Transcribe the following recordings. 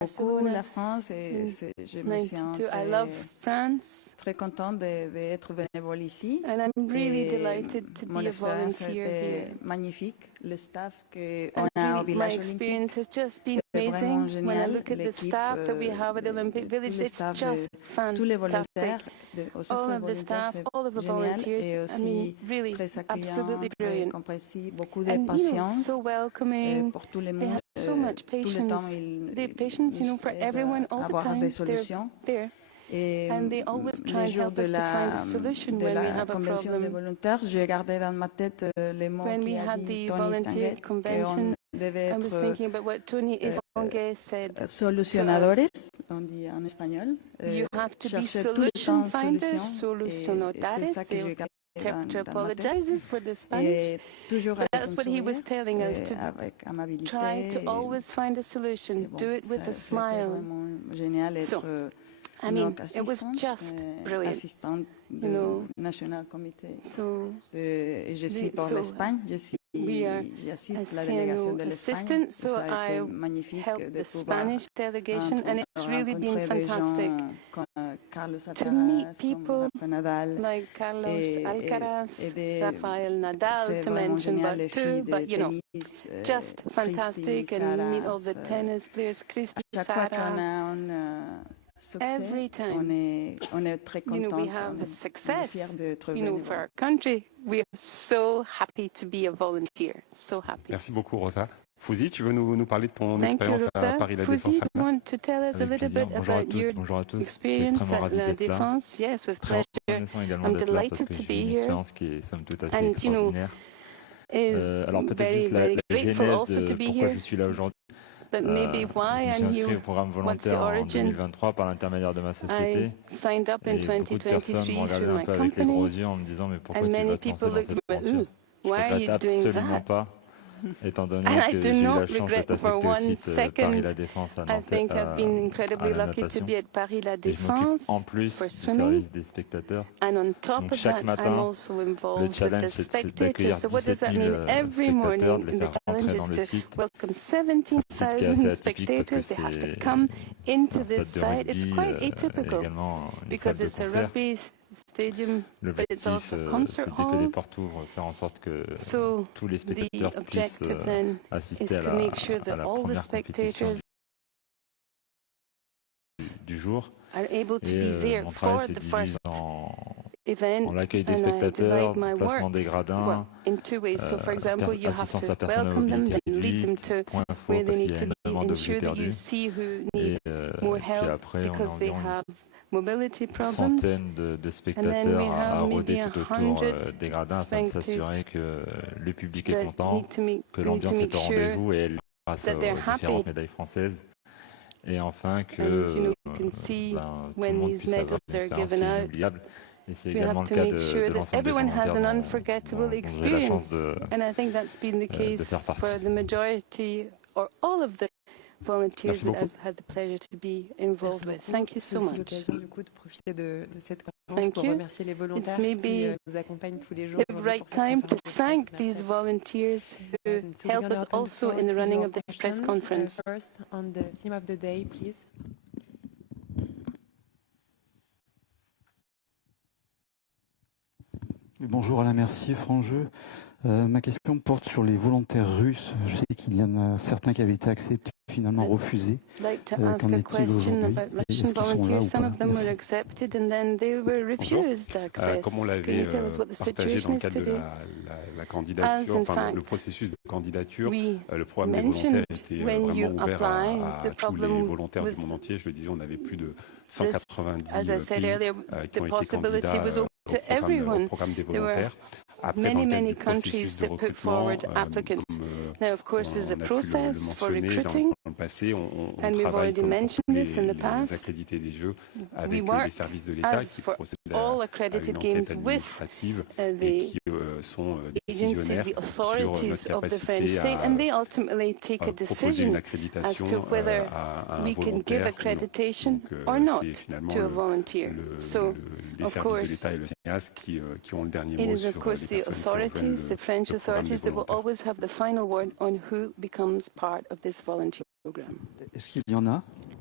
beaucoup la France et je me sens très contente d'être bénévole ici. Mon expérience a été magnifique. Le staff qu'on a au village olympique est vraiment génial. L'équipe, tout le staff, tous les volontaires au centre volontaire, c'est génial et aussi très accueillant, très compréhensif, beaucoup de patience pour tout le monde. Tout le temps, ils aident à avoir des solutions. Et le jour de la convention des volontaires, j'ai gardé dans ma tête les mots qu'a dit Tony Stanguet, qu'on devait être solutionnadores, on dit en espagnol, chercher tout le temps solution, et c'est ça que j'ai gardé dans ma tête. Et toujours avec un sourire, avec amabilité. Et bon, c'était vraiment génial d'être assistante du National Committee. Et je suis pour l'Espagne, j'assiste la délégation de l'Espagne. Ça a été magnifique de pouvoir rencontrer des gens comme Carlos Alcaraz, comme Rafa Nadal, et c'est vraiment génial, les filles de tennis, Christy, Sarah. À chaque fois qu'on a un succès, on est très contente, on est fiers d'être bénévoles. Merci beaucoup, Rosa. Fouzi, tu veux nous parler de ton expérience à Paris La Défense? Avec plaisir. Bonjour à toutes, bonjour à tous. Je suis extrêmement ravi d'être là. Très reconnaissant également d'être là parce que j'ai une expérience qui est somme toute assez extraordinaire. Alors peut-être juste la genèse de pourquoi je suis là aujourd'hui. Je me suis inscrit au programme volontaire en 2023 par l'intermédiaire de ma société. Et beaucoup de personnes m'ont regardé un peu avec les gros yeux en me disant « Mais pourquoi tu vas te lancer dans cette aventure ?» Je ne regrette absolument pas, étant donné que j'ai eu la chance d'être affecté au site Paris La Défense à Nantes, à la natation. Et je m'occupe en plus du service des spectateurs. Donc chaque matin, le challenge c'est d'accueillir 17 000 spectateurs, de les faire rentrer dans le site. C'est un site qui est assez atypique parce que c'est un stade de rugby et également une salle de concert. L'objectif, c'est dès que les portes ouvrent, faire en sorte que tous les spectateurs puissent assister à la première compétition du jour. Et mon travail se divise en l'accueil des spectateurs, placement des gradins, assistance à personne à mobilité réduite, point info parce qu'il y a énormément d'objets perdus. Et puis après, on a environ une centaine de spectateurs à rôder tout autour des gradins afin de s'assurer que le public est content, que l'ambiance est au rendez-vous et elle grâce aux différentes médailles françaises. Et enfin que tout le monde puisse avoir une expérience qui est inoubliable. Et c'est également le cas de l'ensemble des volontaires dont j'ai la chance de faire partie. Volunteers that I've had the pleasure to be involved with. Thank you so much. C'est l'occasion du coup de profiter de cette conférence pour remercier les volontaires qui nous accompagnent tous les jours. The right time to thank these volunteers who help us also in the running of this press conference. First, on the theme of the day, please. Bonjour Alain, merci, Frangeux. Ma question porte sur les volontaires russes. Je sais qu'il y en a certains qui avaient été acceptés, finalement refusés. Qu'en est-il aujourd'hui? Est-ce qu'ils sont là ou pas? Comme on l'avait partagé dans le cadre de la candidature, enfin le processus de candidature, le programme des volontaires était vraiment ouvert à tous les volontaires du monde entier. Je le disais, on avait plus de 190 pays qui ont été candidats au programme des volontaires. Après, dans le cadre du processus de recrutement, Now, of course, there's a process for recruiting, dans le passé, on and we've travaille already mentioned this in the les past. accrédités des Jeux avec work les services de l'État as qui for procèdent all à accredited une games enquête with administrative the et qui sont décisionnaires agencies, the sur authorities notre of the French capacité state, à and they ultimately take a proposer decision une as accréditation to whether à un we can give volontaire. accreditation Donc, or not c'est finalement to a volunteer. So, les of services de course, l'État et le CNAS qui ont le dernier it mot is sur of course les the personnes qui authorities, rejoignent the French le programme des authorities, that will volontaires. always have the final word on who becomes part of this volunteer program. Est-ce qu'il y en a?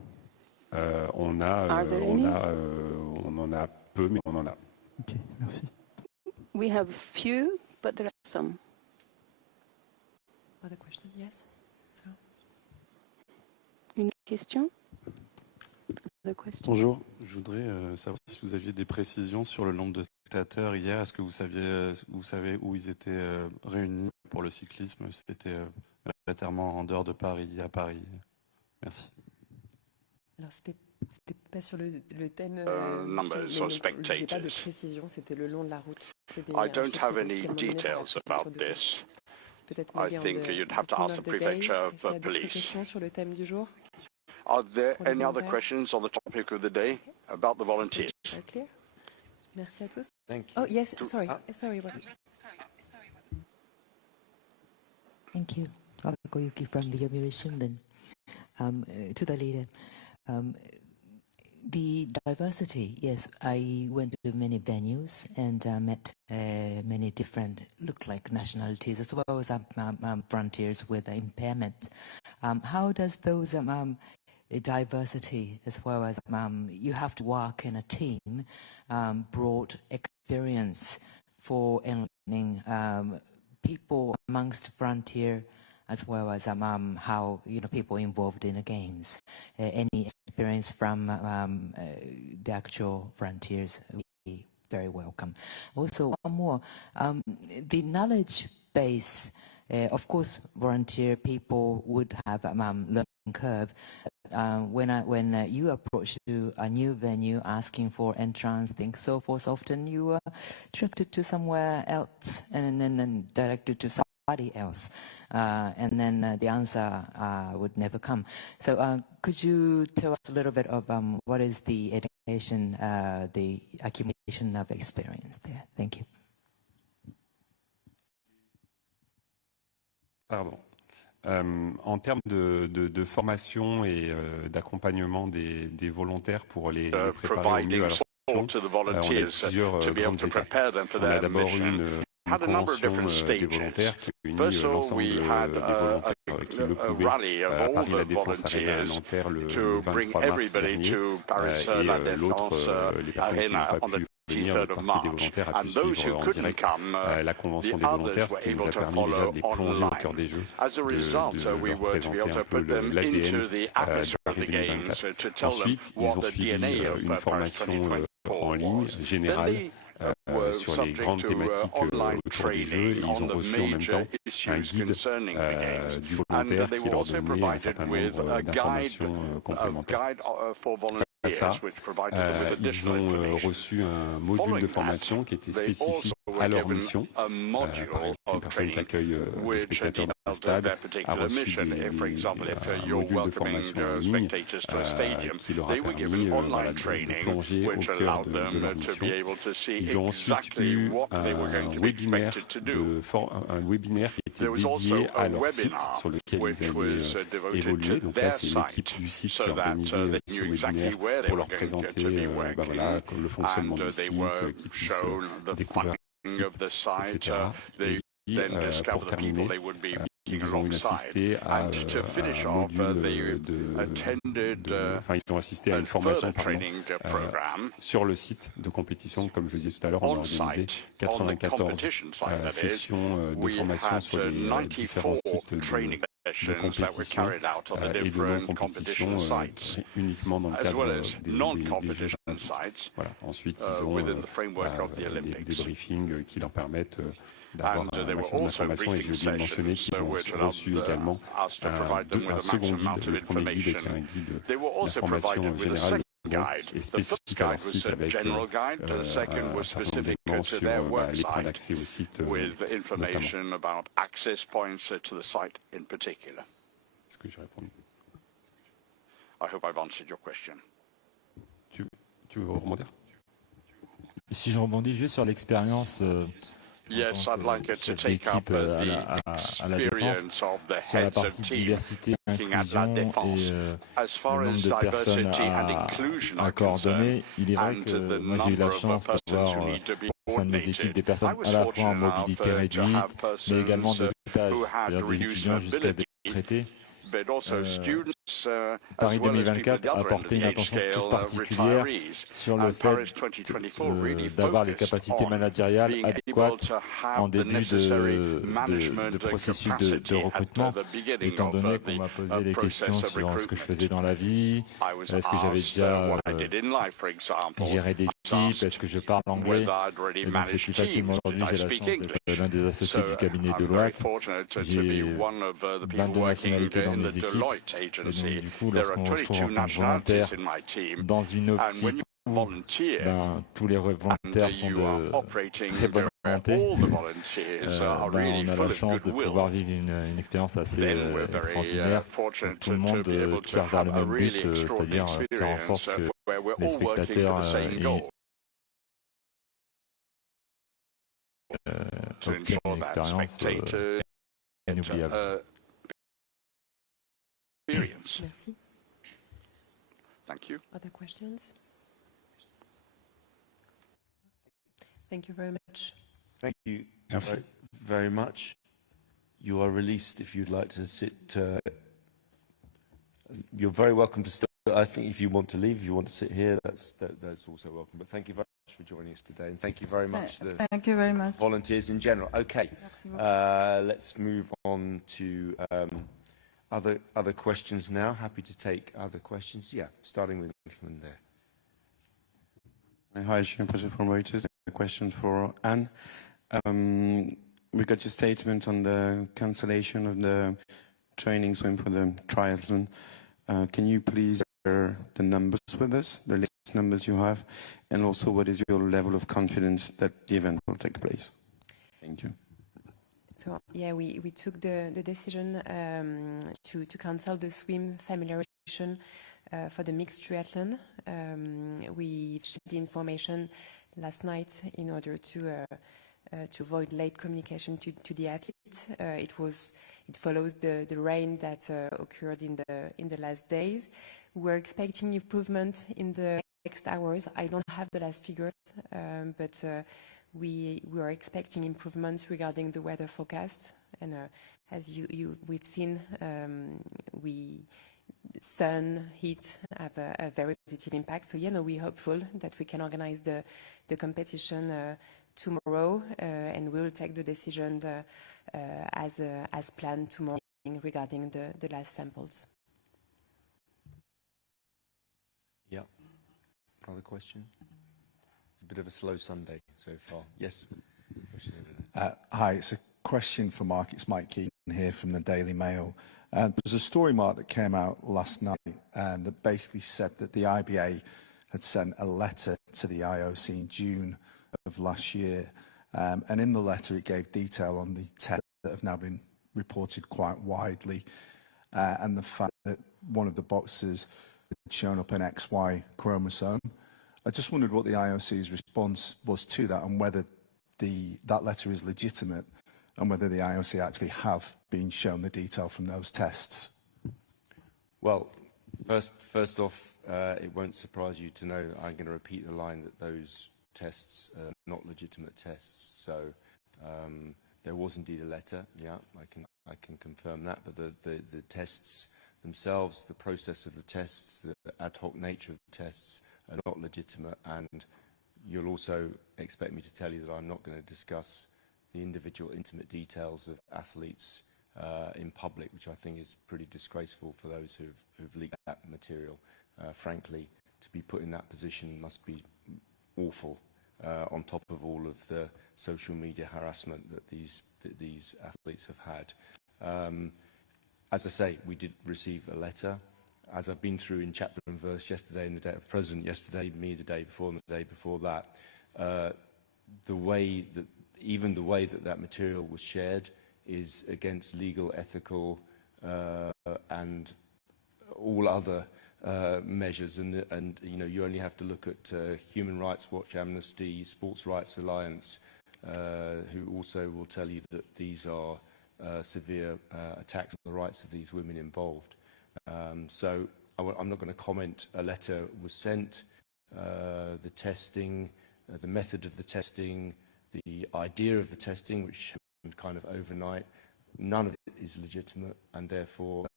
On en a peu, mais on en a. Ok, merci. We have few, but there are some. Other question? Yes. So. Une question? Bonjour, je voudrais savoir si vous aviez des précisions sur le nombre de spectateurs hier. Est-ce que vous savez où ils étaient réunis pour le cyclisme? C'était majoritairement en dehors de Paris, à Paris. Merci. Alors c'était pas sur le thème. J'ai pas de précision. C'était le long de la route. I don't have any details about this. I think you'd have to ask the prefecture of police. Sur le thème du jour. Are there any other questions on the topic of the day about the volunteers? Clear? Merci à tous. Thank you. Oh yes, sorry. Thank you. Koyuki from the Viewership. To the leader. The diversity, yes, I went to many venues and met many different, look like nationalities as well as frontiers with impairments. How does those diversity, as well as you have to work in a team, brought experience for enlightening people amongst frontier, as well as how people involved in the games? Any experience from the actual frontiers would be very welcome. Also, one more, the knowledge base. Of course, volunteer people would have learning curve. When you approach to a new venue asking for entrance, things so forth, often you are directed to somewhere else and then directed to somebody else. And then the answer would never come. So could you tell us a little bit of what is the education, the accumulation of experience there? Thank you. Pardon. En termes de formation et d'accompagnement des volontaires pour les préparer au mieux à leur mission, on a plusieurs grandes étapes. On a d'abord une convention des volontaires qui réunit l'ensemble des volontaires qui le pouvaient à Paris La Défense Arena à Nanterre le 23 mars dernier, et l'autre, les personnes qui n'ont pas pu venir, le parti des volontaires a pu suivre en direct la convention des volontaires, ce qui nous a permis déjà de les plonger au cœur des Jeux, de leur présenter un peu l'ADN de Paris 2024. Ensuite, ils ont suivi une formation en ligne générale sur les grandes thématiques autour des Jeux, et ils ont reçu en même temps un guide du volontaire qui leur donnait un certain nombre d'informations complémentaires. À ça, ils ont reçu un module de formation qui était spécifique à leur mission. Par exemple, une personne qui accueille des spectateurs dans un stade a reçu un module de formation en ligne qui leur a permis de plonger au cœur de leur mission. Ils ont ensuite eu un webinaire qui était dédié à leur site sur lequel ils allaient évoluer. Donc là, c'est l'équipe du site qui a organisé ce webinaire pour leur présenter le fonctionnement du site, qu'ils puissent découvrir le site, etc. Et pour terminer, ils ont assisté à un module ils ont assisté à une formation sur le site de compétition. Comme je le disais tout à l'heure, on a organisé 94 sessions de formation sur les différents sites de compétition et de non-compétition uniquement dans le cadre des Jeux. Voilà. Ensuite, ils ont des briefings qui leur permettent d'avoir un maximum d'informations, et j'ai oublié de mentionner qu'ils ont reçu également un second guide. Le premier guide était un guide d'information générale et spécifique à leur site, avec un certain nombre d'éléments sur les points d'accès au site notamment. Est-ce que j'ai répondu? Tu veux rebondir? Si je rebondis juste sur l'expérience Yes, I'd like to take up à la défense, sur la partie diversité, inclusion et le nombre de personnes à coordonner. Il est vrai que moi j'ai eu la chance d'avoir au sein de mes équipes des personnes à la fois en mobilité réduite, mais également de tout âge, c'est-à-dire des étudiants jusqu'à des retraités. Paris 2024 a porté une attention toute particulière sur le fait d'avoir les capacités managériales adéquates en début de processus de recrutement, étant donné qu'on m'a posé les questions sur ce que je faisais dans la vie, est-ce que j'avais déjà géré des équipes, est-ce que je parle anglais, et donc c'est plus facile. Moi aujourd'hui j'ai la chance d'être l'un des associés du cabinet de Deloitte, j'ai 22 nationalités dans mes équipes, et donc du coup lorsqu'on se retrouve en tant que volontaire dans une optique où tous les volontaires sont de très bonne volonté, on a la chance de pouvoir vivre une expérience assez extraordinaire. Tout le monde tire vers le même but, c'est-à-dire faire en sorte que les spectateurs obtiennent une expérience inoubliable. Merci. Thank you. Other questions? Thank you very much. Thank you very much. You are released if you'd like to sit. You're very welcome to stay. I think if you want to leave, if you want to sit here, that's also welcome. But thank you very much for joining us today, and thank you very much to the volunteers in general. Okay, let's move on to other questions now. Happy to take other questions. Yeah, starting with the gentleman there. Hi, Jean from Reuters. A question for Anne. We got your statement on the cancellation of the training swim for the triathlon. Can you please share the numbers with us, the latest numbers you have, and also what is your level of confidence that the event will take place? Thank you. So yeah, we took the decision to cancel the swim familiarization for the mixed triathlon. We shared the information last night in order to avoid late communication to the athletes. It follows the rain that occurred in the last days. We're expecting improvement in the next hours. I don't have the last figures, but we are expecting improvements regarding the weather forecast. And as we've seen, sun, heat have a very positive impact. So yeah, no, we're hopeful that we can organize the competition tomorrow, and we will take the decision as planned tomorrow regarding the last samples. Yeah. Another question? It's a bit of a slow Sunday so far. Yes. Hi, it's a question for Mark. It's Mike Keaton here from the Daily Mail. There's a story, Mark, that came out last night that basically said that the IBA had sent a letter to the IOC in June of last year. And in the letter, it gave detail on the tests that have now been reported quite widely, and the fact that one of the boxes had shown up an XY chromosome. I just wondered what the IOC's response was to that, and whether that letter is legitimate, and whether the IOC actually have been shown the detail from those tests. Well, first off, it won't surprise you to know that I'm going to repeat the line that those tests are not legitimate tests. So there was indeed a letter. Yeah, I can confirm that. But the tests themselves, the process of the tests, the ad hoc nature of the tests are not legitimate. And you'll also expect me to tell you that I'm not going to discuss the individual intimate details of athletes in public, which I think is pretty disgraceful for those who've leaked that material. Frankly, to be put in that position must be awful, on top of all of the social media harassment that these athletes have had. As I say, we did receive a letter. As I've been through in chapter and verse yesterday, and the day of President yesterday, me the day before, and the day before that, even the way that material was shared is against legal, ethical, and all other measures, and you know, you only have to look at Human Rights Watch, Amnesty, Sports Rights Alliance, who also will tell you that these are severe attacks on the rights of these women involved. So I'm not going to comment. A letter was sent, the testing, the method of the testing, the idea of the testing, which happened kind of overnight. None of it is legitimate, and therefore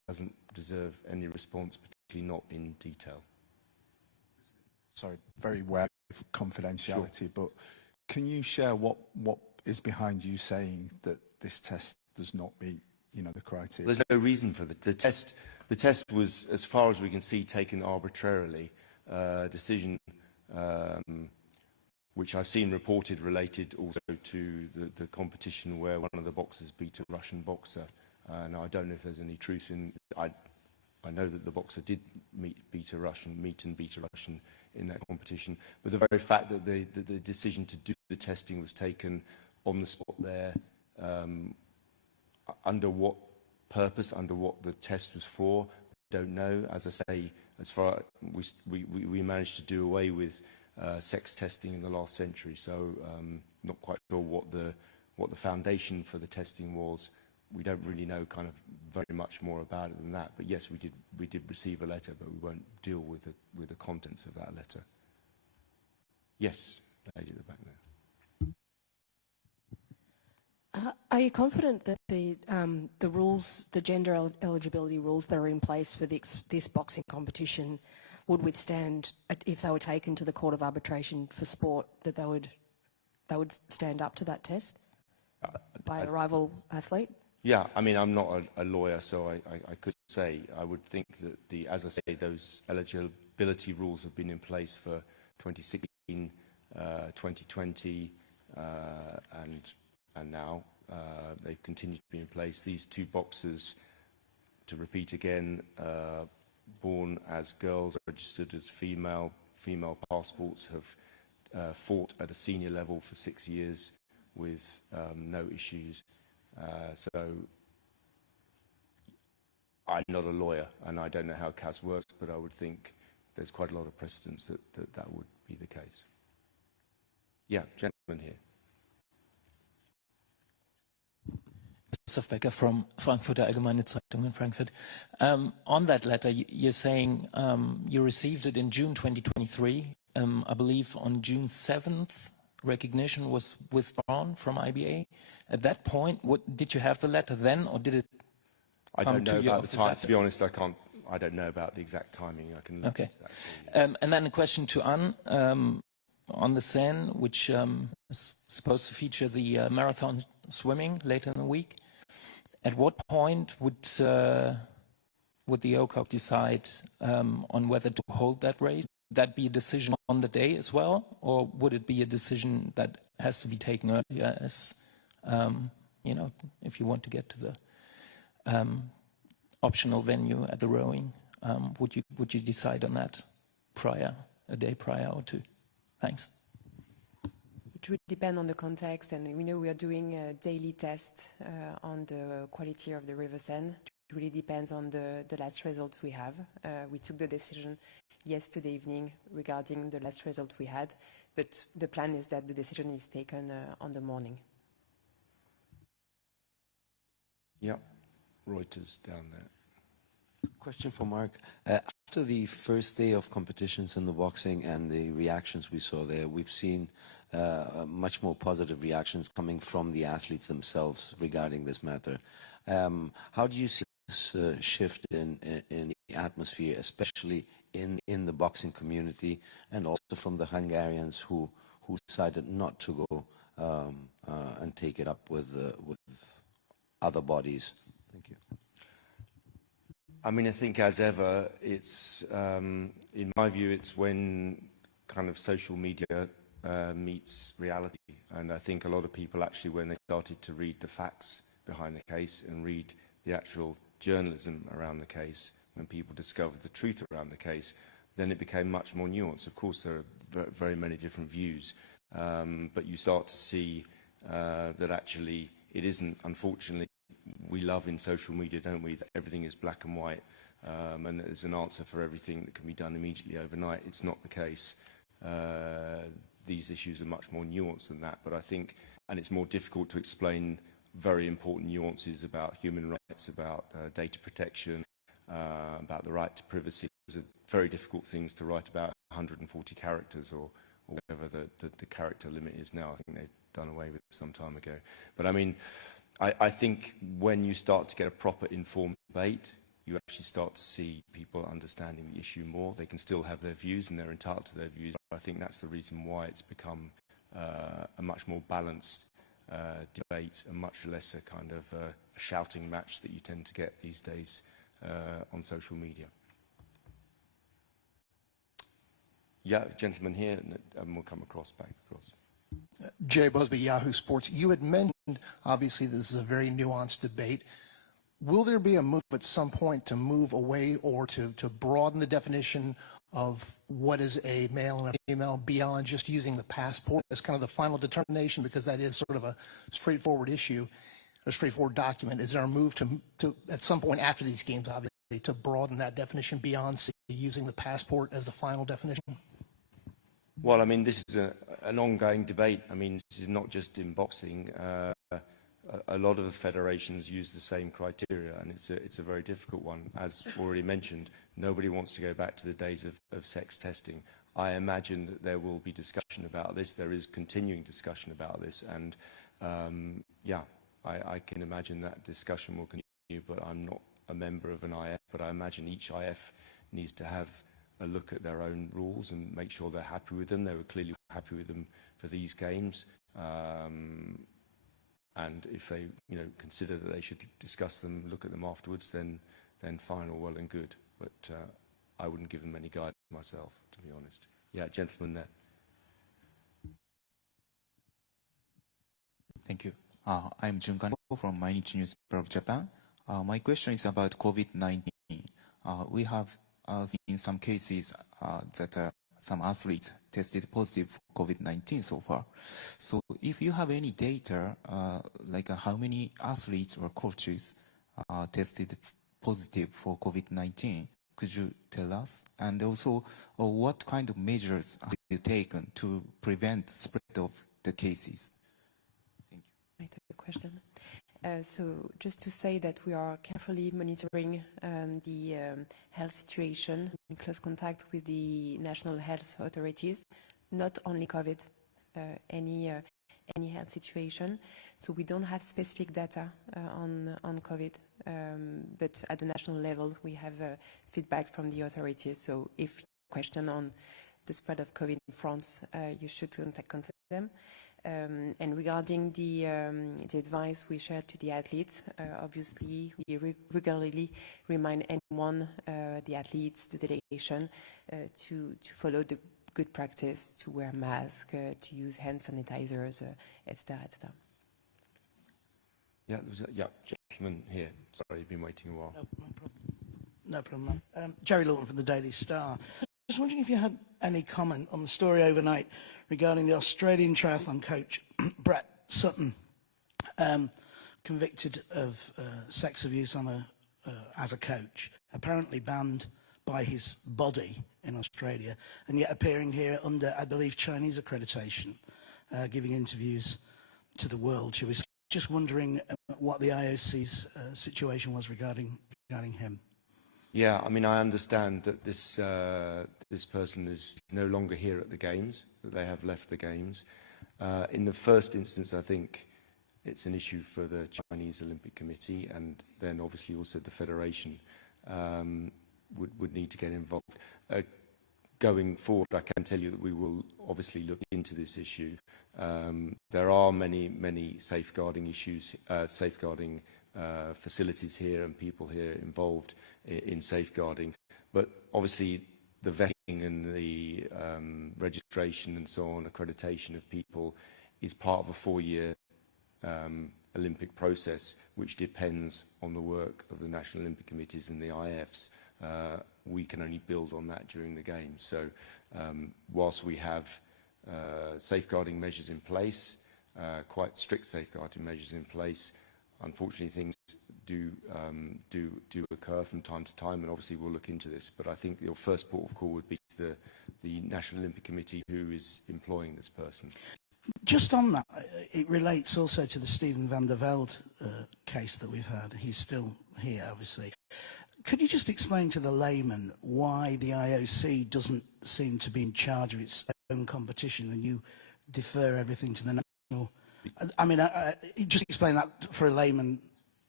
doesn't deserve any response, particularly not in detail. Sorry, very aware of confidentiality, Sure. but can you share what is behind you saying that this test does not meet, the criteria? There's no reason for the test. The test was, as far as we can see, taken arbitrarily. Decision which I've seen reported related also to the competition where one of the boxers beat a Russian boxer. Now, I don't know if there's any truth in... I know that the boxer did meet and beat a Russian in that competition, but the very fact that the decision to do the testing was taken on the spot there, under what purpose, under what the test was for, I don't know. As I say, as far we managed to do away with sex testing in the last century, so not quite sure what the foundation for the testing was. We don't really know kind of very much more about it than that. But yes, we did receive a letter, but we won't deal with the contents of that letter. Yes, lady at the back there. Are you confident that the rules, the gender eligibility rules that are in place for this boxing competition would withstand, if they were taken to the Court of Arbitration for Sport, that they would stand up to that test by a rival athlete? Yeah, I mean, I'm not a lawyer, so I could say. I would think that as I say, those eligibility rules have been in place for 2016, 2020, and now they've continued to be in place. These two boxers, to repeat again, born as girls, registered as female passports, have fought at a senior level for 6 years with no issues. So I'm not a lawyer, and I don't know how CAS works, but I would think there's quite a lot of precedence that would be the case. Yeah, gentleman here. Christoph Becker from Frankfurter Allgemeine Zeitung in Frankfurt. On that letter, you're saying you received it in June 2023. I believe on June 7th, recognition was withdrawn from IBA. At that point, did you have the letter then, or did it I don't know about the time. To be honest, I don't know about the exact timing. I can look okay. That. And then a question to Anne on the Seine, which is supposed to feature the marathon swimming later in the week. At what point would the IOC decide on whether to hold that race? Would that be a decision on the day as well, or would it be a decision that has to be taken earlier, as if you want to get to the optional venue at the rowing? Would you decide on that a day prior or two? Thanks. It would depend on the context, and we know we are doing a daily test on the quality of the River Seine. It really depends on the last result we have. We took the decision yesterday evening regarding the last result we had, but the plan is that the decision is taken on the morning. Yeah, Reuters down there. Question for Mark. After the first day of competitions in the boxing and the reactions we saw there, we've seen much more positive reactions coming from the athletes themselves regarding this matter. How do you see this shift in the atmosphere, especially in the boxing community, and also from the Hungarians who decided not to go and take it up with other bodies? Thank you. I mean, I think as ever, it's, in my view, it's when kind of social media meets reality. And I think a lot of people actually, when they started to read the facts behind the case and read the actual journalism around the case, when people discovered the truth around the case, then it became much more nuanced. Of course, there are very many different views, but you start to see that actually it isn't, unfortunately, we love in social media, don't we, that everything is black and white, and there's an answer for everything that can be done immediately overnight. It's not the case. These issues are much more nuanced than that, but I think, and it's more difficult to explain very important nuances about human rights, about data protection, about the right to privacy. Those are very difficult things to write about 140 characters or whatever the character limit is now. I think they've done away with it some time ago. But I mean, I think when you start to get a proper informed debate, you actually start to see people understanding the issue more. They can still have their views and they're entitled to their views. I think that's the reason why it's become a much more balanced debate, a much less a kind of a shouting match that you tend to get these days on social media. Yeah, gentleman here, and we'll come back across. Jay Busby, Yahoo Sports. You had mentioned, obviously, this is a very nuanced debate. Will there be a move at some point to move away or to broaden the definition of what is a male and a female beyond just using the passport as kind of the final determination, because that is sort of a straightforward issue, a straightforward document? Is there a move to at some point after these games, obviously, to broaden that definition beyond using the passport as the final definition? Well, I mean, this is an ongoing debate. I mean, this is not just in boxing. A lot of the federations use the same criteria, and it's a very difficult one. As already mentioned, nobody wants to go back to the days of sex testing. I imagine that there will be discussion about this. There is continuing discussion about this, and yeah, I can imagine that discussion will continue, but I'm not a member of an IF, but I imagine each IF needs to have a look at their own rules and make sure they're happy with them. They were clearly happy with them for these games. And if they, consider that they should discuss them, look at them afterwards, then fine or well and good. But I wouldn't give them any guidance myself, to be honest. Yeah, gentleman there. Thank you. I'm Jun Kaneko from Mainichi Newspaper of Japan. My question is about COVID-19. We have seen some cases that some athletes tested positive for COVID-19 so far. So if you have any data, like how many athletes or coaches tested positive for COVID-19, could you tell us? And also, what kind of measures have you taken to prevent spread of the cases? Thank you. I take the question. So just to say that we are carefully monitoring the health situation in close contact with the national health authorities, not only COVID, any health situation. So we don't have specific data on COVID, but at the national level we have feedback from the authorities. So if you have a question on the spread of COVID in France, you should contact them. And regarding the advice we share to the athletes, obviously we regularly remind anyone, the athletes, the delegation, to follow the good practice, to wear masks, to use hand sanitizers, etc., etc. Yeah, gentleman here. Sorry, you've been waiting a while. No problem. Jerry Lawton from the Daily Star. Just wondering if you had any comment on the story overnight regarding the Australian triathlon coach, Brett Sutton, convicted of sex abuse as a coach, apparently banned by his body in Australia, and yet appearing here under, I believe, Chinese accreditation, giving interviews to the world. She was just wondering what the IOC's situation was regarding him. Yeah, I mean, I understand that this person is no longer here at the Games, that they have left the Games. In the first instance, I think it's an issue for the Chinese Olympic Committee, and then obviously also the Federation would need to get involved. Going forward, I can tell you that we will obviously look into this issue. There are many safeguarding issues, safeguarding facilities here and people here involved in safeguarding, but obviously the vetting and the registration and so on, accreditation of people, is part of a 4-year Olympic process, which depends on the work of the National Olympic Committees and the IFs. We can only build on that during the Games. So whilst we have safeguarding measures in place, quite strict safeguarding measures in place, unfortunately things do occur from time to time, and obviously we'll look into this. But I think your first port of call would be the National Olympic Committee who is employing this person. Just on that, it relates also to the Steven van der Velde case that we've had. He's still here, obviously. Could you just explain to the layman why the IOC doesn't seem to be in charge of its own competition and you defer everything to the national? I mean, just explain that for a layman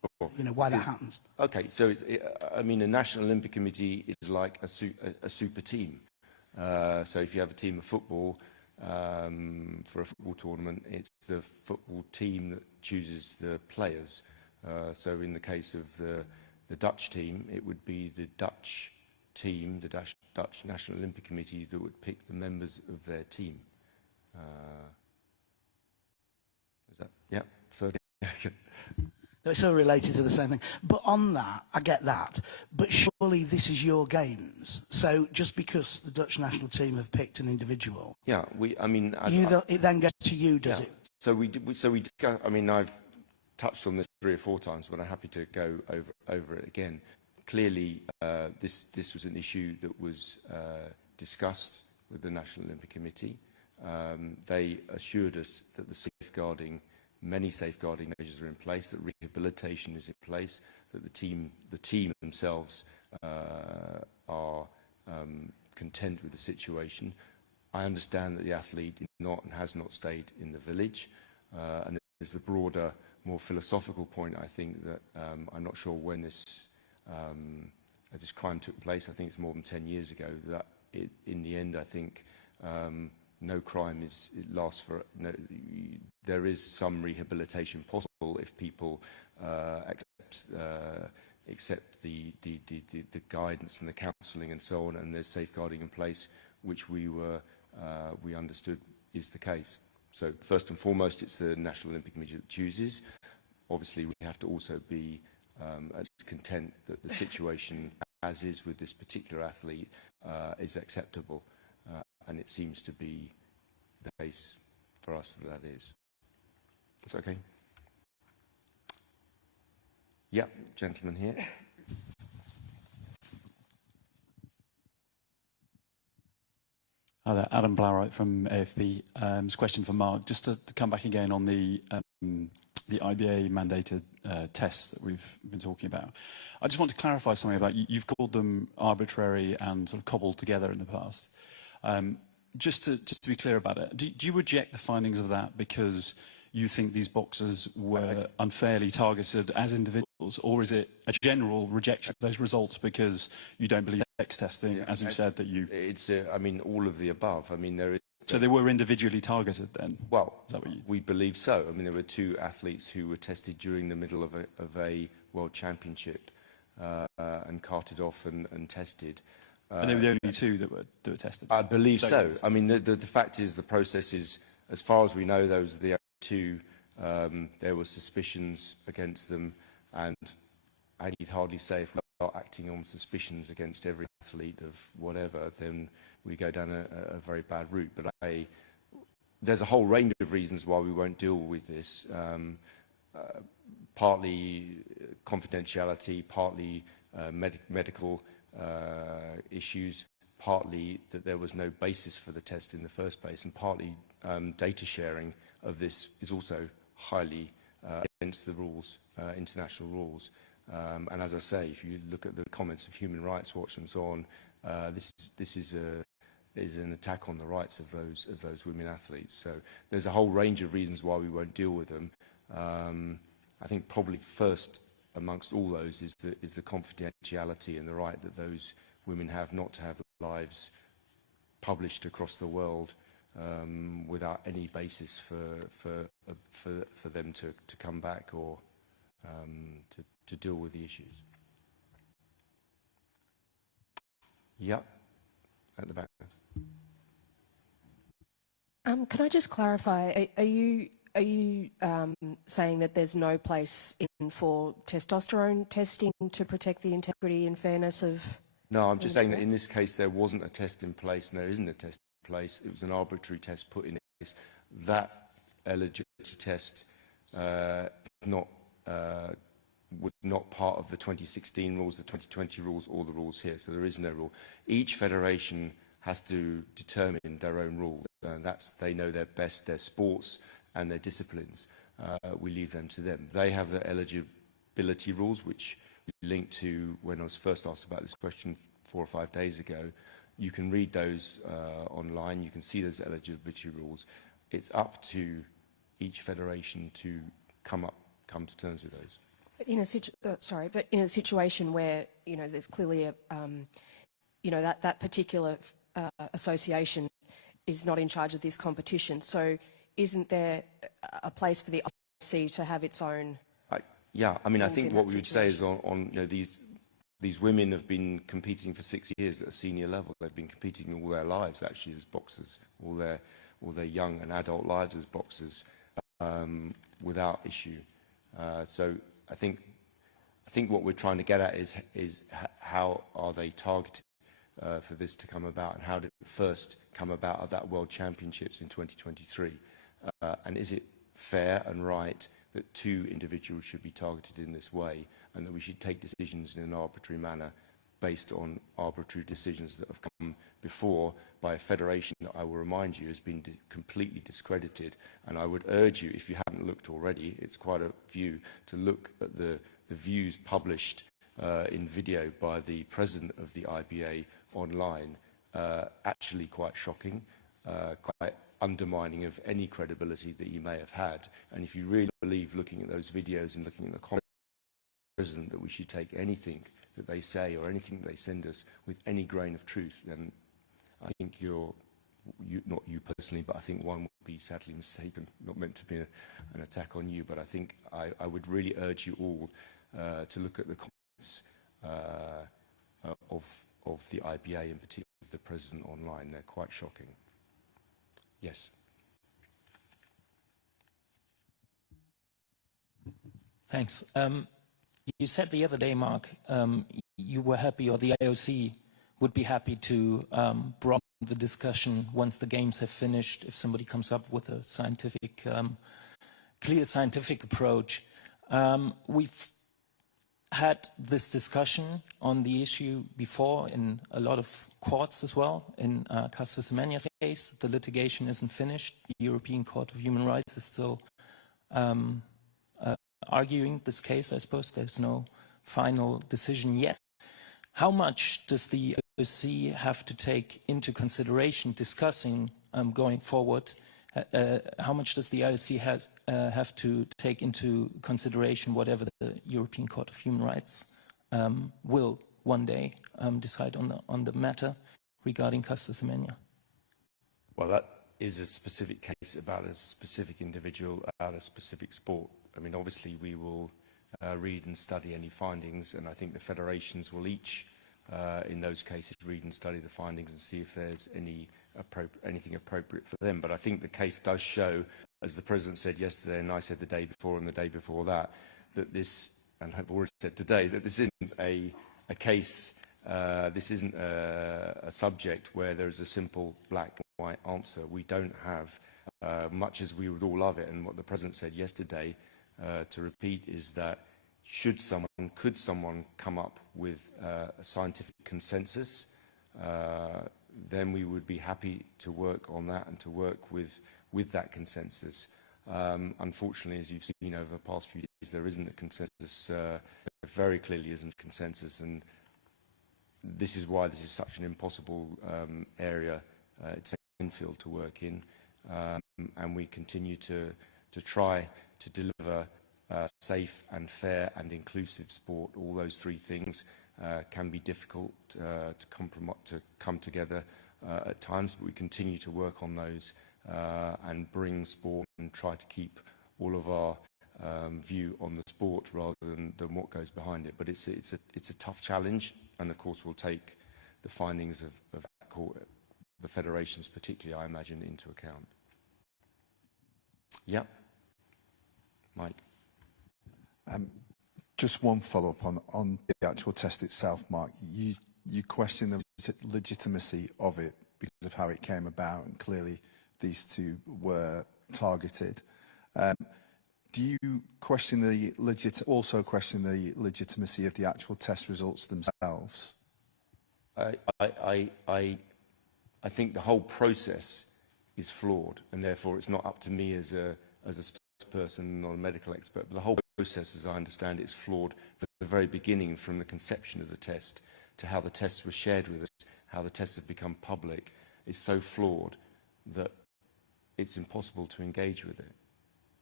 you know, why that happens. Okay, so I mean, the National Olympic Committee is like a super team. So if you have a team of football for a football tournament, it's the football team that chooses the players. So in the case of the Dutch team, it would be the Dutch team, the Dutch National Olympic Committee, that would pick the members of their team. Is that, yeah, further. It's all related to the same thing. But on that, I get that. But surely this is your games. So just because the Dutch national team have picked an individual, yeah, I mean, it then gets to you, does it? So we discuss, I mean, I've touched on this 3 or 4 times, but I'm happy to go over it again. Clearly, this was an issue that was discussed with the National Olympic Committee. They assured us that many safeguarding measures are in place, that rehabilitation is in place, that the team themselves are content with the situation. I understand that the athlete is not and has not stayed in the village, and there's the broader, more philosophical point, I think, that I'm not sure when this crime took place. I think it's more than 10 years ago. That in the end, I think no crime lasts for. No, there is some rehabilitation possible if people accept the guidance and the counselling and so on, and there's safeguarding in place, which we understood is the case. So first and foremost, it's the National Olympic Committee that chooses. Obviously, we have to also be as content that the situation, as is with this particular athlete, is acceptable. And it seems to be the case for us that is. It's okay? Yeah, gentleman here. Hi there, Adam Blauwright from AFP. Just a question for Mark, just to come back again on the IBA mandated tests that we've been talking about. I just want to clarify something about you've called them arbitrary and sort of cobbled together in the past. Just to be clear about it, do you reject the findings of that because you think these boxers were unfairly targeted as individuals, or is it a general rejection of those results because you don't believe sex testing, as you said that you... It's, I mean, all of the above. I mean, there is... So they were individually targeted then? Well, is that what we believe so. I mean, there were 2 athletes who were tested during the middle of a World Championship and carted off and tested. And they were the only 2 that were tested? I believe so. I mean, the fact is, the process is, as far as we know, those are the only 2. There were suspicions against them, and I need hardly say if we are acting on suspicions against every athlete of whatever, then we go down a very bad route. But there's a whole range of reasons why we won't deal with this. Partly confidentiality, partly medical issues, partly that there was no basis for the test in the first place, and partly data sharing of this is also highly against the rules, international rules. And as I say, if you look at the comments of Human Rights Watch and so on, this is an attack on the rights of those women athletes. So there's a whole range of reasons why we won't deal with them. I think probably first amongst all those is the confidentiality and the right that those women have not to have their lives published across the world without any basis for them to come back or to deal with the issues. Yep, at the back. Can I just clarify? Are you saying that there's no place for testosterone testing to protect the integrity and fairness of? No, I'm just saying that in this case there wasn't a test in place, and there isn't a test in place. It was an arbitrary test put in place. That eligibility test was not part of the 2016 rules, the 2020 rules, or the rules here. So there is no rule. Each federation has to determine their own rules. They know their best, their sports and their disciplines. We leave them to them. They have their eligibility rules, which we linked to when I was first asked about this question 4 or 5 days ago. You can read those online. You can see those eligibility rules. It's up to each federation to come to terms with those. In a situation where, you know, there's clearly a, you know, that particular association is not in charge of this competition, so isn't there a place for the IOC to have its own? Yeah, I mean, I think what we would say is on you know, these women have been competing for 6 years at a senior level. They've been competing all their lives actually as boxers, all their young and adult lives as boxers, without issue. So I think what we're trying to get at is how are they targeted for this to come about, and how did it first come about at that World Championships in 2023, and is it fair and right that 2 individuals should be targeted in this way, and that we should take decisions in an arbitrary manner based on arbitrary decisions that have come before by a federation that I will remind you has been completely discredited. And I would urge you, if you haven't looked already, it's quite a view, to look at the views published in video by the president of the IBA online. Actually quite shocking, quite undermining of any credibility that he may have had. And if you really believe, looking at those videos and looking at the comments of the president, that we should take anything that they say or anything that they send us with any grain of truth, then I think not you personally, but I think one would be sadly mistaken, not meant to be an attack on you, but I think I would really urge you all to look at the comments of the IBA, in particular of the president online. They're quite shocking. Yes. Thanks. You said the other day, Mark, you were happy, or the IOC would be happy to broaden the discussion once the games have finished, if somebody comes up with a scientific, clear scientific approach. We've had this discussion on the issue before in a lot of courts as well. In Caster Semenya's case, the litigation isn't finished. The European Court of Human Rights is still arguing this case, I suppose. There's no final decision yet. How much does the IOC have to take into consideration discussing going forward? How much does the IOC have to take into consideration whatever the European Court of Human Rights will one day decide on the matter regarding Caster Semenya? Well, that is a specific case about a specific individual, about a specific sport. I mean, obviously we will read and study any findings, and I think the federations will each, in those cases, read and study the findings and see if there's anything appropriate for them. But I think the case does show, as the President said yesterday, and I said the day before and the day before that, that this, and I've already said today, that this isn't a case, this isn't a subject where there is a simple black and white answer. We don't have, much as we would all love it, and what the President said yesterday, to repeat, is that could someone come up with a scientific consensus, then we would be happy to work on that and to work with that consensus. Unfortunately, as you've seen over the past few days, there isn't a consensus, there very clearly isn't a consensus, and this is why this is such an impossible area, it's a minefield to work in, and we continue to try to deliver safe and fair and inclusive sport. All those 3 things can be difficult to come together at times, but we continue to work on those and bring sport and try to keep all of our view on the sport rather than what goes behind it. But it's a tough challenge, and of course we'll take the findings of that court, the federations particularly, I imagine, into account. Yeah. Mike. Just one follow-up on the actual test itself, Mark. You question the legitimacy of it because of how it came about, and clearly these 2 were targeted. Do you question also question the legitimacy of the actual test results themselves? I think the whole process is flawed, and therefore it's not up to me as a person or a medical expert, but the whole process, as I understand it, is flawed from the very beginning, from the conception of the test to how the tests were shared with us, how the tests have become public, is so flawed that it's impossible to engage with it.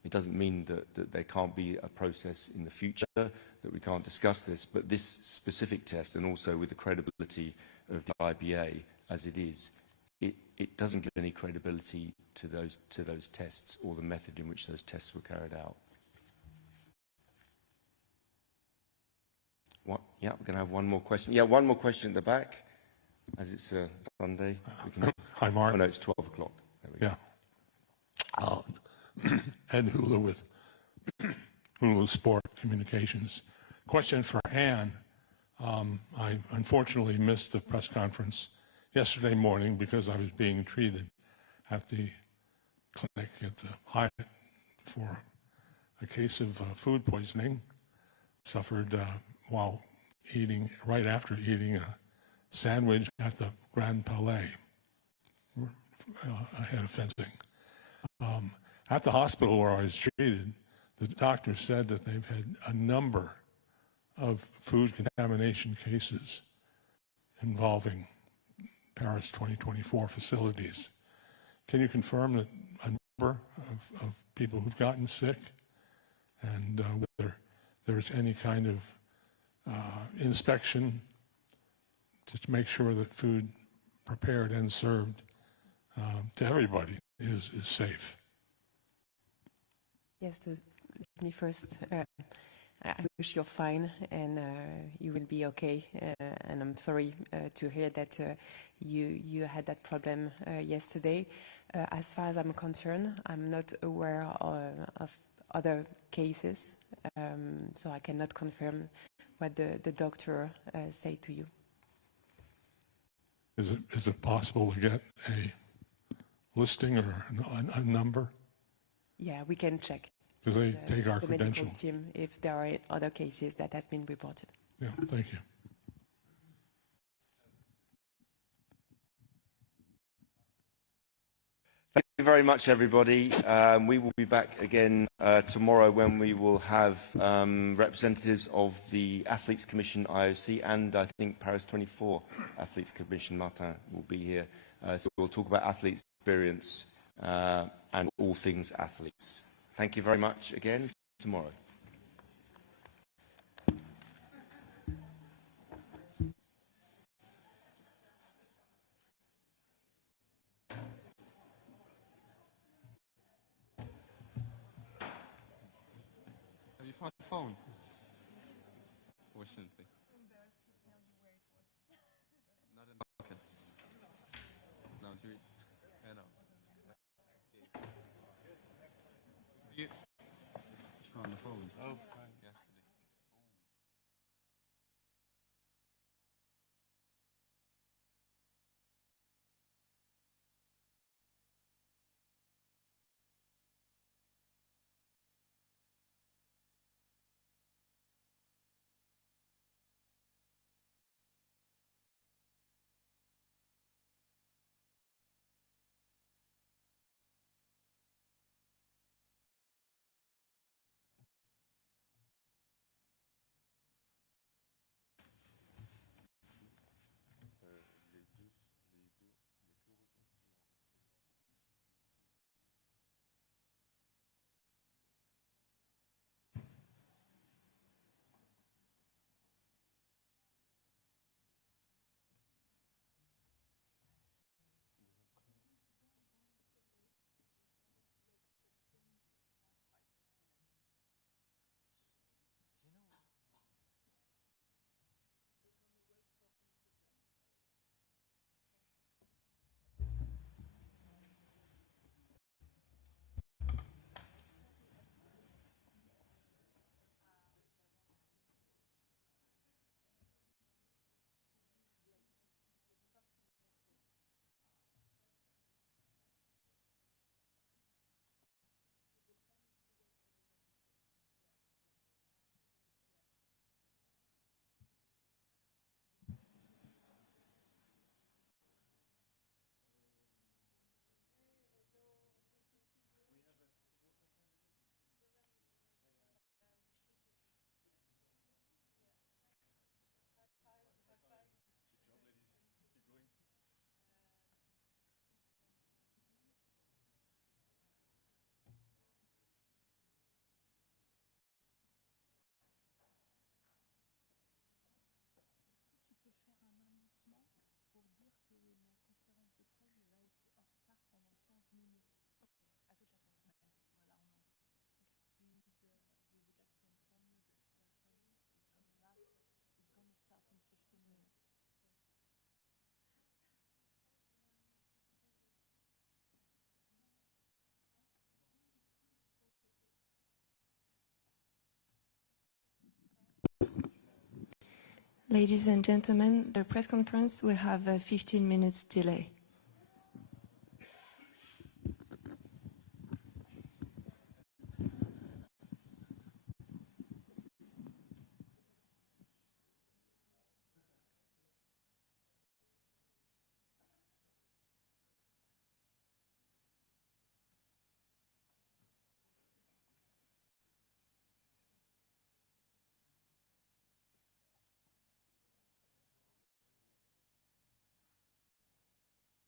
It doesn't mean that there can't be a process in the future, that we can't discuss this, but this specific test, and also with the credibility of the IBA as it is, it doesn't give any credibility to those tests or the method in which those tests were carried out. What? Yeah, we're going to have one more question. Yeah, one more question at the back, as it's Sunday. Hi, Mark. Oh, no, it's 12 o'clock. Yeah. Ed Hula with Hula Sport Communications. Question for Anne. I unfortunately missed the press conference yesterday morning because I was being treated at the clinic at the Hyatt for a case of food poisoning. Suffered while eating, right after eating a sandwich at the Grand Palais ahead of fencing. At the hospital where I was treated, the doctor said that they've had a number of food contamination cases involving Paris 2024 facilities. Can you confirm that a number of people who've gotten sick, and whether there's any kind of inspection to make sure that food prepared and served to everybody is safe? Yes, let me first, I wish you're fine and you will be okay. And I'm sorry to hear that you had that problem yesterday. As far as I'm concerned, I'm not aware of other cases, so I cannot confirm what the doctor said to you. Is it possible to get a listing or a number? Yeah, we can check. Because they take our the credentials. medical team if there are other cases that have been reported. Yeah, thank you. Thank you very much, everybody. We will be back again tomorrow when we will have representatives of the Athletes Commission IOC and I think Paris 24 Athletes Commission. Martin will be here. So we'll talk about athletes' experience and all things athletes. Thank you very much again. Tomorrow. Have you found the phone? Or simply? Not in the pocket. No, it's really. I know. You found the phone. Oh, fine. Yesterday. Ladies and gentlemen, the press conference will have a 15 minutes delay.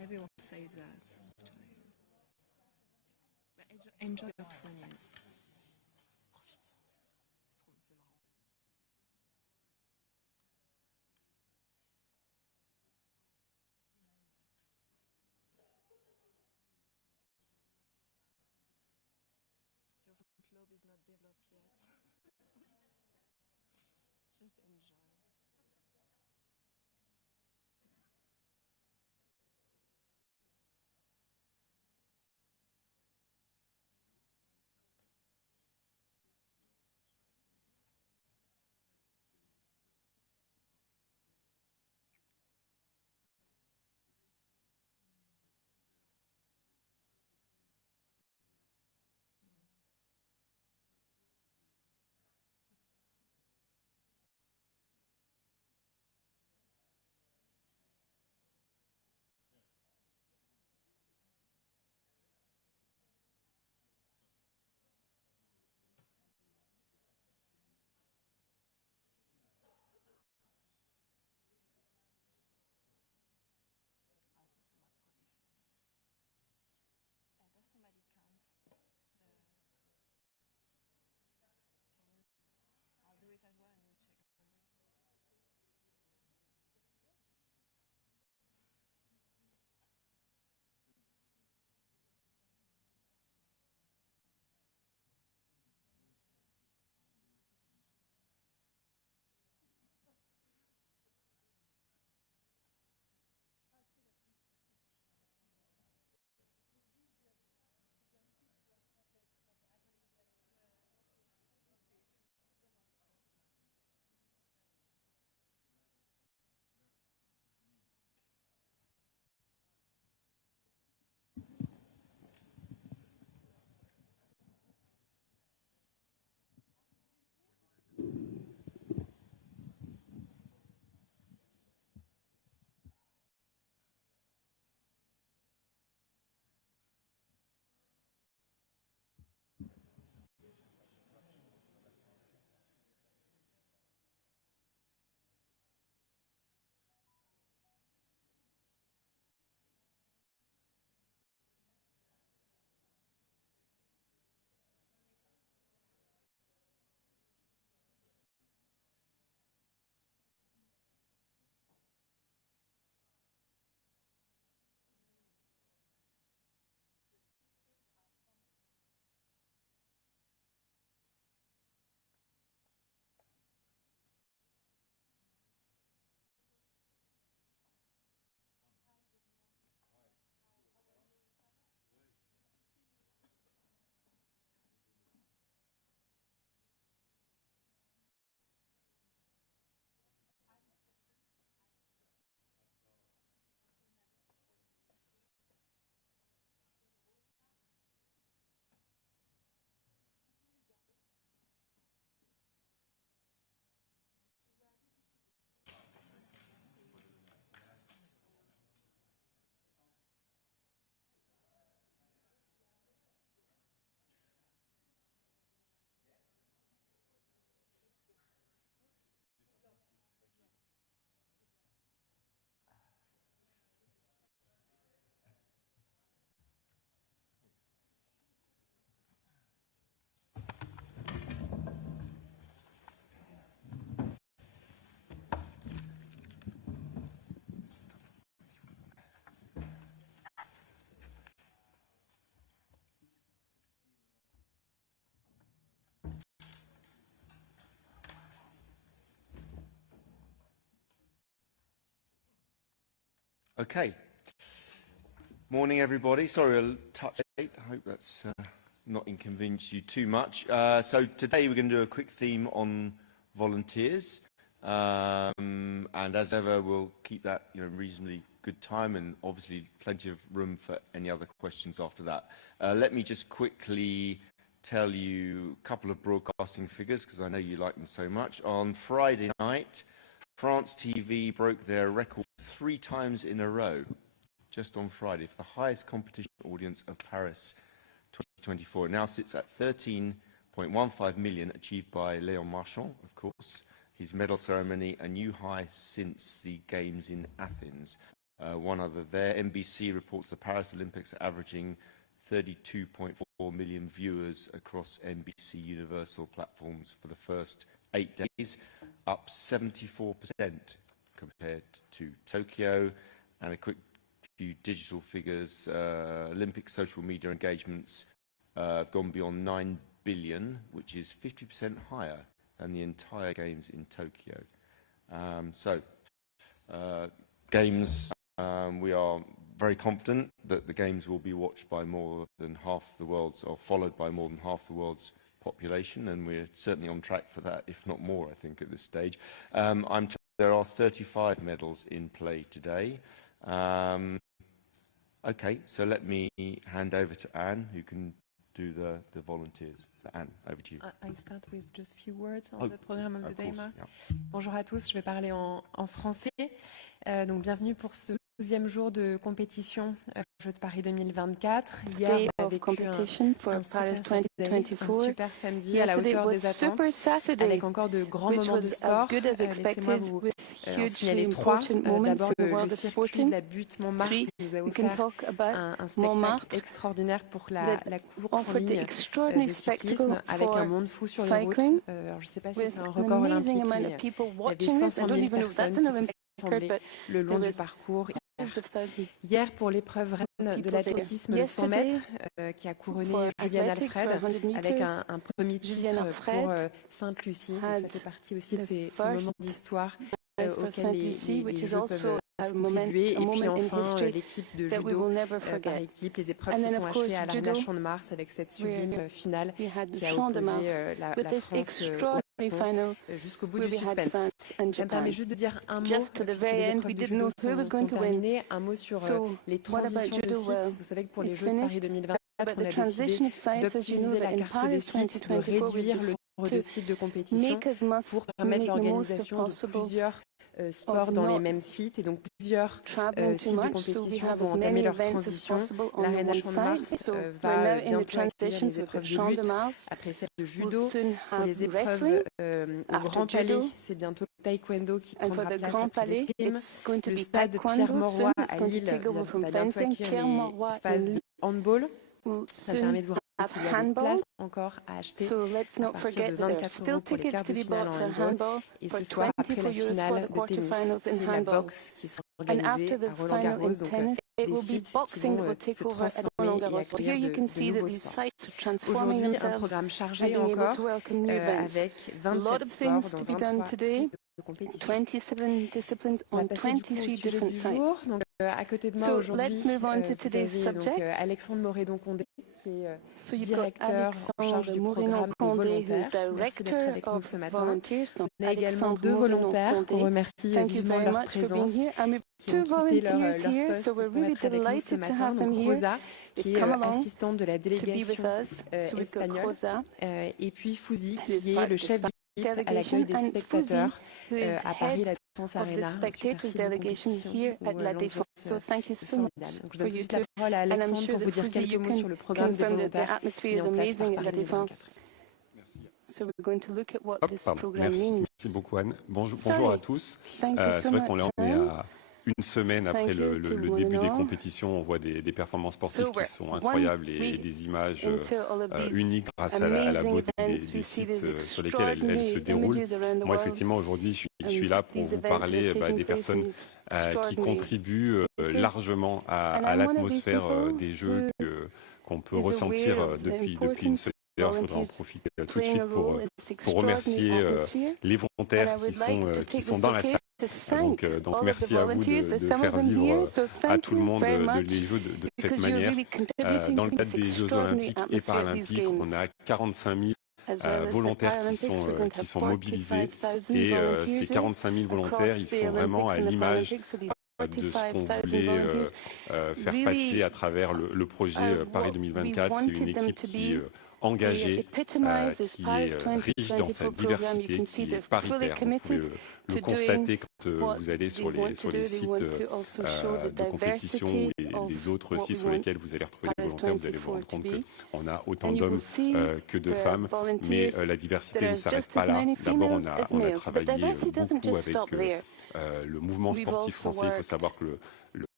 Everyone says that. Enjoy your 20s. Your club is not developed yet. Just enjoy. Okay. Morning, everybody. Sorry, a touch late. I hope that's not inconvenienced you too much. So today we're going to do a quick theme on volunteers. And as ever, we'll keep that reasonably good time and obviously plenty of room for any other questions after that. Let me just quickly tell you a couple of broadcasting figures because I know you like them so much. On Friday night, France TV broke their record 3 times in a row, just on Friday, for the highest competition audience of Paris 2024. It now sits at 13.15 million, achieved by Léon Marchand, of course. His medal ceremony, a new high since the Games in Athens. one other there. NBC reports the Paris Olympics averaging 32.4 million viewers across NBC Universal platforms for the first 8 days, up 74% compared to Tokyo. And a quick few digital figures, Olympic social media engagements have gone beyond 9 billion, which is 50% higher than the entire Games in Tokyo. Games, we are very confident that the Games will be watched by more than half the world's, or followed by more than half the world's population, and we're certainly on track for that, if not more, I think, at this stage. I'm told there are 35 medals in play today. Okay, so let me hand over to Anne, who can do the volunteers. Anne, over to you. I start with just a few words on the program of the day, Mark. Yeah. Bonjour à tous, je vais parler en français. Donc bienvenue pour ce 12e jour de compétition Jeux de Paris 2024. Hier, on a vécu un super samedi à la hauteur des attentes, avec encore de grands moments de sport. Laissez-moi vous en signaler 3. D'abord, le circuit de la butte Montmartre qui nous a offert un spectacle extraordinaire pour la course en ligne de cyclisme, avec un monde fou sur les routes. Alors, je ne sais pas si c'est un record olympique, mais il y avait 500 000 personnes qui se sont rassemblées le long du parcours. Hier, pour l'épreuve reine de l'athlétisme, le 100 mètres, qui a couronné Julian Alfred avec un premier titre pour Sainte-Lucie. Ça fait partie aussi de ces moments d'histoire auxquels les Jeux peuvent contribuer. Et puis enfin, l'équipe de judo par équipe. Les épreuves se sont achevées à l'Arena Champ-de-Mars avec cette sublime finale qui a opposé la France au Japon jusqu'au bout du suspense. Ça me permet juste de dire un mot, puisque les épreuves de judo sont terminées, un mot sur les transitions de sites. Vous savez que pour les Jeux de Paris 2024, on a décidé d'optimiser la carte des sites, de réduire le nombre de sites de compétition pour permettre l'organisation de plusieurs sports dans les mêmes sites, et donc plusieurs sites de compétition vont entamer leur transition. L'Arena Champ-de-Mars va bientôt accueillir les épreuves de lutte, après celle de judo. Pour les épreuves au Grand Palais, c'est bientôt le taekwondo qui prendra place après l'escrime. Le stade Pierre-Mauroy à Lille va bientôt accueillir les phases de handball. Ça permet de vous rappeler qu'il y a des places encore à acheter à partir de 24 € pour les quarts de finale en handball. Et ce soir, après la finale de tennis, c'est la boxe qui sera organisée à Roland-Garros. Donc, des sites qui vont se transformer et accueillir de nouveaux sports. Aujourd'hui, un programme chargé encore avec 27 sports dans 23 sites de compétition. 27 disciplines on 23 different sites. Donc, à côté de moi aujourd'hui, vous avez donc Alexandre Morédon-Condé, qui est directeur en charge du programme des volontaires. Merci d'être avec nous ce matin. On a également 2 volontaires qu'on remercie vivement de leur présence, qui ont quitté leur poste pour être avec nous ce matin. Donc Rosa, qui est assistante de la délégation espagnole, et puis Fouzi, qui est le chef d'équipe à l'accueil des spectateurs à Paris, la Défense Arena. Donc, je donne tout de suite la parole à Alexandre pour vous dire quelques mots sur le programme des volontaires mis en place par Paris 2024. Merci beaucoup, Anne. Bonjour à tous. C'est vrai qu'on est à une semaine après le début des compétitions. On voit des performances sportives qui sont incroyables et des images uniques grâce à la beauté des sites sur lesquels elles se déroulent. Moi, effectivement, aujourd'hui, je suis là pour vous parler des personnes qui contribuent largement à l'atmosphère des Jeux qu'on peut ressentir depuis une semaine. D'ailleurs, je voudrais en profiter tout de suite pour remercier les volontaires qui sont dans la salle. Donc merci à vous de faire vivre à tout le monde les Jeux de cette manière. Dans le cadre des Jeux olympiques et paralympiques, on a 45 000 volontaires qui sont mobilisés, et ces 45 000 volontaires, ils sont vraiment à l'image de ce qu'on voulait faire passer à travers le projet Paris 2024. C'est une équipe qui engagée, qui est riche dans sa diversité, qui est paritaire. Vous pouvez le constater quand vous allez sur les sites de compétition ou les autres sites sur lesquels vous allez retrouver des volontaires. Vous allez vous rendre compte qu'on a autant d'hommes que de femmes, mais la diversité ne s'arrête pas là. D'abord, on a travaillé beaucoup avec le mouvement sportif français. Il faut savoir que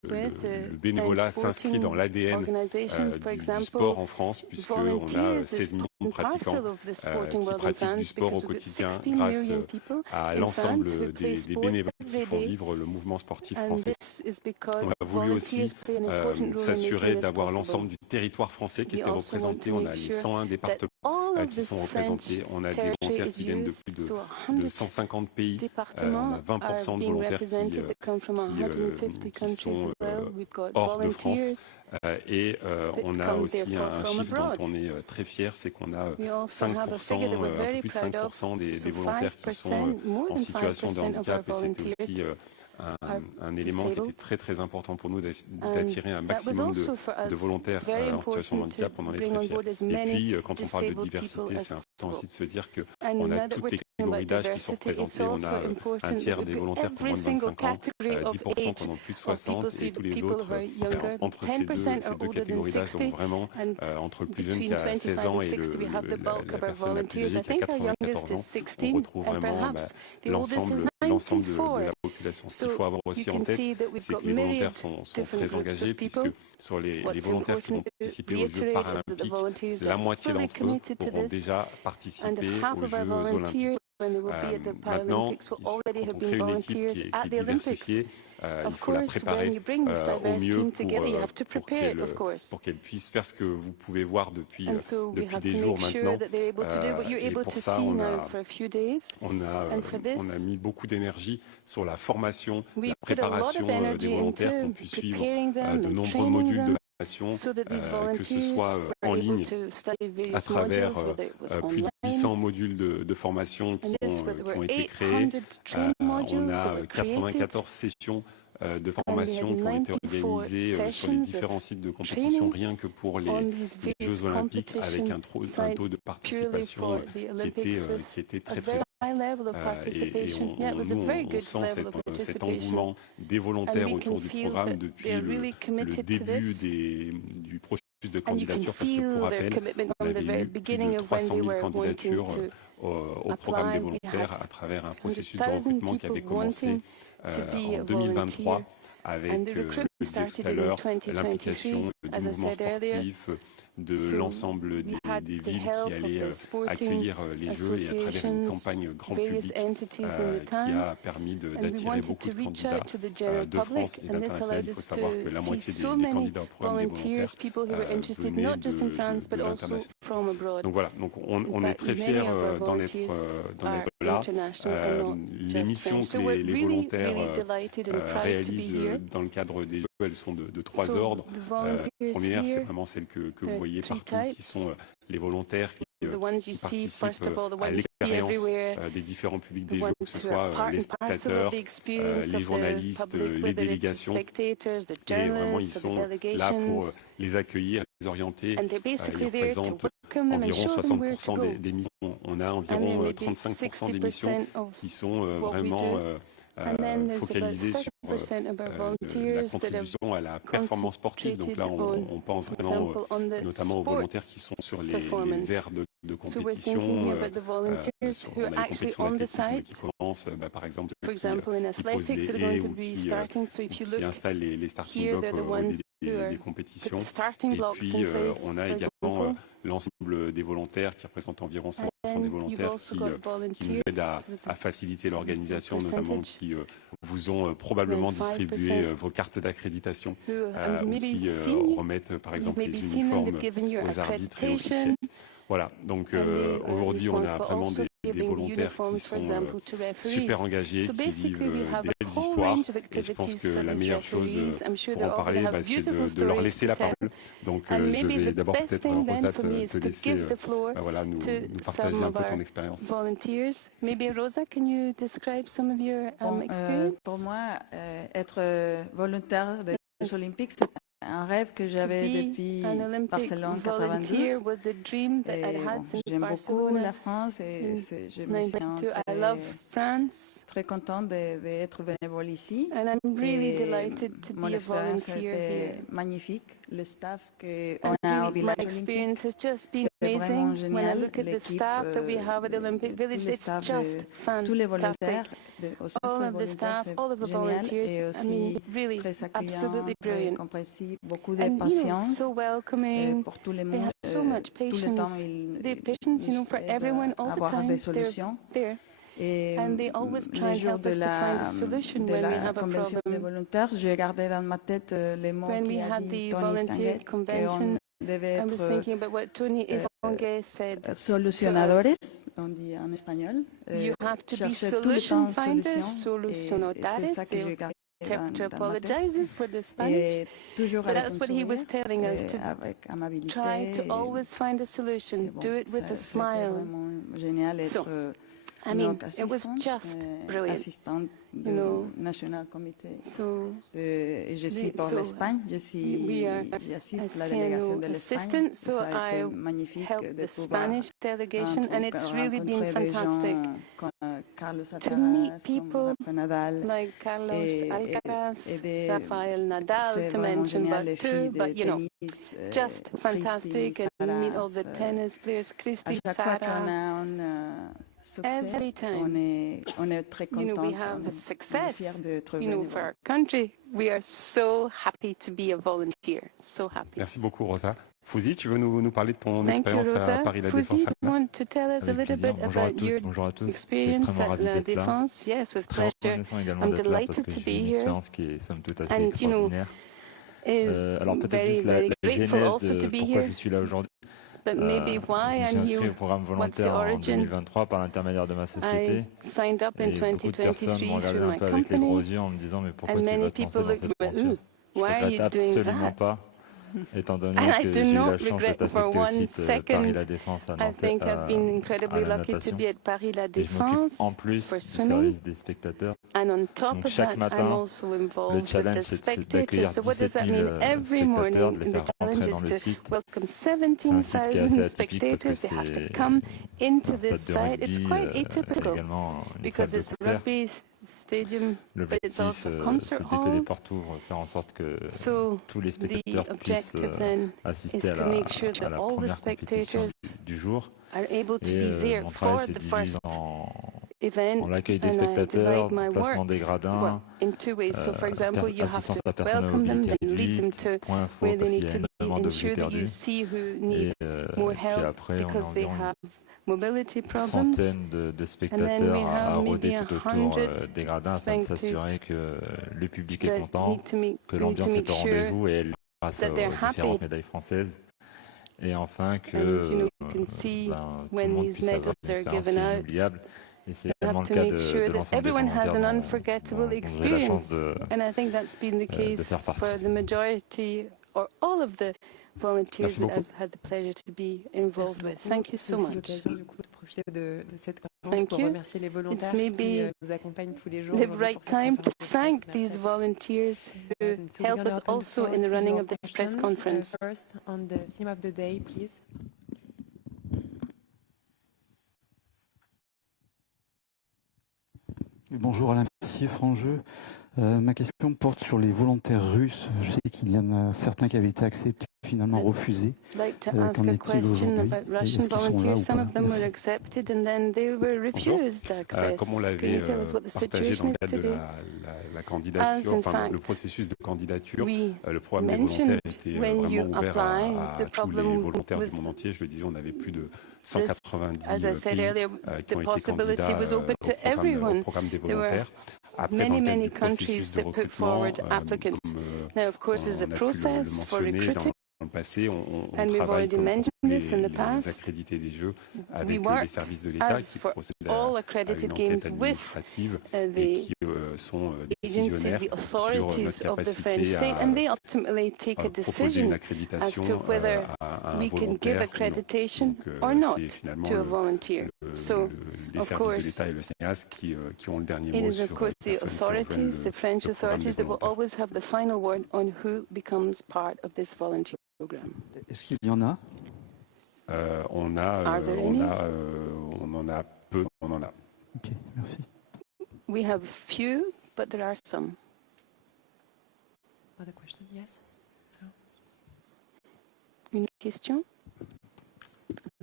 bénévolat s'inscrit dans l'ADN du sport en France, puisqu'on a 16 millions de pratiquants qui pratiquent du sport au quotidien grâce à l'ensemble des bénévoles qui font vivre le mouvement sportif français. On a voulu aussi s'assurer d'avoir l'ensemble du territoire français qui était représenté. On a les 101 départements qui sont représentés. On a des volontaires qui viennent de plus de 150 pays. On a 20% de volontaires qui sont hors de France. Et on a aussi un chiffre dont on est très fier, c'est qu'on a 5%, un peu plus de 5% des volontaires qui sont en situation de handicap. Et c'était aussi un élément qui était très très important pour nous d'attirer un maximum de volontaires en situation de handicap. On en est très fiers. Et puis quand on parle de diversité, c'est important aussi de se dire qu'on a toutes les catégories d'âge qui sont représentées. On a un tiers des volontaires pour moins de 25 ans, 10% pendant plus de 60 et tous les autres entre ces deux catégories d'âge. Donc vraiment entre le plus jeune qui a 16 ans et la personne la plus âgée qui a 94 ans, on retrouve vraiment l'ensemble de la population. Ce qu'il faut avoir aussi en tête, c'est que les volontaires sont très engagés, puisque sur les volontaires qui vont participer aux Jeux paralympiques, la moitié d'entre eux auront déjà participé aux Jeux olympiques. Maintenant, quand on crée une équipe qui est diversifiée, il faut la préparer au mieux pour qu'elle puisse faire ce que vous pouvez voir depuis des jours maintenant. Et pour ça, on a mis beaucoup d'énergie sur la formation, la préparation des volontaires, qu'on puisse suivre de nombreux modules de que ce soit en ligne à travers plus de 800 modules de formation qui ont été créés. On a 94 sessions de formation qui ont été organisées sur les différents sites de compétition rien que pour les Jeux olympiques, avec un taux de participation qui était très très bas. Et on sent cet engouement des volontaires autour du programme depuis le début du processus de candidature, parce que pour rappel, on avait eu plus de 300 000 candidatures au programme des volontaires à travers un processus de recrutement qui avait commencé en 2023 avec, je le disais tout à l'heure, l'implication du mouvement sportif, de l'ensemble des villes qui allaient accueillir les Jeux, et à travers une campagne grand public qui a permis d'attirer beaucoup de candidats de France et d'international. Il faut savoir que la moitié des candidats au programme des volontaires venaient de l'international. Donc voilà, on est très fiers d'en être là. Les missions que les volontaires réalisent dans le cadre des Jeux, elles sont de 3 ordres. Première, c'est vraiment celle que vous voyez partout, qui sont les volontaires qui participent à l'expérience des différents publics des Jeux, que ce soit les spectateurs, les journalistes, les délégations. Et vraiment, ils sont là pour les accueillir, les orienter. Ils représentent environ 60% des missions. On a environ 35% des missions qui sont vraiment focalisées sur la contribution à la performance sportive. Donc là, on pense vraiment notamment aux volontaires qui sont sur les aires de compétition. On a les compétitions d'athlétisme qui commencent, par exemple, qui posent les haies ou qui installent les starting blocks au début des compétitions. Et puis, on a également l'ensemble des volontaires qui représentent environ 5% des volontaires qui nous aident à faciliter l'organisation, notamment qui vous ont probablement distribué vos cartes d'accréditation ou qui remettent par exemple les uniformes aux arbitres et officiels. Voilà, donc aujourd'hui on a vraiment des volontaires qui sont super engagés, qui vivent des belles histoires, et je pense que la meilleure chose pour en parler, c'est de leur laisser la parole. Donc je vais d'abord peut-être, Rosa, te laisser nous partager un peu ton expérience. Pour moi, être volontaire des Jeux olympiques, c'est un rêve que j'avais depuis Barcelone 92. J'aime beaucoup la France et je me sens très contente d'être bénévole ici. Mon expérience était magnifique. Le staff qu'on a au village olympique, c'est vraiment génial. L'équipe, le staff, tous les volontaires all of the staff, all of the volunteers. I mean, really, absolutely brilliant. And so welcoming. They have so much patience. They're patient, for everyone all the time. They're there. And they always try and help us to find a solution when we have a problem. When we had the volunteer convention, I was thinking about what Tony Isongue said. Solucionadores, on dit en espagnol. You have to be solution finders, solucionadores. The interpreter apologizes for the Spanish, but that's what he was telling us, to try to always find a solution, do it with a smile. So, I mean, it was just brilliant. National Comité. Et je suis pour l'Espagne, j'assiste la délégation de l'Espagne. So I helped the Spanish delegation, and it's really been fantastic to meet people like Carlos Alcaraz, Rafael Nadal, to mention but just fantastic, and meet all the tennis players, Christy, Sarah. Every time, we have a success, for our country. We are so happy to be a volunteer, so happy. Merci beaucoup, Rosa. Fouzi, tu veux nous parler de ton expérience à Paris La Défense? Fouzi, you want to tell us a little bit about your experience at La Défense? Yes, with pleasure. I'm delighted to be here. And, very grateful also to be here. But maybe why I'm here, what's the origin? 2023 par l'intermédiaire de ma société. I signed up in 2023 through my company, and many people looked at me, why are you doing that? Étant donné And I que do j'ai eu la not chance regret d'être for affecté au one site Paris second. La Défense à I think I've been incredibly lucky to be at Paris La Défense en plus for du swimming. service des spectateurs. And on top Donc of chaque that, matin, I'm also involved with the challenge c'est d'accueillir spectators. So what does 17 that 000 mean? Every spectateurs, de morning, les the faire challenge rentrer is dans le to site. welcome C'est un site qui est assez 17,000 atypique parce que spectators. They have to c'est come into un this stade de site. It's rugby, quite atypical également une because salle de it's a concert. rugby stadium, but it's L'objectif, also a concert c'est dès que les hall. portes ouvrent, faire en sorte que So tous les the spectateurs puissent objective then assister is à to make sure à that la all the première compétition spectators du jour. are able to Et be there mon for travail se the divise first en event, l'accueil des and I spectateurs, divide my le placement work des gradins, in two ways. So, for example, you have assistance to à la personne à welcome them, mobilité then lead them réduite, to point info where they parce qu'il need y a to be, énormément d'objets ensure that you perdus. see who need more Puis help après, on because a they environ have mobility une problems. centaine de And then we spectateurs à have rôder maybe tout autour 100 des gradins afin de s'assurer spectators que le public est that content, need to make, que we need l'ambiance to est make au sure rendez-vous et elle grâce that aux they're différentes happy. médailles françaises. Et enfin que And you can see tout le when monde these puisse avoir medals une are expérience given qui est out, inoubliable. Et c'est you également have le to cas make sure de that l'ensemble des everyone has volontaires an dont unforgettable j'ai la chance experience. And I think that's been the case faire partie. for the majority or all of the volunteers that I've had the pleasure to be involved with. Thank you so much. C'est l'occasion du coup de profiter de cette conférence Thank pour you. remercier les volontaires It's maybe qui nous accompagnent tous les jours. the right time to thank these volunteers who So we're help gonna us open the also floor in the to running your of this question. press conference. First, on the theme of the day, please. Bonjour Alain Mercier, Franjeu. Ma question porte sur les volontaires russes. Je sais qu'il y en a certains qui avaient été acceptés, finalement refusés. Qu'en est-il aujourd'hui? Est-ce qu'ils sont là ou pas? Merci. Comme on l'avait partagé dans le cadre de la candidature, enfin le processus de candidature, le programme des volontaires était vraiment ouvert à tous les volontaires du monde entier. Je le disais, on avait plus de 190 pays qui ont été candidats au programme des volontaires. Après, dans le cadre du processus de recrutement, comme on a pu le mentionner, dans le passé, on travaille comme les accrédités des Jeux avec les services de l'État qui procèdent à une enquête administrative et qui sont décisionnaires sur notre capacité à proposer une accréditation à un volontaire. Donc, c'est finalement les services de l'État et le CNAS qui ont le dernier mot sur les personnes qui rejoignent le programme des volontaires. Est-ce qu'il y en a? On en a peu, on en a. Ok, merci. We have few, but there are some. Other question, yes. So. Une question?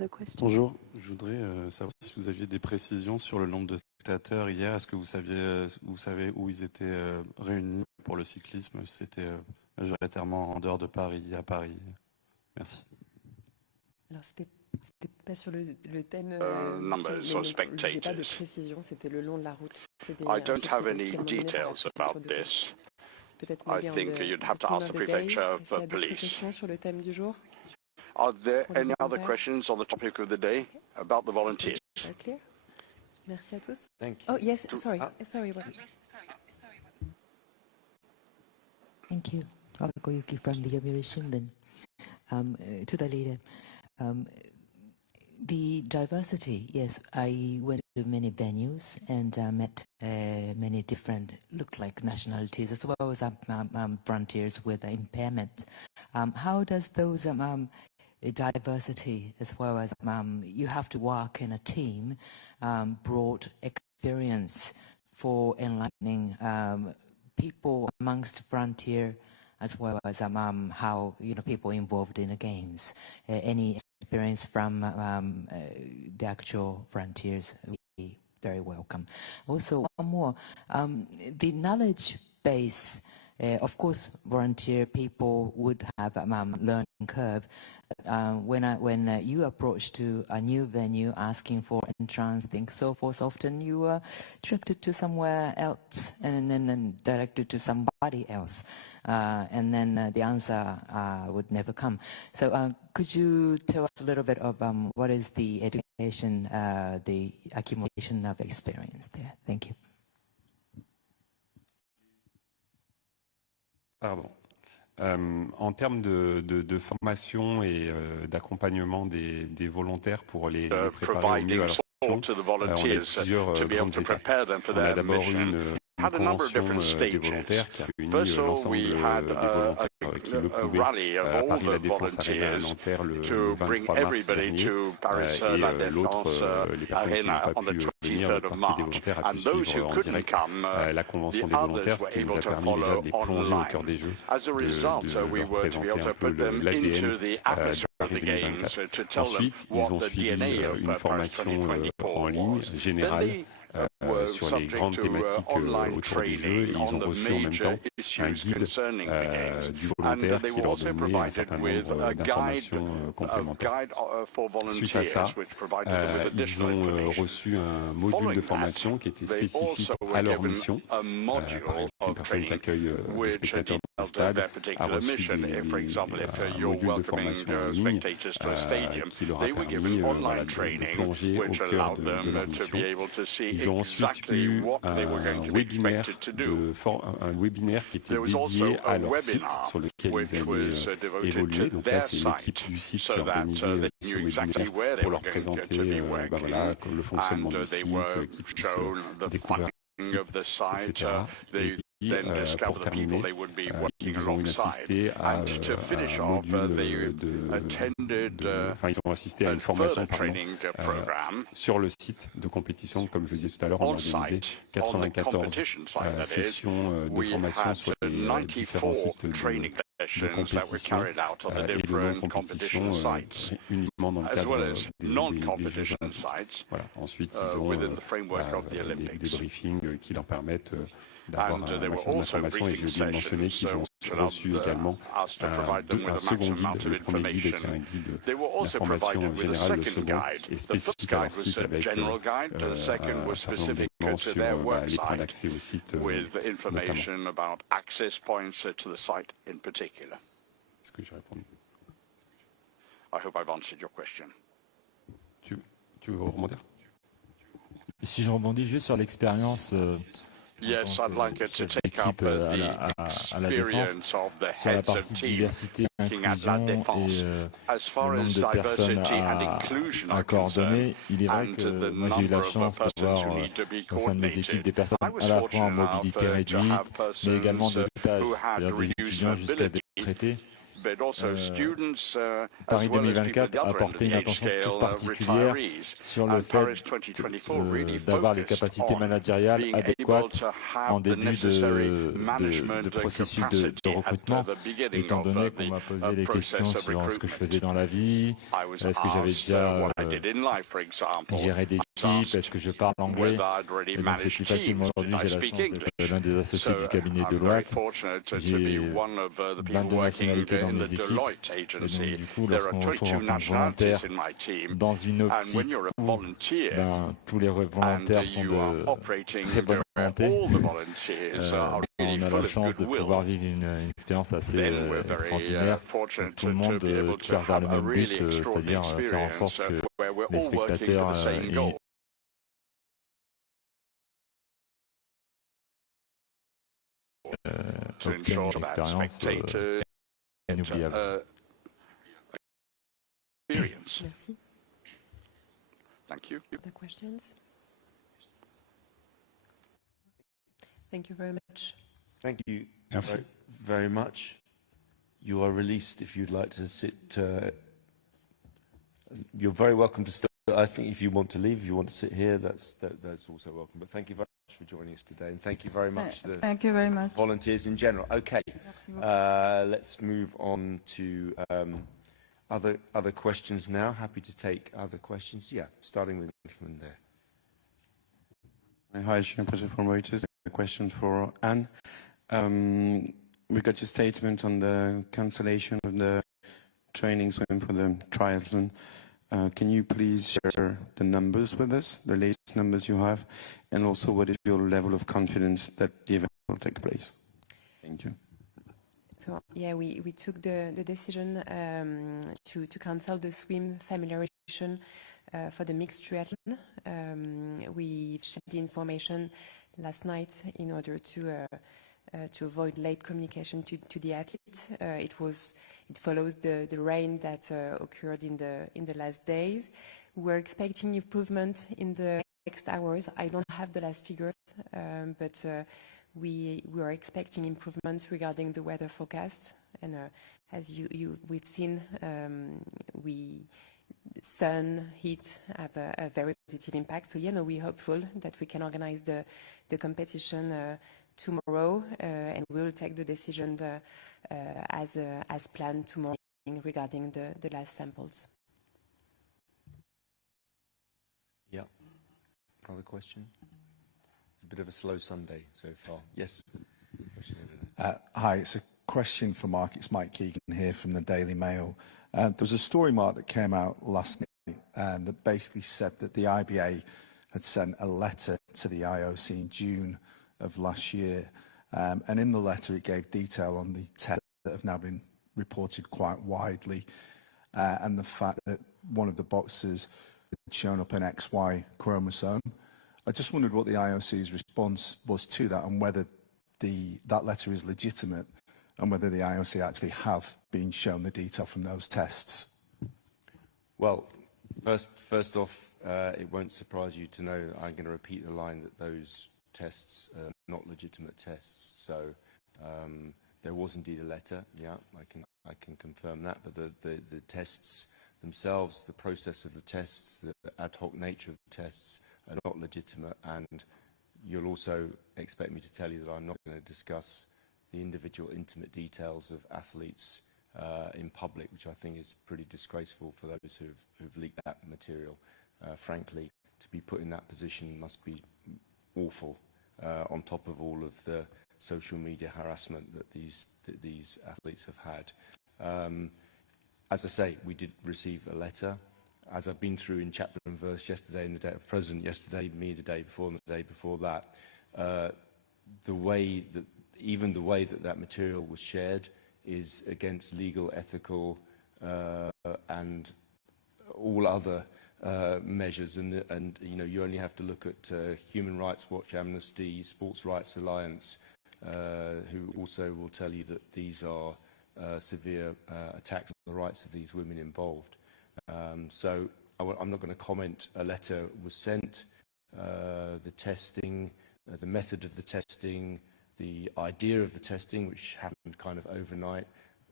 Bonjour, je voudrais savoir si vous aviez des précisions sur le nombre de spectateurs hier. Est-ce que vous savez où ils étaient réunis pour le cyclisme? C'était majoritairement en dehors de Paris, à Paris. Merci. Alors c'était pas sur le thème. Numbers or J'ai pas de spectators. précision. C'était le long de la route. I don't have any details about this. I think you'd have to ask the prefecture of police. Questions sur le thème du jour? Are there any other questions on the topic of the day about the volunteers? Clear? Merci à tous. Thank you. Oh yes, sorry. Sorry. Thank you. Koyuki from the Viewership. To the leader. The diversity, yes, I went to many venues and met many different, looked like nationalities as well as frontiers with impairment. How does those diversity as well as you have to work in a team brought experience for enlightening people amongst frontier as well as how people involved in the games? Any experience from the actual frontiers would be very welcome. Also, one more, the knowledge base. Of course, volunteer people would have learning curve. When you approach to a new venue asking for entrance, things so forth, often you are directed to somewhere else and then directed to somebody else. And then the answer would never come. So could you tell us a little bit of what is the education, the accumulation of experience there? Thank you. Pardon. En termes de formation et d'accompagnement des volontaires pour les préparer au mieux à leur mission, on a plusieurs grandes étapes. On a d'abord une convention des volontaires qui a réuni l'ensemble des volontaires qui le pouvaient à Paris La Défense Arena à Nanterre le 23 mars dernier et l'autre, les personnes qui n'ont pas pu venir, le parti des volontaires a pu suivre en direct la convention des volontaires, ce qui nous a permis déjà de les plonger au cœur des jeux, de leur présenter un peu l'ADN de Paris 2024. Ensuite, ils ont suivi une formation en ligne générale sur les grandes thématiques autour des jeux, et ils ont reçu en même temps un guide du volontaire qui leur donnait un certain nombre d'informations complémentaires. Suite à ça, ils ont reçu un module de formation qui était spécifique à leur mission. Par exemple, une personne qui accueille des spectateurs dans le stade a reçu un module de formation en ligne qui leur a permis de plonger au cœur de leur mission. Ils ont ensuite eu un webinaire qui était dédié à leur site sur lequel ils allaient évoluer. Donc là, c'est l'équipe du site qui a organisé ce webinaire pour leur présenter le fonctionnement du site, qu'ils puissent découvrir le site, etc. Et pour terminer, ils ont assisté à un module ils ont assisté à une formation sur le site de compétition. Comme je le disais tout à l'heure, on a organisé 94 sessions de formation sur les différents sites de compétition et de non-compétition uniquement dans le cadre des Jeux olympiques. Voilà. Ensuite, ils ont des briefings qui leur permettent d'avoir un maximum d'informations, et j'ai oublié de mentionner qu'ils ont reçu également un second guide. Le premier guide était un guide d'information générale, le second est spécifique à leur site avec un certain nombre d'éléments sur les points d'accès au site notamment. Est-ce que j'ai répondu? Tu veux rebondir? Si je rebondis juste sur l'expérience Yes, I'd like to take up à la défense sur la partie diversité, inclusion et as far le nombre as de personnes diversity and inclusion à are coordonner. Il est vrai and que the moi j'ai eu la number of chance persons d'avoir who need to be au sein de mes équipes coordinated. des personnes I was à la fois en fortunate enough mobilité to réduite, have mais également persons de tout âge, who had c'est-à-dire des reduced étudiants jusqu'à des mobility retraités. Paris 2024 a porté une attention toute particulière sur le fait d'avoir les capacités managériales adéquates en début de processus de recrutement, étant donné qu'on m'a posé des questions sur ce que je faisais dans la vie, est-ce que j'avais déjà géré des équipes, est-ce que je parle anglais, et donc c'est plus facile. Moi aujourd'hui j'ai la chance d'être l'un des associés du cabinet de Deloitte, j'ai 22 nationalités dans mes équipes, et donc du coup lorsqu'on se retrouve en tant que volontaire dans une optique où tous les volontaires sont de très bonne volonté, on a la chance de pouvoir vivre une expérience assez extraordinaire. Tout le monde tire vers le même but, c'est-à-dire faire en sorte que les spectateurs aient obtiennent une expérience inoubliable. Merci. Thank you. Other questions? Thank you very much. Thank you very much. You are released if you'd like to sit. You're very welcome to stay. I think if you want to leave, if you want to sit here, that's also welcome. But thank you very much for joining us today, and thank you very much to thank you very much. Volunteers in general. Okay, let's move on to other questions now. Happy to take other questions. Yeah, starting with the gentleman there. Hi, Jean Paget from Reuters. A question for Anne. We got your statement on the cancellation of the training swim for the triathlon. Can you please share the numbers with us, the latest numbers you have, and also what is your level of confidence that the event will take place? Thank you. So yeah, we took the decision to cancel the swim familiarization for the mixed triathlon. We shared the information last night in order to avoid late communication to the athletes. It follows the rain that occurred in the last days. We're expecting improvement in the next hours. I don't have the last figures, but we are expecting improvements regarding the weather forecast. And as we've seen, sun, heat have a very positive impact. So yeah, no, we're hopeful that we can organize the competition tomorrow, and we will take the decision as planned tomorrow regarding the last samples. Yeah. Another question? It's a bit of a slow Sunday so far. Yes. Hi, it's a question for Mark. It's Mike Keegan here from the Daily Mail. There was a story, Mark, that came out last night that basically said that the IBA had sent a letter to the IOC in June of last year. And in the letter, it gave detail on the tests that have now been reported quite widely, and the fact that one of the boxes had shown up an XY chromosome. I just wondered what the IOC's response was to that, and whether that letter is legitimate, and whether the IOC actually have been shown the detail from those tests. Well, first off, it won't surprise you to know that I'm going to repeat the line that those tests are not legitimate tests. So there was indeed a letter. Yeah, I can confirm that. But the tests themselves, the process of the tests, the ad hoc nature of the tests are not legitimate. And you'll also expect me to tell you that I'm not going to discuss the individual intimate details of athletes in public, which I think is pretty disgraceful for those who've leaked that material. Frankly, to be put in that position must be awful, on top of all of the social media harassment that these athletes have had. As I say, we did receive a letter. As I've been through in chapter and verse yesterday and the day of President yesterday, me the day before and the day before that, the way that material was shared is against legal, ethical, and all other measures, and you know, you only have to look at Human Rights Watch, Amnesty, Sports Rights Alliance, who also will tell you that these are severe attacks on the rights of these women involved. So I'm not going to comment. A letter was sent. The testing, the method of the testing, the idea of the testing, which happened kind of overnight,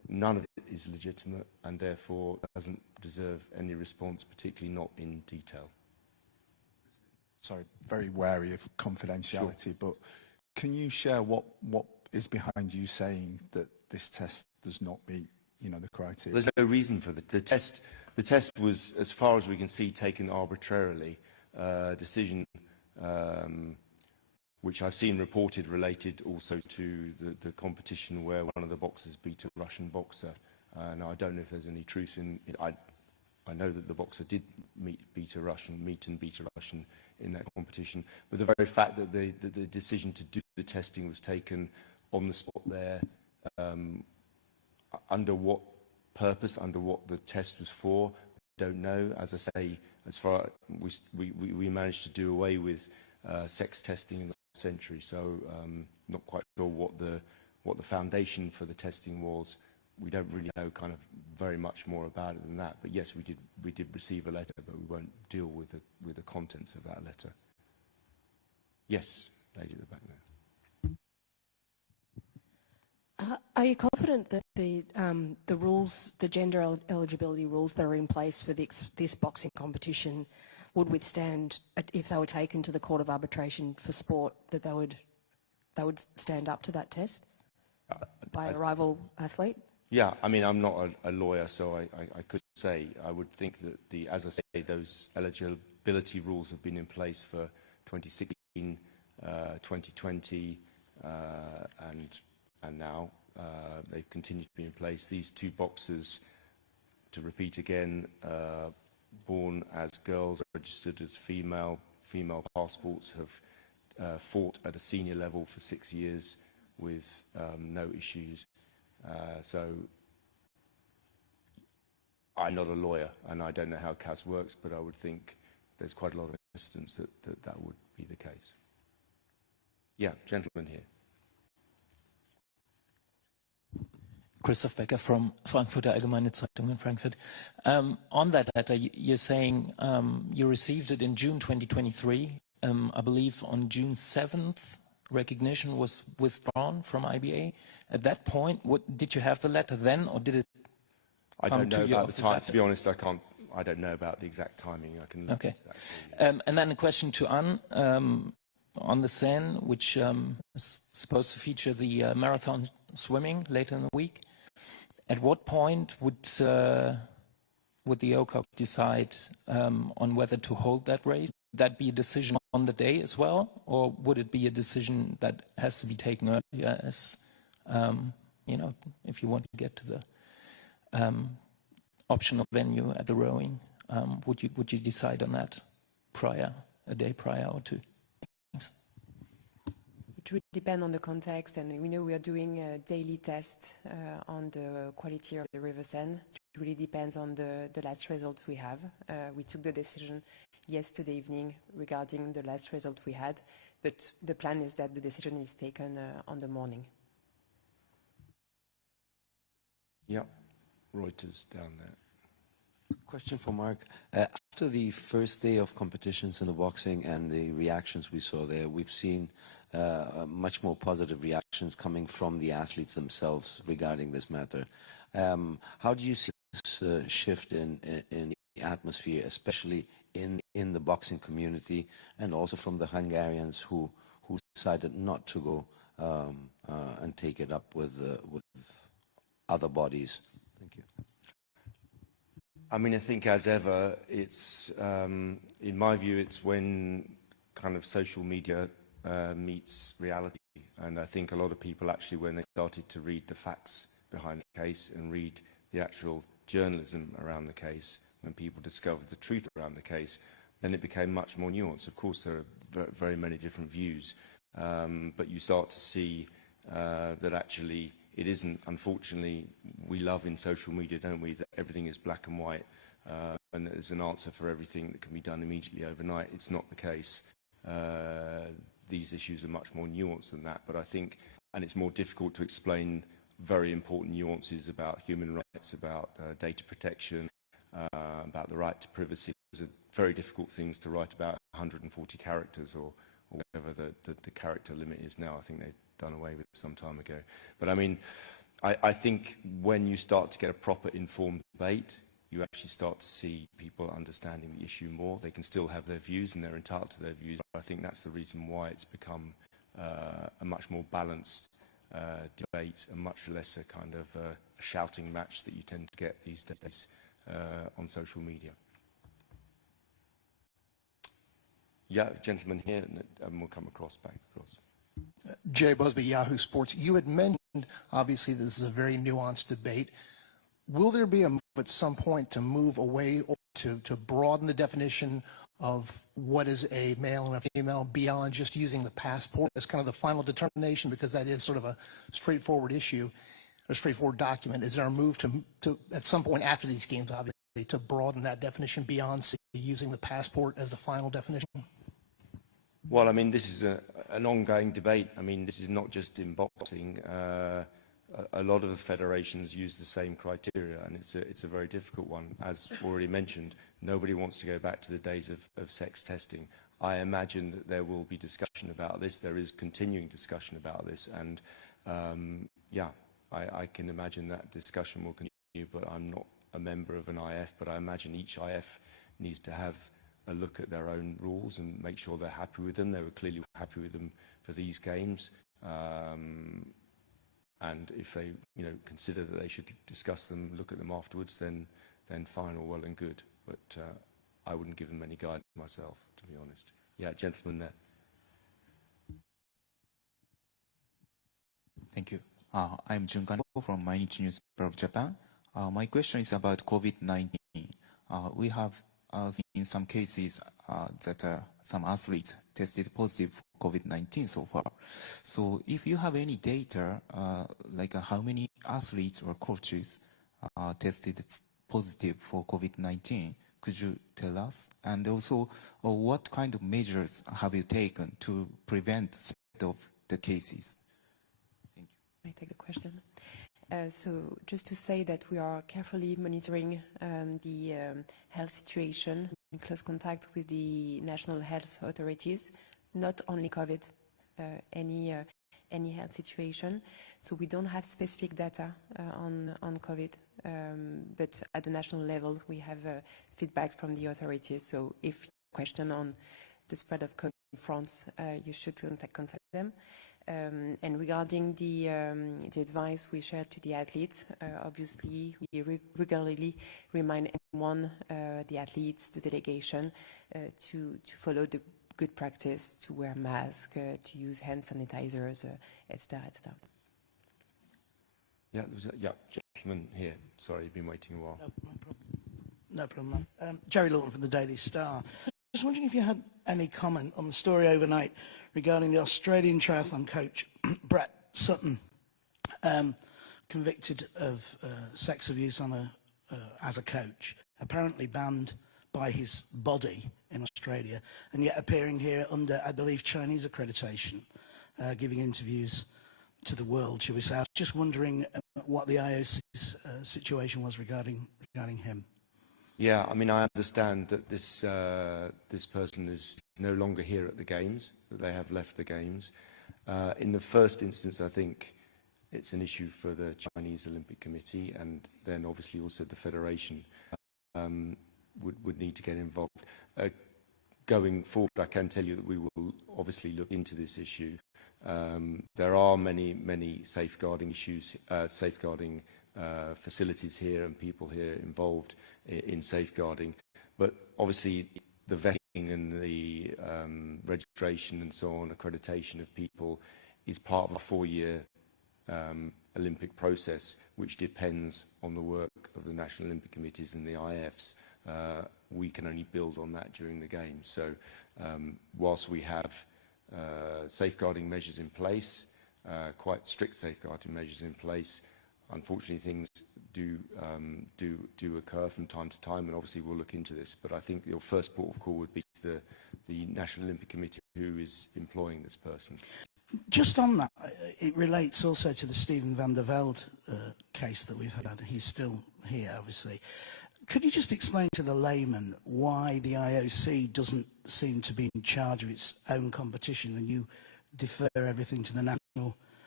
none of it is legitimate and therefore doesn't deserve any response, particularly not in detail. Sorry, very wary of confidentiality, but can you share what is behind you saying that this test does not meet, the criteria? There's no reason for the test. The test was, as far as we can see, taken arbitrarily. Decision which I've seen reported related also to the competition where one of the boxers beat a Russian boxer. Now, I don't know if there's any truth in it. I know that the boxer did meet and beat a Russian in that competition, but the very fact that the decision to do the testing was taken on the spot there, under what purpose, under what the test was for, I don't know. As I say, as far we managed to do away with sex testing in the century, so not quite sure what the foundation for the testing was. We don't really know kind of very much more about it than that. But yes, we did receive a letter, but we won't deal with the contents of that letter. Yes, lady at the back there. Are you confident that the rules, the gender eligibility rules that are in place for this boxing competition would withstand, if they were taken to the Court of Arbitration for Sport, that they would stand up to that test by a rival athlete? Yeah, I mean, I'm not a lawyer, so I could say. I would think that as I say, those eligibility rules have been in place for 2016, 2020, and now they've continued to be in place. These two boxers, to repeat again, born as girls, registered as female passports, have fought at a senior level for 6 years with no issues. So I'm not a lawyer, and I don't know how CAS works, but I would think there's quite a lot of evidence that would be the case. Yeah, gentleman here. Christoph Becker from Frankfurter Allgemeine Zeitung in Frankfurt. On that letter, you're saying you received it in June 2023. I believe on June 7th, recognition was withdrawn from IBA. At that point, did you have the letter then, or did it I don't know about the time. To be honest, I don't know about the exact timing. I can. Okay. And then a question to Anne on the Seine, which is supposed to feature the marathon swimming later in the week. At what point would the IOC decide on whether to hold that race? Would that be a decision on the day as well, or would it be a decision that has to be taken earlier, as if you want to get to the optional venue at the rowing? Would you decide on that a day prior or two? Thanks. It would depend on the context, and we know we are doing a daily test on the quality of the River Seine. So it really depends on the last result we have. We took the decision yesterday evening regarding the last result we had, but the plan is that the decision is taken on the morning. Yeah, Reuters down there. Question for Mark. After the first day of competitions in the boxing and the reactions we saw there, we've seen much more positive reactions coming from the athletes themselves regarding this matter. How do you see this shift in the atmosphere, especially in the boxing community, and also from the Hungarians who decided not to go and take it up with other bodies? Thank you. I mean, I think as ever, it's, in my view, it's when kind of social media meets reality. And I think a lot of people actually, when they started to read the facts behind the case and read the actual journalism around the case, when people discovered the truth around the case, then it became much more nuanced. Of course, there are very many different views, but you start to see that actually it isn't, unfortunately, we love in social media, don't we, that everything is black and white, and there's an answer for everything that can be done immediately overnight. It's not the case. These issues are much more nuanced than that, but I think, and it's more difficult to explain very important nuances about human rights, about data protection, about the right to privacy. Those are very difficult things to write about 140 characters or whatever the character limit is now. I think they've done away with it some time ago. But I mean, I think when you start to get a proper informed debate, you actually start to see people understanding the issue more. They can still have their views and they're entitled to their views. But I think that's the reason why it's become a much more balanced debate, a much less a kind of a shouting match that you tend to get these days on social media. Yeah, gentleman here, and we'll come across back, of course. Jay Busby, Yahoo Sports. You had mentioned, obviously, this is a very nuanced debate. Will there be a move at some point to move away or to broaden the definition of what is a male and a female beyond just using the passport as kind of the final determination, because that is sort of a straightforward issue, a straightforward document? Is there a move to at some point after these games, obviously, to broaden that definition beyond using the passport as the final definition? Well, I mean, this is an ongoing debate. I mean, this is not just in boxing. A lot of the federations use the same criteria, and it's a very difficult one. As already mentioned, nobody wants to go back to the days of sex testing. I imagine that there will be discussion about this. There is continuing discussion about this, and yeah, I can imagine that discussion will continue, but I'm not a member of an IF, but I imagine each IF needs to have a look at their own rules and make sure they're happy with them. They were clearly happy with them for these games. And if they, consider that they should discuss them, look at them afterwards, then fine or well and good. But I wouldn't give them any guidance myself, to be honest. Yeah, gentleman there. Thank you. I'm Junkan from Mainichi Newspaper of Japan. My question is about COVID-19. We have seen some cases that some athletes tested positive for COVID-19 so far. So if you have any data, like how many athletes or coaches tested positive for COVID-19, could you tell us? And also, what kind of measures have you taken to prevent the spread of the cases? Thank you. I take the question. So just to say that we are carefully monitoring the health situation in close contact with the national health authorities, not only COVID, any health situation. So we don't have specific data on COVID, but at the national level we have feedback from the authorities. So if you have a question on the spread of COVID in France, you should contact them. And regarding the advice we share to the athletes, obviously we regularly remind everyone, the athletes, the delegation, to follow the good practice, to wear masks, to use hand sanitizers, etc., etc. Yeah, gentleman here. Sorry, you've been waiting a while. No problem. Jerry Lawton from the Daily Star. Just wondering if you had any comment on the story overnight regarding the Australian triathlon coach, Brett Sutton, convicted of sex abuse as a coach, apparently banned by his body in Australia, and yet appearing here under, I believe, Chinese accreditation, giving interviews to the world, shall we say. I was just wondering what the IOC's situation was regarding him. Yeah, I mean, I understand that this person is no longer here at the Games, that they have left the Games. In the first instance, I think it's an issue for the Chinese Olympic Committee, and then obviously also the Federation would need to get involved. Going forward, I can tell you that we will obviously look into this issue. There are many safeguarding issues, safeguarding facilities here and people here involved in safeguarding, but obviously the vetting and the registration and so on, accreditation of people, is part of a 4-year Olympic process, which depends on the work of the National Olympic Committees and the IFs. We can only build on that during the Games. So whilst we have safeguarding measures in place, quite strict safeguarding measures in place, unfortunately things do occur from time to time, and obviously we'll look into this. But I think your first port of call would be the National Olympic Committee who is employing this person. Just on that, it relates also to the Steven van der Velde case that we've had. He's still here, obviously. Could you just explain to the layman why the IOC doesn't seem to be in charge of its own competition and you defer everything to the National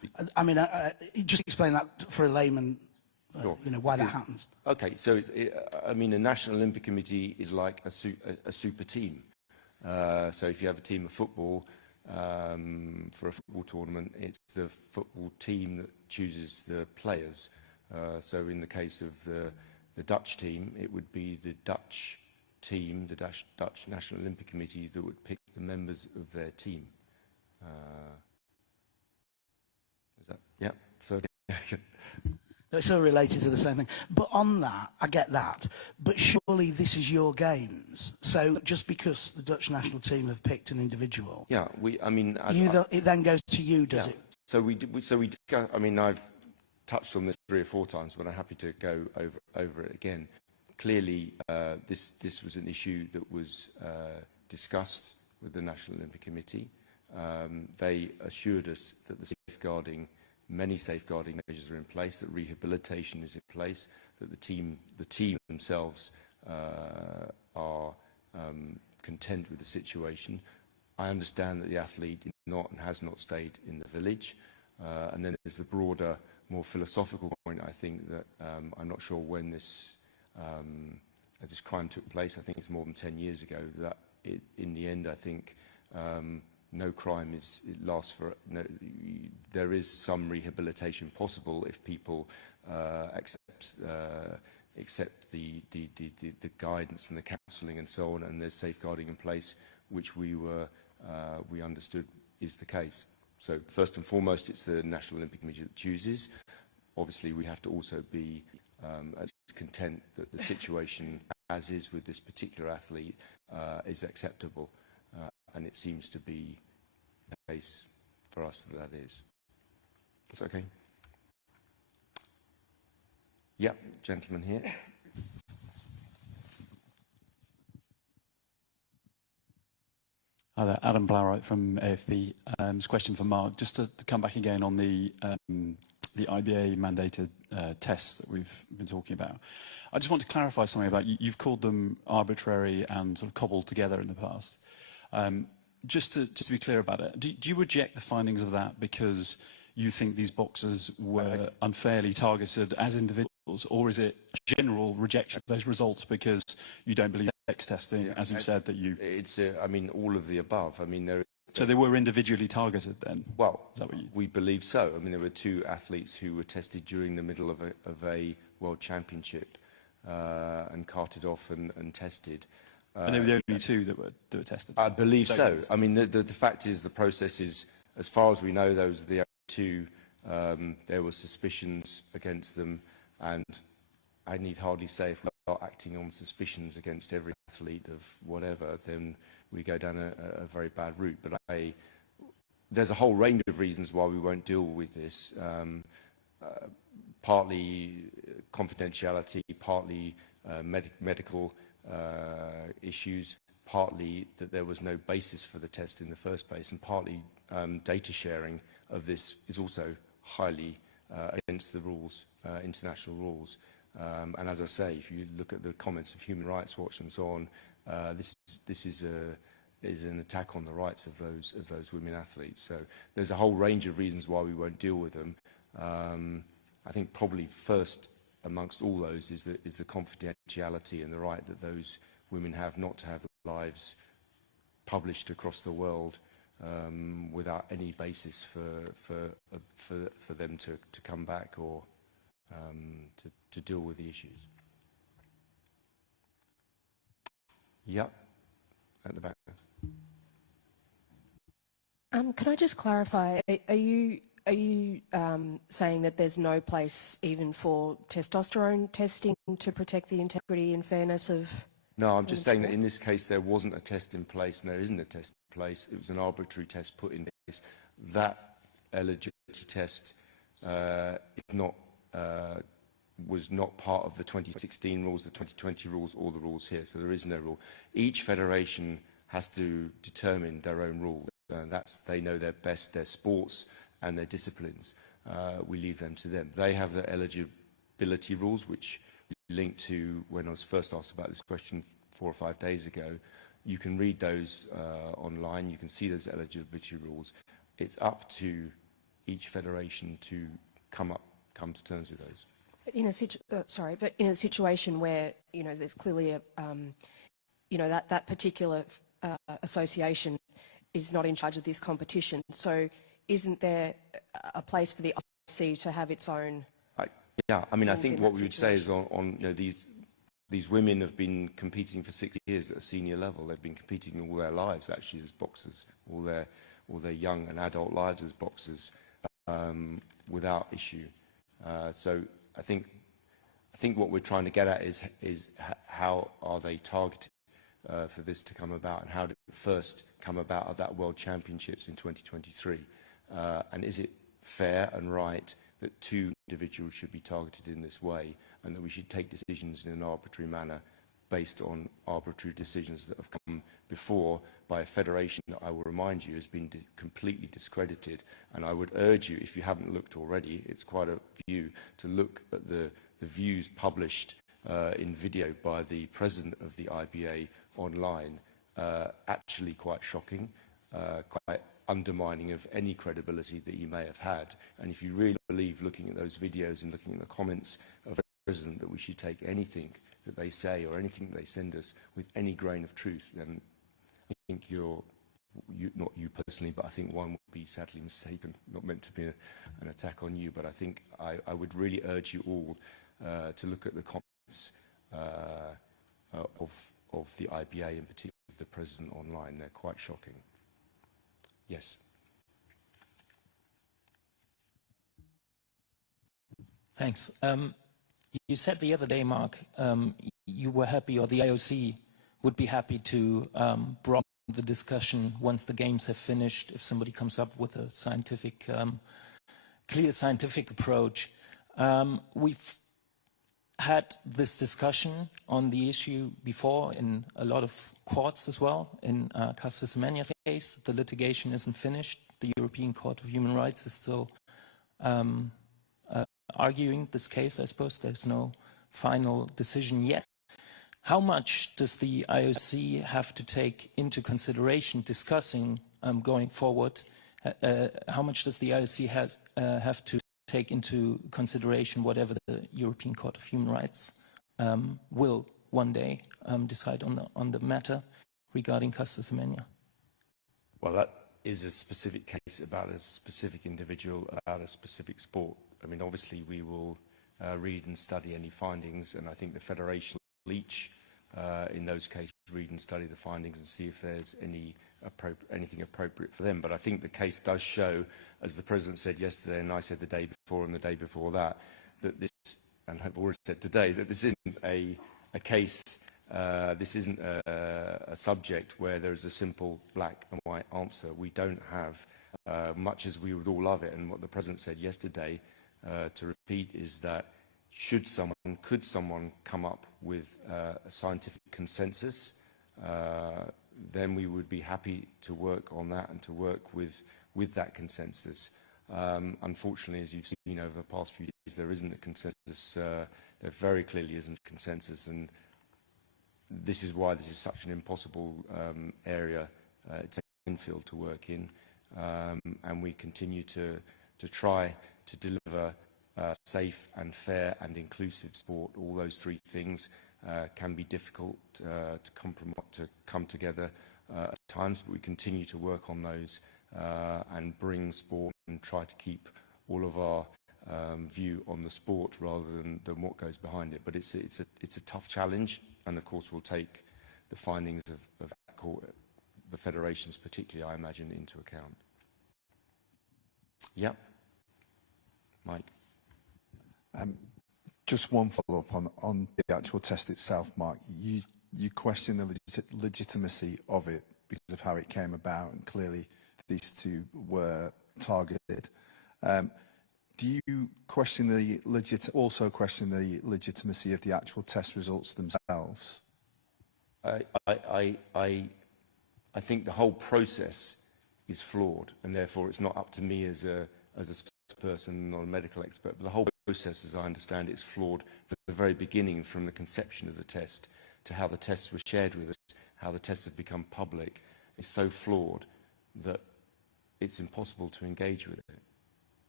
I mean, just explain that for a layman, Sure. you know, why that happens. Okay, so I mean, a National Olympic Committee is like a super team. So if you have a team of football, for a football tournament, it's the football team that chooses the players. So in the case of the Dutch team, it would be the Dutch team, the Dutch National Olympic Committee, that would pick the members of their team. Is that, yeah, further. It's all related to the same thing. But on that, I get that. But surely this is your games. So just because the Dutch national team have picked an individual, Yeah, I mean, it then goes to you, does it? So I mean, I've touched on this 3 or 4 times, but I'm happy to go over it again. Clearly, this was an issue that was discussed with the National Olympic Committee. They assured us that many safeguarding measures are in place, that rehabilitation is in place, that the team themselves are content with the situation. I understand that the athlete is not and has not stayed in the village. And then there's the broader, more philosophical point, I think, that I'm not sure when this crime took place. I think it's more than 10 years ago. That in the end, I think no crime lasts for. No, there is some rehabilitation possible if people accept the guidance and the counselling and so on, and there's safeguarding in place, which we understood is the case. So first and foremost, it's the National Olympic Committee that chooses. Obviously, we have to also be content that the situation, as is with this particular athlete, is acceptable. And it seems to be the case for us that is. That's okay? Yeah, gentleman here. Hi there, Adam Blauwright from AFP. This question for Mark, just to come back again on the IBA mandated tests that we've been talking about. I just want to clarify something about you've called them arbitrary and sort of cobbled together in the past. Just to be clear about it, do you reject the findings of that because you think these boxers were unfairly targeted as individuals, or is it a general rejection of those results because you don't believe sex testing, as you said that you... It's, I mean, all of the above. I mean, So they were individually targeted then? Well, is that what we believe so. I mean, there were 2 athletes who were tested during the middle of a World Championship and carted off and tested. And they were the only 2 that were tested? I believe so. I mean, the fact is the process is, as far as we know, those are the only 2. There were suspicions against them, and I need hardly say if we are acting on suspicions against every athlete of whatever, then we go down a very bad route. But there's a whole range of reasons why we won't deal with this. Partly confidentiality, partly medical issues, partly that there was no basis for the test in the first place, and partly data sharing of this is also highly against the rules, international rules. And as I say, if you look at the comments of Human Rights Watch and so on, this is an attack on the rights of those women athletes. So there's a whole range of reasons why we won't deal with them. I think probably first amongst all those is the confidentiality and the right that those women have not to have their lives published across the world without any basis for them to come back or to deal with the issues. Yep, at the back. Can I just clarify? Are you saying that there's no place even for testosterone testing to protect the integrity and fairness of? No, I'm just saying that in this case there wasn't a test in place and there isn't a test in place. It was an arbitrary test put in place. That eligibility test was not part of the 2016 rules, the 2020 rules, or the rules here. So there is no rule. Each federation has to determine their own rules. They know their best, their sports and their disciplines. We leave them to them. They have the eligibility rules, which linked to when I was first asked about this question 4 or 5 days ago. You can read those online. You can see those eligibility rules. It's up to each federation to come to terms with those. In a situation where, you know, there's clearly a, you know, that particular association is not in charge of this competition, so isn't there a place for the IOC to have its own? Yeah, I mean, I think what we would say is on you know, these women have been competing for 6 years at a senior level. They've been competing all their lives actually as boxers, all their young and adult lives as boxers, without issue. So I think what we're trying to get at is how are they targeted for this to come about, and how did it first come about at that World Championships in 2023, and is it fair and right that 2 individuals should be targeted in this way, and that we should take decisions in an arbitrary manner based on arbitrary decisions that have come before by a federation that I will remind you has been completely discredited. And I would urge you, if you haven't looked already, it's quite a view, to look at the views published in video by the president of the IBA online. Actually quite shocking, quite undermining of any credibility that he may have had. And if you really believe, looking at those videos and looking at the comments of the president, that we should take anything that they say or anything that they send us with any grain of truth, then I think not you personally, but I think one would be sadly mistaken, not meant to be an attack on you, but I think I would really urge you all to look at the comments of the IBA, in particular of the president online. They're quite shocking. Yes. Thanks. You said the other day, Mark, you were happy, or the IOC would be happy to broaden the discussion once the games have finished, if somebody comes up with a scientific, clear scientific approach. We've had this discussion on the issue before in a lot of courts as well. In Caster Semenya's case, the litigation isn't finished. The European Court of Human Rights is still arguing this case, I suppose. There's no final decision yet. How much does the IOC have to take into consideration discussing going forward? How much does the IOC have to take into consideration whatever the European Court of Human Rights will one day decide on the matter regarding Caster Semenya? Well, that is a specific case about a specific individual, about a specific sport. I mean, obviously we will read and study any findings, and I think the Federation will each, in those cases, read and study the findings and see if there's anything appropriate for them. But I think the case does show, as the President said yesterday, and I said the day before and the day before that, that this, and I've already said today, that this isn't a case, this isn't a subject where there's a simple black and white answer. We don't have, much as we would all love it, and what the President said yesterday, to repeat, is that could someone come up with a scientific consensus, then we would be happy to work on that and to work with that consensus. Unfortunately, as you've seen over the past few years, there isn't a consensus. There very clearly isn't a consensus, and this is why this is such an impossible area, it's a minefield to work in, and we continue to try to deliver safe and fair and inclusive sport. All those three things can be difficult to come together at times, but we continue to work on those and bring sport and try to keep all of our view on the sport rather than what goes behind it. But it's a tough challenge, and of course we'll take the findings of that court, the federations particularly, I imagine, into account. Yeah. Mike. Just one follow-up on the actual test itself, Mark. You question the legitimacy of it because of how it came about, and clearly these two were targeted. Do you question also question the legitimacy of the actual test results themselves? I think the whole process is flawed, and therefore it's not up to me as a person, not a medical expert, but the whole process, as I understand it, is flawed from the very beginning, from the conception of the test to how the tests were shared with us, how the tests have become public. It's so flawed that it's impossible to engage with it.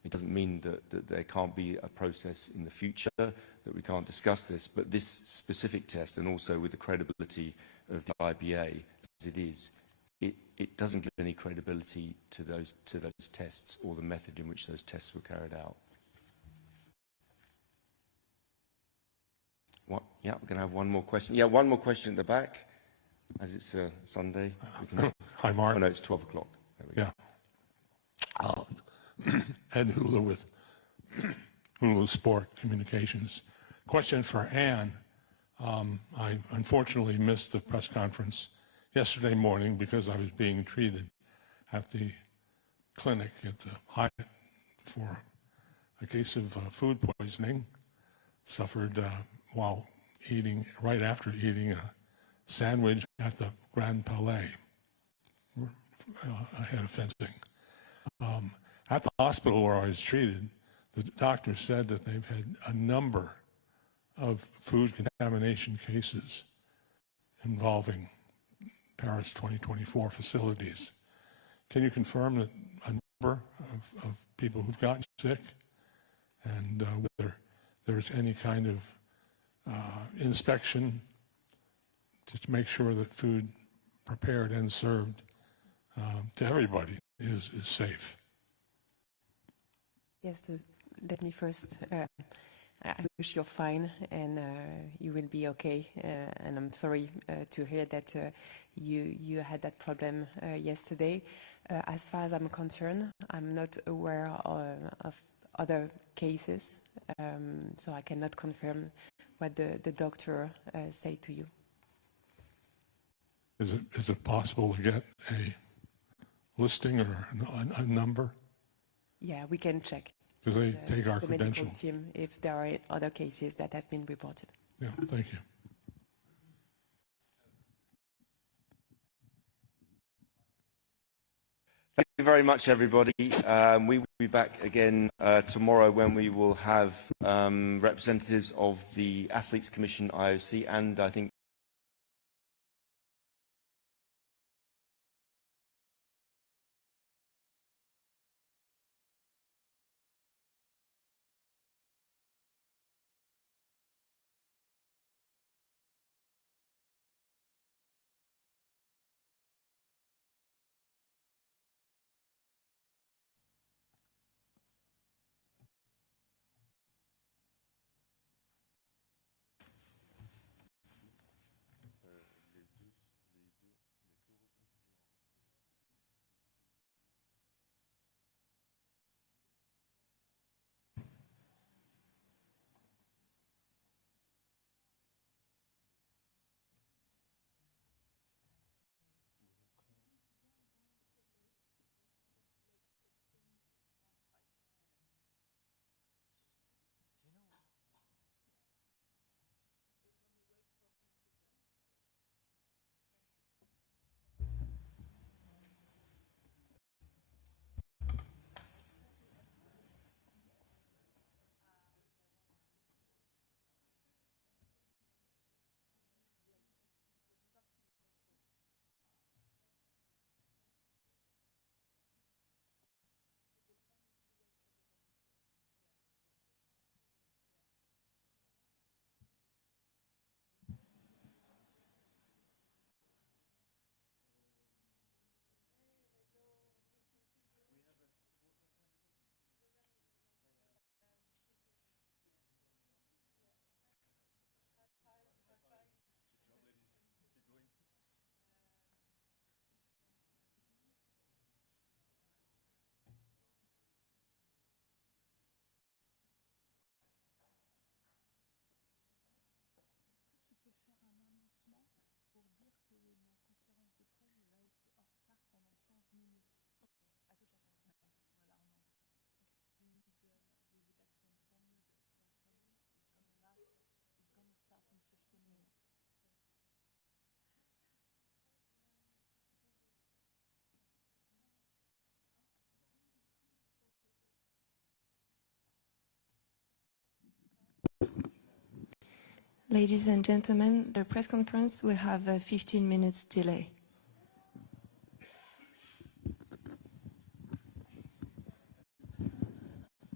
It doesn't mean that there can't be a process in the future, that we can't discuss this, but this specific test, and also with the credibility of the IBA as it is, it doesn't give any credibility to those tests or the method in which those tests were carried out. What? Yeah, we're going to have one more question. Yeah, one more question at the back, as it's Sunday. Hi, Mark. Oh, no, it's 12 o'clock. Yeah. Ed Hula with Hulu Sport Communications. Question for Anne. I unfortunately missed the press conference yesterday morning because I was being treated at the clinic at the Hyatt for a case of food poisoning, suffered while eating, right after eating a sandwich at the Grand Palais ahead of fencing. At the hospital where I was treated, the doctor said that they've had a number of food contamination cases involving Paris 2024 facilities. Can you confirm that a number of people who've gotten sick, and whether there's any kind of inspection to make sure that food prepared and served to everybody is safe? Yes, let me first, I wish you're fine and you will be okay. And I'm sorry to hear that you had that problem yesterday. As far as I'm concerned, I'm not aware of other cases, so I cannot confirm what the doctor said to you. Is it possible to get a listing or a number? Yeah, we can check. Because they take our the medical credentials. team if there are other cases that have been reported. Yeah, thank you. Thank you very much, everybody. We will be back again tomorrow when we will have representatives of the Athletes Commission, IOC, and I think Ladies and gentlemen, the press conference will have a 15 minutes delay.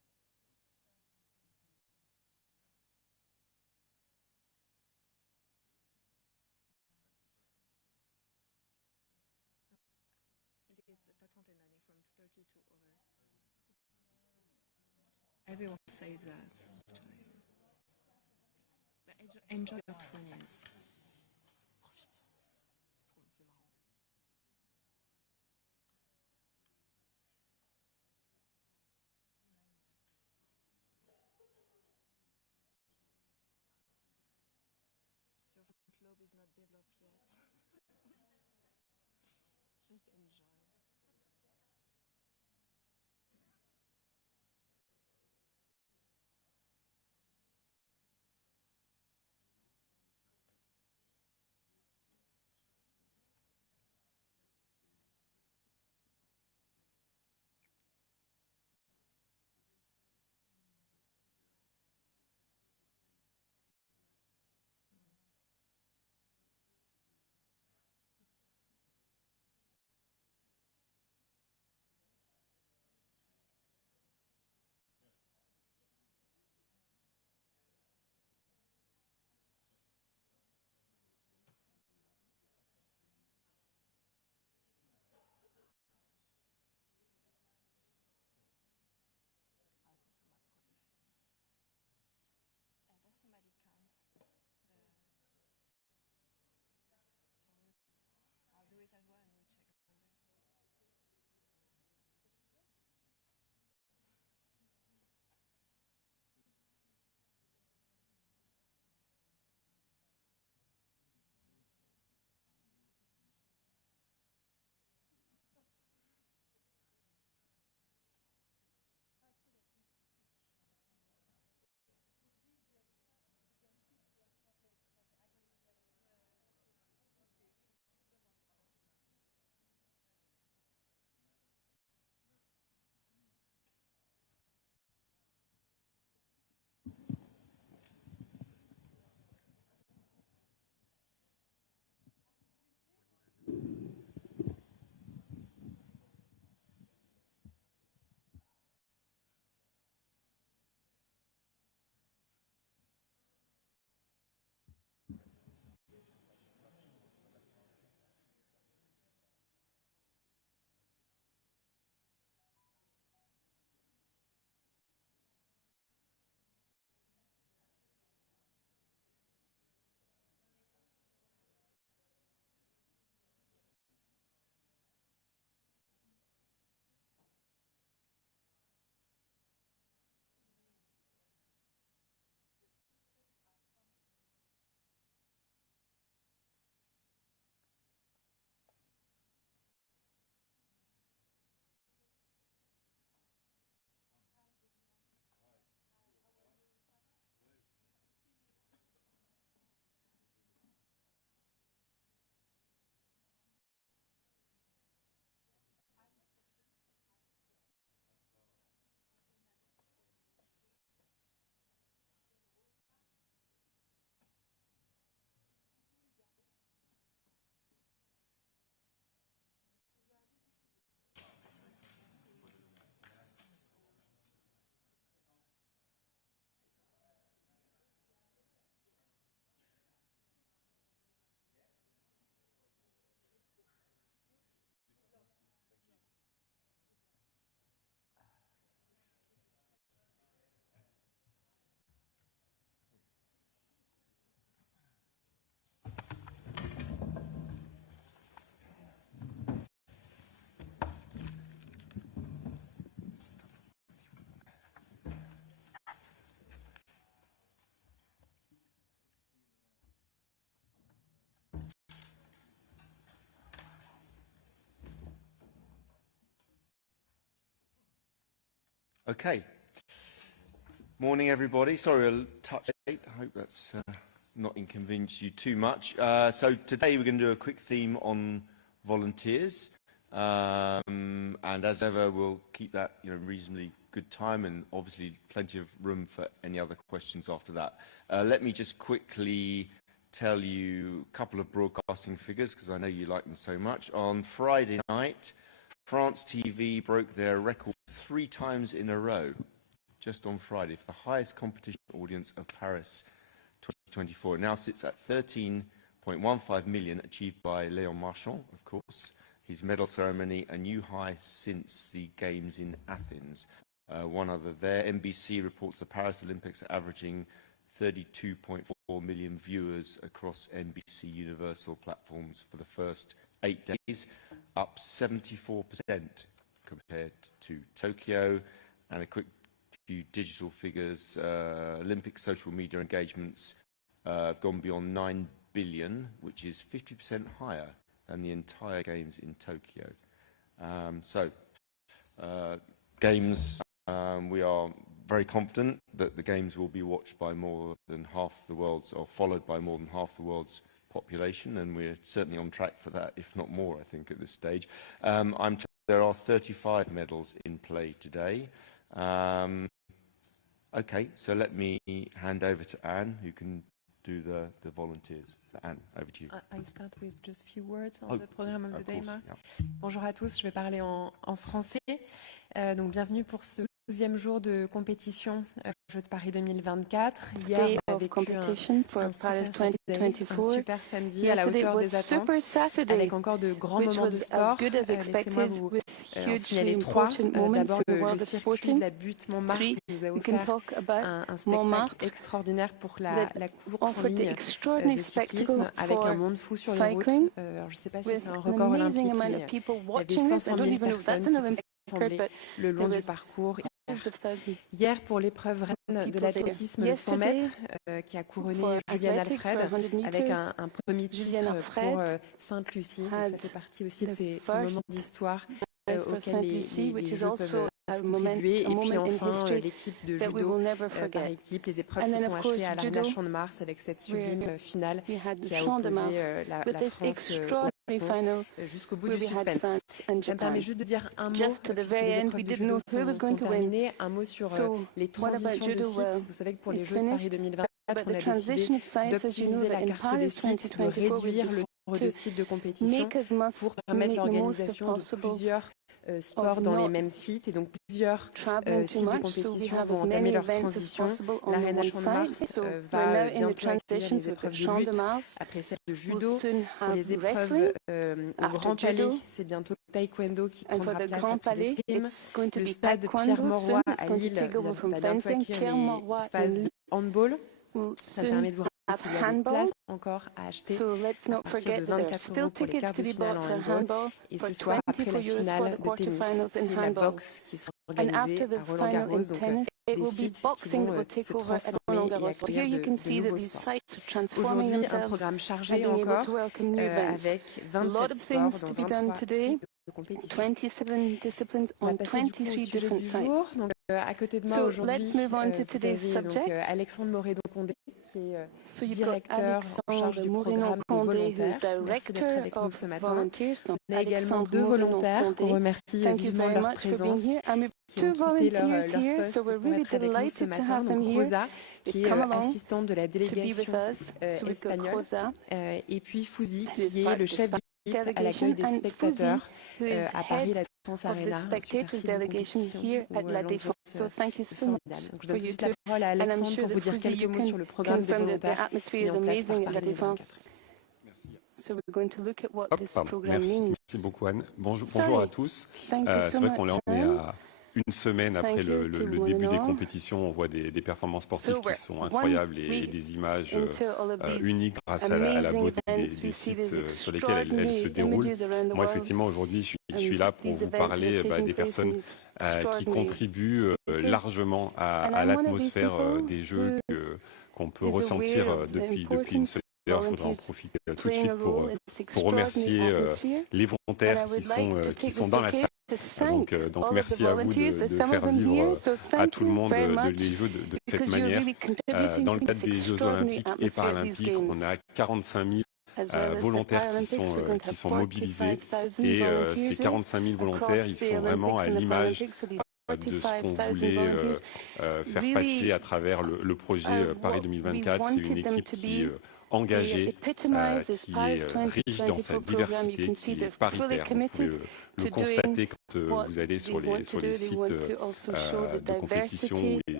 Everyone says that. Enjoy your 20s. Your club is not developed yet. Just enjoy. Okay. Morning, everybody. Sorry, a touch late. I hope that's not inconvenienced you too much. So today we're going to do a quick theme on volunteers. And as ever, we'll keep that reasonably good time and obviously plenty of room for any other questions after that. Let me just quickly tell you a couple of broadcasting figures because I know you like them so much. On Friday night, France TV broke their record 3 times in a row, just on Friday, for the highest competition audience of Paris 2024. It now sits at 13.15 million, achieved by Léon Marchand, of course. His medal ceremony, a new high since the Games in Athens. one other there. NBC reports the Paris Olympics averaging 32.4 million viewers across NBC Universal platforms for the first 8 days, up 74% compared to Tokyo. And a quick few digital figures. Olympic social media engagements have gone beyond 9 billion, which is 50% higher than the entire Games in Tokyo. Games, we are very confident that the Games will be watched by more than half the world's, or followed by more than half the world's population, and we're certainly on track for that, if not more, I think, at this stage. I'm told there are 35 medals in play today. Okay, so let me hand over to Anne, who can do the volunteers. Anne, over to you. I start with just a few words on the program of the day, Marc. Yeah. Bonjour à tous, je vais parler en français. Donc bienvenue pour ce 12e jour de compétition Jeux de Paris 2024. Hier, on a vécu un super samedi à la hauteur des attentes, avec encore de grands moments de sport. Laissez-moi vous en signaler 3. D'abord, le circuit de la butte Montmartre qui nous a offert un spectacle extraordinaire pour la course en ligne de cyclisme, avec un monde fou sur les routes. Alors, je ne sais pas si c'est un record olympique, mais il y avait 500 000 personnes qui se rassemblées le long du parcours. Hier, pour l'épreuve reine de l'athlétisme, le 100 mètres, qui a couronné Julian Alfred avec un premier titre pour Sainte-Lucie. Ça fait partie aussi de ces moments d'histoire auxquels les Jeux peuvent contribuer. Et puis enfin, l'équipe de judo par équipe. Les épreuves se sont achevées à l'Arena Champ de Mars avec cette sublime finale qui a opposé la France jusqu'au bout du suspense. Ça me permet juste de dire un mot, puisque les épreuves de judo sont terminées, un mot sur les transitions de sites. Vous savez que pour les Jeux de Paris 2024, on a décidé d'optimiser la carte des sites, de réduire le nombre de sites de compétition pour permettre l'organisation de plusieurs sports dans les mêmes sites, et donc plusieurs sites de compétition vont entamer leur transition. L'Arena Champ de Mars va bientôt accueillir les épreuves de lutte, après celle de judo. Pour les épreuves au Grand Palais, c'est bientôt le taekwondo qui prendra place après l'escrime. Le stade Pierre-Mauroy à Lille va bientôt accueillir les phases de handball. Ça permet de vous rappeler qu'il y a des places encore à acheter à partir de 24 € pour les quarts de finale en handball. Et ce soir, après la finale de tennis, c'est la boxe qui sera organisée à Roland-Garros. Donc des sites qui vont se transformer et accueillir de nouveaux sports. Aujourd'hui, un programme chargé encore avec 27 sports dans 23 sites de compétition. On va passer du coup au sujet du jour. Donc, à côté de moi aujourd'hui, vous avez donc Alexandre Moredo-Condé, qui est directeur en charge du programme des volontaires. Merci d'être avec nous ce matin. On a également 2 volontaires qu'on remercie vivement de leur présence, qui ont quitté leur poste pour être avec nous ce matin. Donc Rosa, qui est assistante de la délégation espagnole, et puis Fouzi, qui est le chef d'équipe à l'accueil des spectateurs à Paris, la Défense Arena. Donc, je donne tout de suite la parole à Alexandre pour vous dire quelques mots sur le programme des volontaires mis en place par Paris 2024. Merci beaucoup Anne. Bonjour à tous. C'est vrai qu'on est à une semaine après le début des compétitions. On voit des performances sportives qui sont incroyables et des images uniques grâce à la beauté des sites sur lesquels elles se déroulent. Moi, effectivement, aujourd'hui, je suis là pour vous parler des personnes qui contribuent largement à l'atmosphère des Jeux qu'on peut ressentir depuis une semaine. D'ailleurs, je voudrais en profiter tout de suite pour remercier les volontaires qui sont dans la salle. Donc merci à vous de faire vivre à tout le monde les Jeux de cette manière. Dans le cadre des Jeux olympiques et paralympiques, on a 45 000 volontaires qui sont mobilisés, et ces 45 000 volontaires, ils sont vraiment à l'image de ce qu'on voulait faire passer à travers le projet Paris 2024. C'est une équipe qui est engagée, qui est riche dans sa diversité, qui est paritaire. Vous pouvez le constater quand vous allez sur les sites de compétition où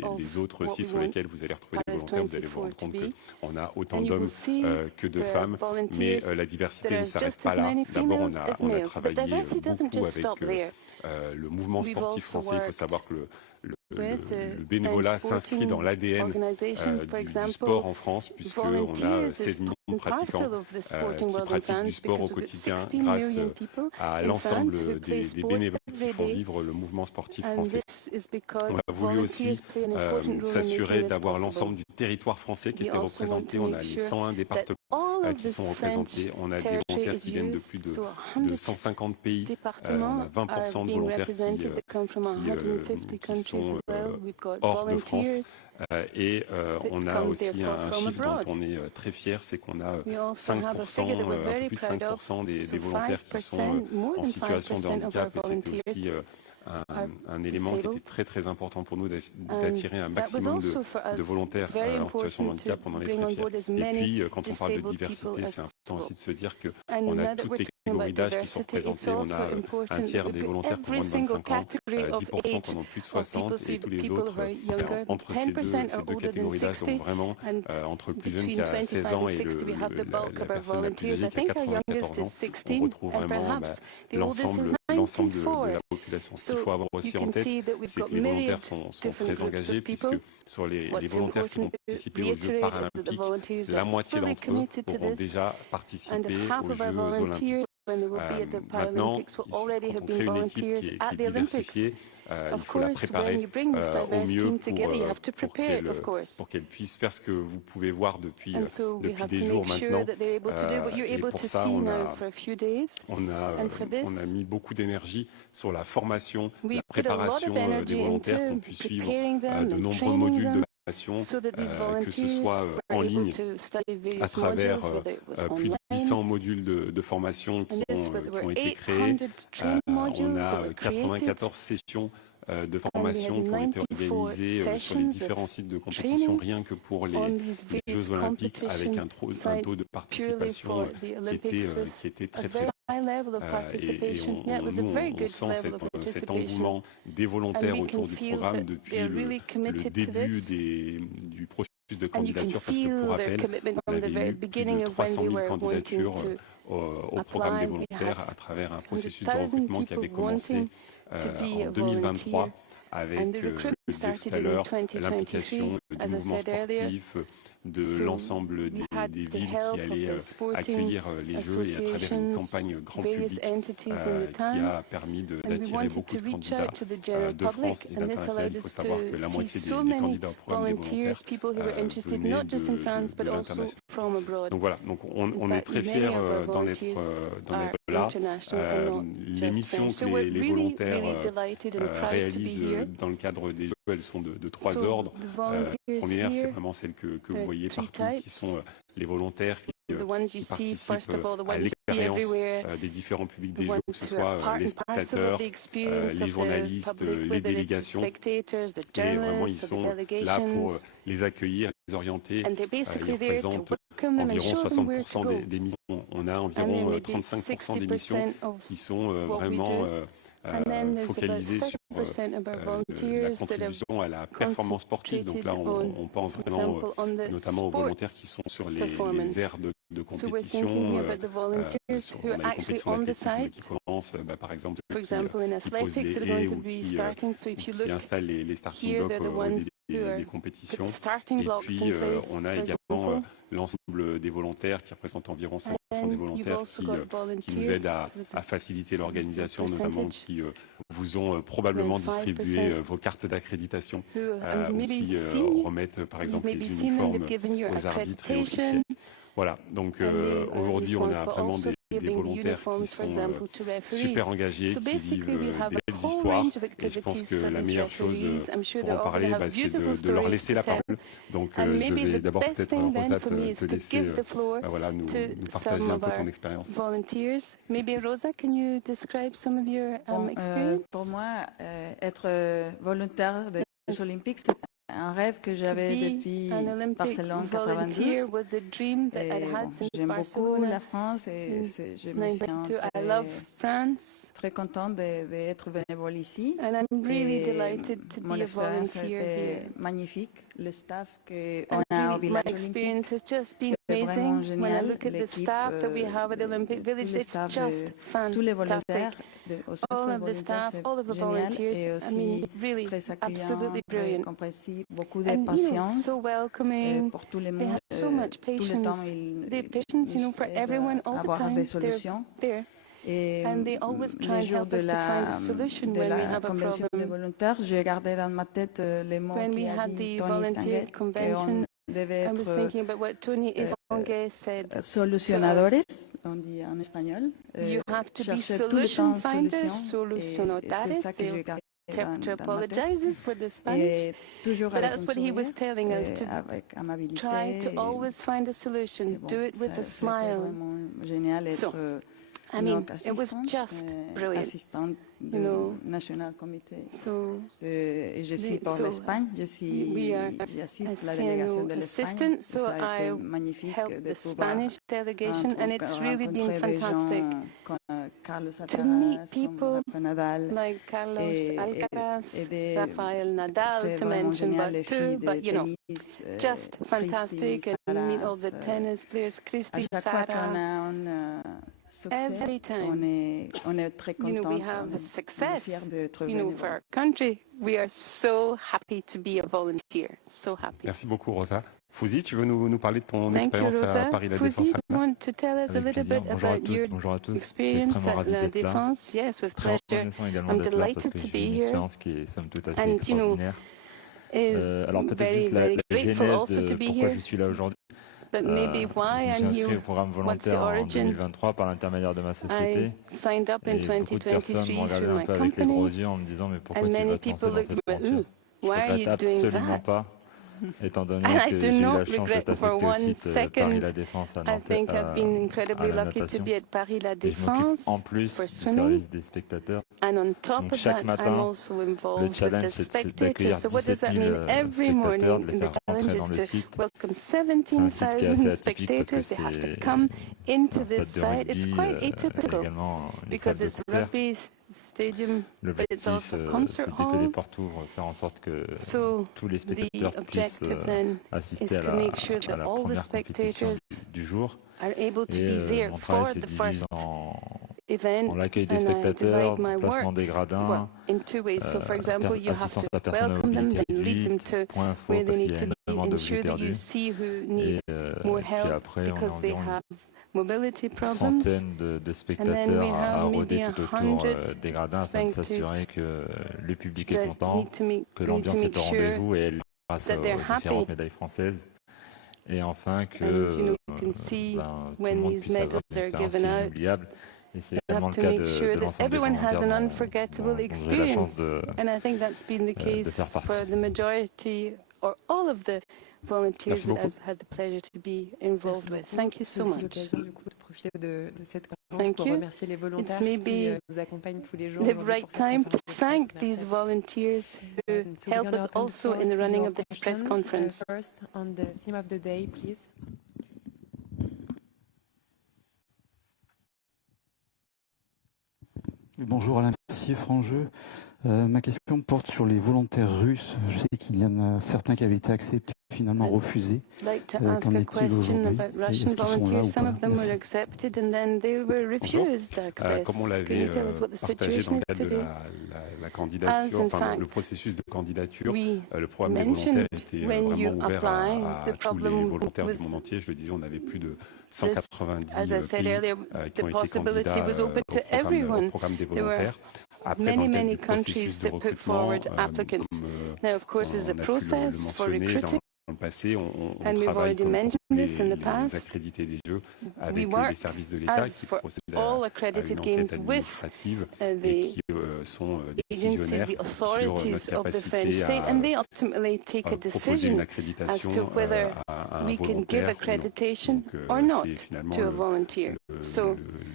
les autres sites sur lesquels vous allez retrouver des volontaires, vous allez vous rendre compte qu'on a autant d'hommes que de femmes, mais la diversité ne s'arrête pas là. D'abord, on a travaillé beaucoup avec le mouvement sportif français. Il faut savoir que le bénévolat s'inscrit dans l'ADN du sport en France, puisqu'on a 16 millions de pratiquants qui pratiquent du sport au quotidien grâce à l'ensemble des bénévoles qui font vivre le mouvement sportif français. On a voulu aussi s'assurer d'avoir l'ensemble du territoire français qui était représenté. On a les 101 départements qui sont représentés. On a des volontaires qui viennent de plus de 150 pays. On a 20% de volontaires qui sont hors de France. Et on a aussi un chiffre dont on est très fier, c'est qu'on a 5%, un peu plus de 5% des volontaires qui sont en situation de handicap. Et c'était aussi un élément qui était très très important pour nous d'attirer un maximum de volontaires en situation de handicap. On en est très fiers. Et puis quand on parle de diversité, c'est important aussi de se dire qu'on a toutes les catégories d'âge qui sont représentées. On a un tiers des volontaires qui ont moins de 25 ans, 10% qui en ont plus de 60 et tous les autres entre ces deux catégories d'âge, donc vraiment entre le plus jeune qui a 16 ans et la personne la plus âgée qui a 94 ans, on retrouve vraiment l'ensemble de la population. Ce qu'il faut avoir aussi en tête, c'est que les volontaires sont très engagés, puisque sur les volontaires qui vont participer aux Jeux paralympiques, la moitié d'entre eux auront déjà participé aux Jeux olympiques. Maintenant, quand on crée une équipe qui est diversifiée, il faut la préparer au mieux pour qu'elle puisse faire ce que vous pouvez voir depuis des jours maintenant. Et pour ça, on a mis beaucoup d'énergie sur la formation, la préparation des volontaires, qu'on puisse suivre de nombreux modules de formation, que ce soit en ligne à travers plus de 800 modules de formation qui ont été créés. On a 94 sessions de formation qui ont été organisées sur les différents sites de compétition, rien que pour les Jeux olympiques, avec un taux de participation qui était très très bas. Et on sent cet engouement des volontaires autour du programme depuis le début du processus de candidature, parce que pour rappel, on avait eu plus de 300 000 candidatures au programme des volontaires à travers un processus de recrutement qui avait commencé en 2023 avec, je le disais tout à l'heure, l'implication du mouvement sportif, de l'ensemble des villes qui allaient accueillir les Jeux, et à travers une campagne grand public qui a permis d'attirer beaucoup de candidats de France et d'international. Il faut savoir que la moitié des candidats au programme des volontaires venaient de l'international. Donc voilà, on est très fiers d'en être là. Les missions que les volontaires réalisent dans le cadre des Jeux, elles sont de trois ordres. La première, c'est vraiment celle que vous voyez partout, qui sont les volontaires qui participent à l'expérience des différents publics des Jeux, que ce soit les spectateurs, les journalistes, les délégations. Et vraiment, ils sont là pour les accueillir, les orienter. Ils représentent environ 60% des missions. On a environ 35% des missions qui sont vraiment focalisées sur la contribution à la performance sportive. Donc là, on pense vraiment notamment aux volontaires qui sont sur les aires de compétition. On a les compétitions d'athlétisme qui commencent, par exemple, qui posent les haies ou qui installent les starting blocks au début des compétitions. Et puis, on a également l'ensemble des volontaires qui représentent environ 5% des volontaires qui nous aident à faciliter l'organisation, notamment qui vous ont probablement distribué vos cartes d'accréditation ou qui remettent par exemple les uniformes aux arbitres et officiels. Voilà, donc aujourd'hui on a vraiment des volontaires qui sont super engagés, qui vivent des belles histoires, et je pense que la meilleure chose pour en parler, c'est de leur laisser la parole. Donc je vais d'abord peut-être, Rosa, te laisser nous partager un peu ton expérience. Pour moi, être volontaire des Jeux olympiques, c'est un rêve que j'avais depuis Barcelone 92. J'aime beaucoup la France et je me sens très contente d'être bénévole ici. Mon expérience était magnifique. Le staff qu'on a au village olympique est vraiment génial. L'équipe, le staff, tous les volontaires au centre volontaire, c'est génial et aussi très accueillant, très compréhensif, beaucoup de patience pour tout le monde. Tout le temps, ils aident à avoir des solutions. Et les jours de la convention des volontaires, j'ai gardé dans ma tête les mots qu'a dit Tony Stanguet, qu'on devait être solutionnadores, on dit en espagnol, chercher tout le temps solution, et c'est ça que j'ai gardé dans ma tête. Et toujours avec un sourire, avec amabilité. Et bon, c'était vraiment génial d'être Noc assistante du National Committee. Et je suis pour l'Espagne, j'assiste la délégation de l'Espagne. Ça a été magnifique de pouvoir rencontrer des gens comme Carlos Alcaraz, comme Rafa Nadal, et c'est vraiment génial, les filles de tennis, Christy, Saras. À chaque fois qu'on a un succès, on est très contente, on est fiers d'être bénévoles. Merci beaucoup, Rosa. Fouzi, tu veux nous parler de ton expérience à Paris La Défense? Avec plaisir. Bonjour à tous. Je suis extrêmement ravi d'être là. Très reconnaissant également d'être là parce que j'ai eu une expérience qui est somme toute assez extraordinaire. Alors peut-être juste la genèse de pourquoi je suis là aujourd'hui. Je me suis inscrit au programme volontaire en 2023 par l'intermédiaire de ma société. Et beaucoup de personnes m'ont regardé un peu avec les gros yeux en me disant « Mais pourquoi tu vas te lancer dans cette aventure ?» Je ne regrette absolument pas, étant donné que j'ai eu la chance d'être affecté au site Paris La Défense à Nantes, à la natation. Et je m'occupe en plus du service des spectateurs. Donc chaque matin, le challenge c'est d'accueillir 17 000 spectateurs, de les faire rentrer dans le site. C'est un site qui est assez atypique parce que c'est un stade de rugby, également une salle de concert. L'objectif, c'est dès que les portes ouvrent, faire en sorte que tous les spectateurs puissent assister à la première compétition du jour. Et mon travail se divise en l'accueil des spectateurs, placement des gradins, assistance à la personne à mobilité réduite, point info parce qu'il y a énormément d'objets perdus. Et puis après, on a environ une centaine de spectateurs à rôder tout autour des gradins afin de s'assurer que le public est content, que l'ambiance est au rendez-vous et elle grâce aux différentes médailles françaises. Et enfin que tout le monde puisse avoir une expérience qui est inoubliable. Et c'est également le cas de l'ensemble des volontaires dont j'ai la chance de faire partie. Volunteers that I've had the pleasure to be involved with. Thank you so much. C'est l'occasion du coup de profiter de cette conférence pour remercier les volontaires qui nous accompagnent tous les jours. The right time to thank these volunteers who help us also in the running of this press conference. First, on the theme of the day, please. Bonjour Alain, merci Frangeux. Ma question porte sur les volontaires russes. Je sais qu'il y en a certains qui avaient été acceptés, finalement refusés. Qu'en est-il aujourd'hui? Est-ce qu'ils sont là ou pas? Comme on l'avait partagé dans le cadre de la candidature, enfin le processus de candidature, le programme des volontaires était vraiment ouvert à tous les volontaires du monde entier. Je le disais, on avait plus de 190 pays qui ont été candidats au programme des volontaires. Après, dans le cadre du processus de recrutement, comme on a pu le mentionner, dans le passé, on travaille comme les accrédités des Jeux avec les services de l'État qui procèdent à une enquête administrative et qui sont décisionnaires sur notre capacité à proposer une accréditation à un volontaire. Donc c'est finalement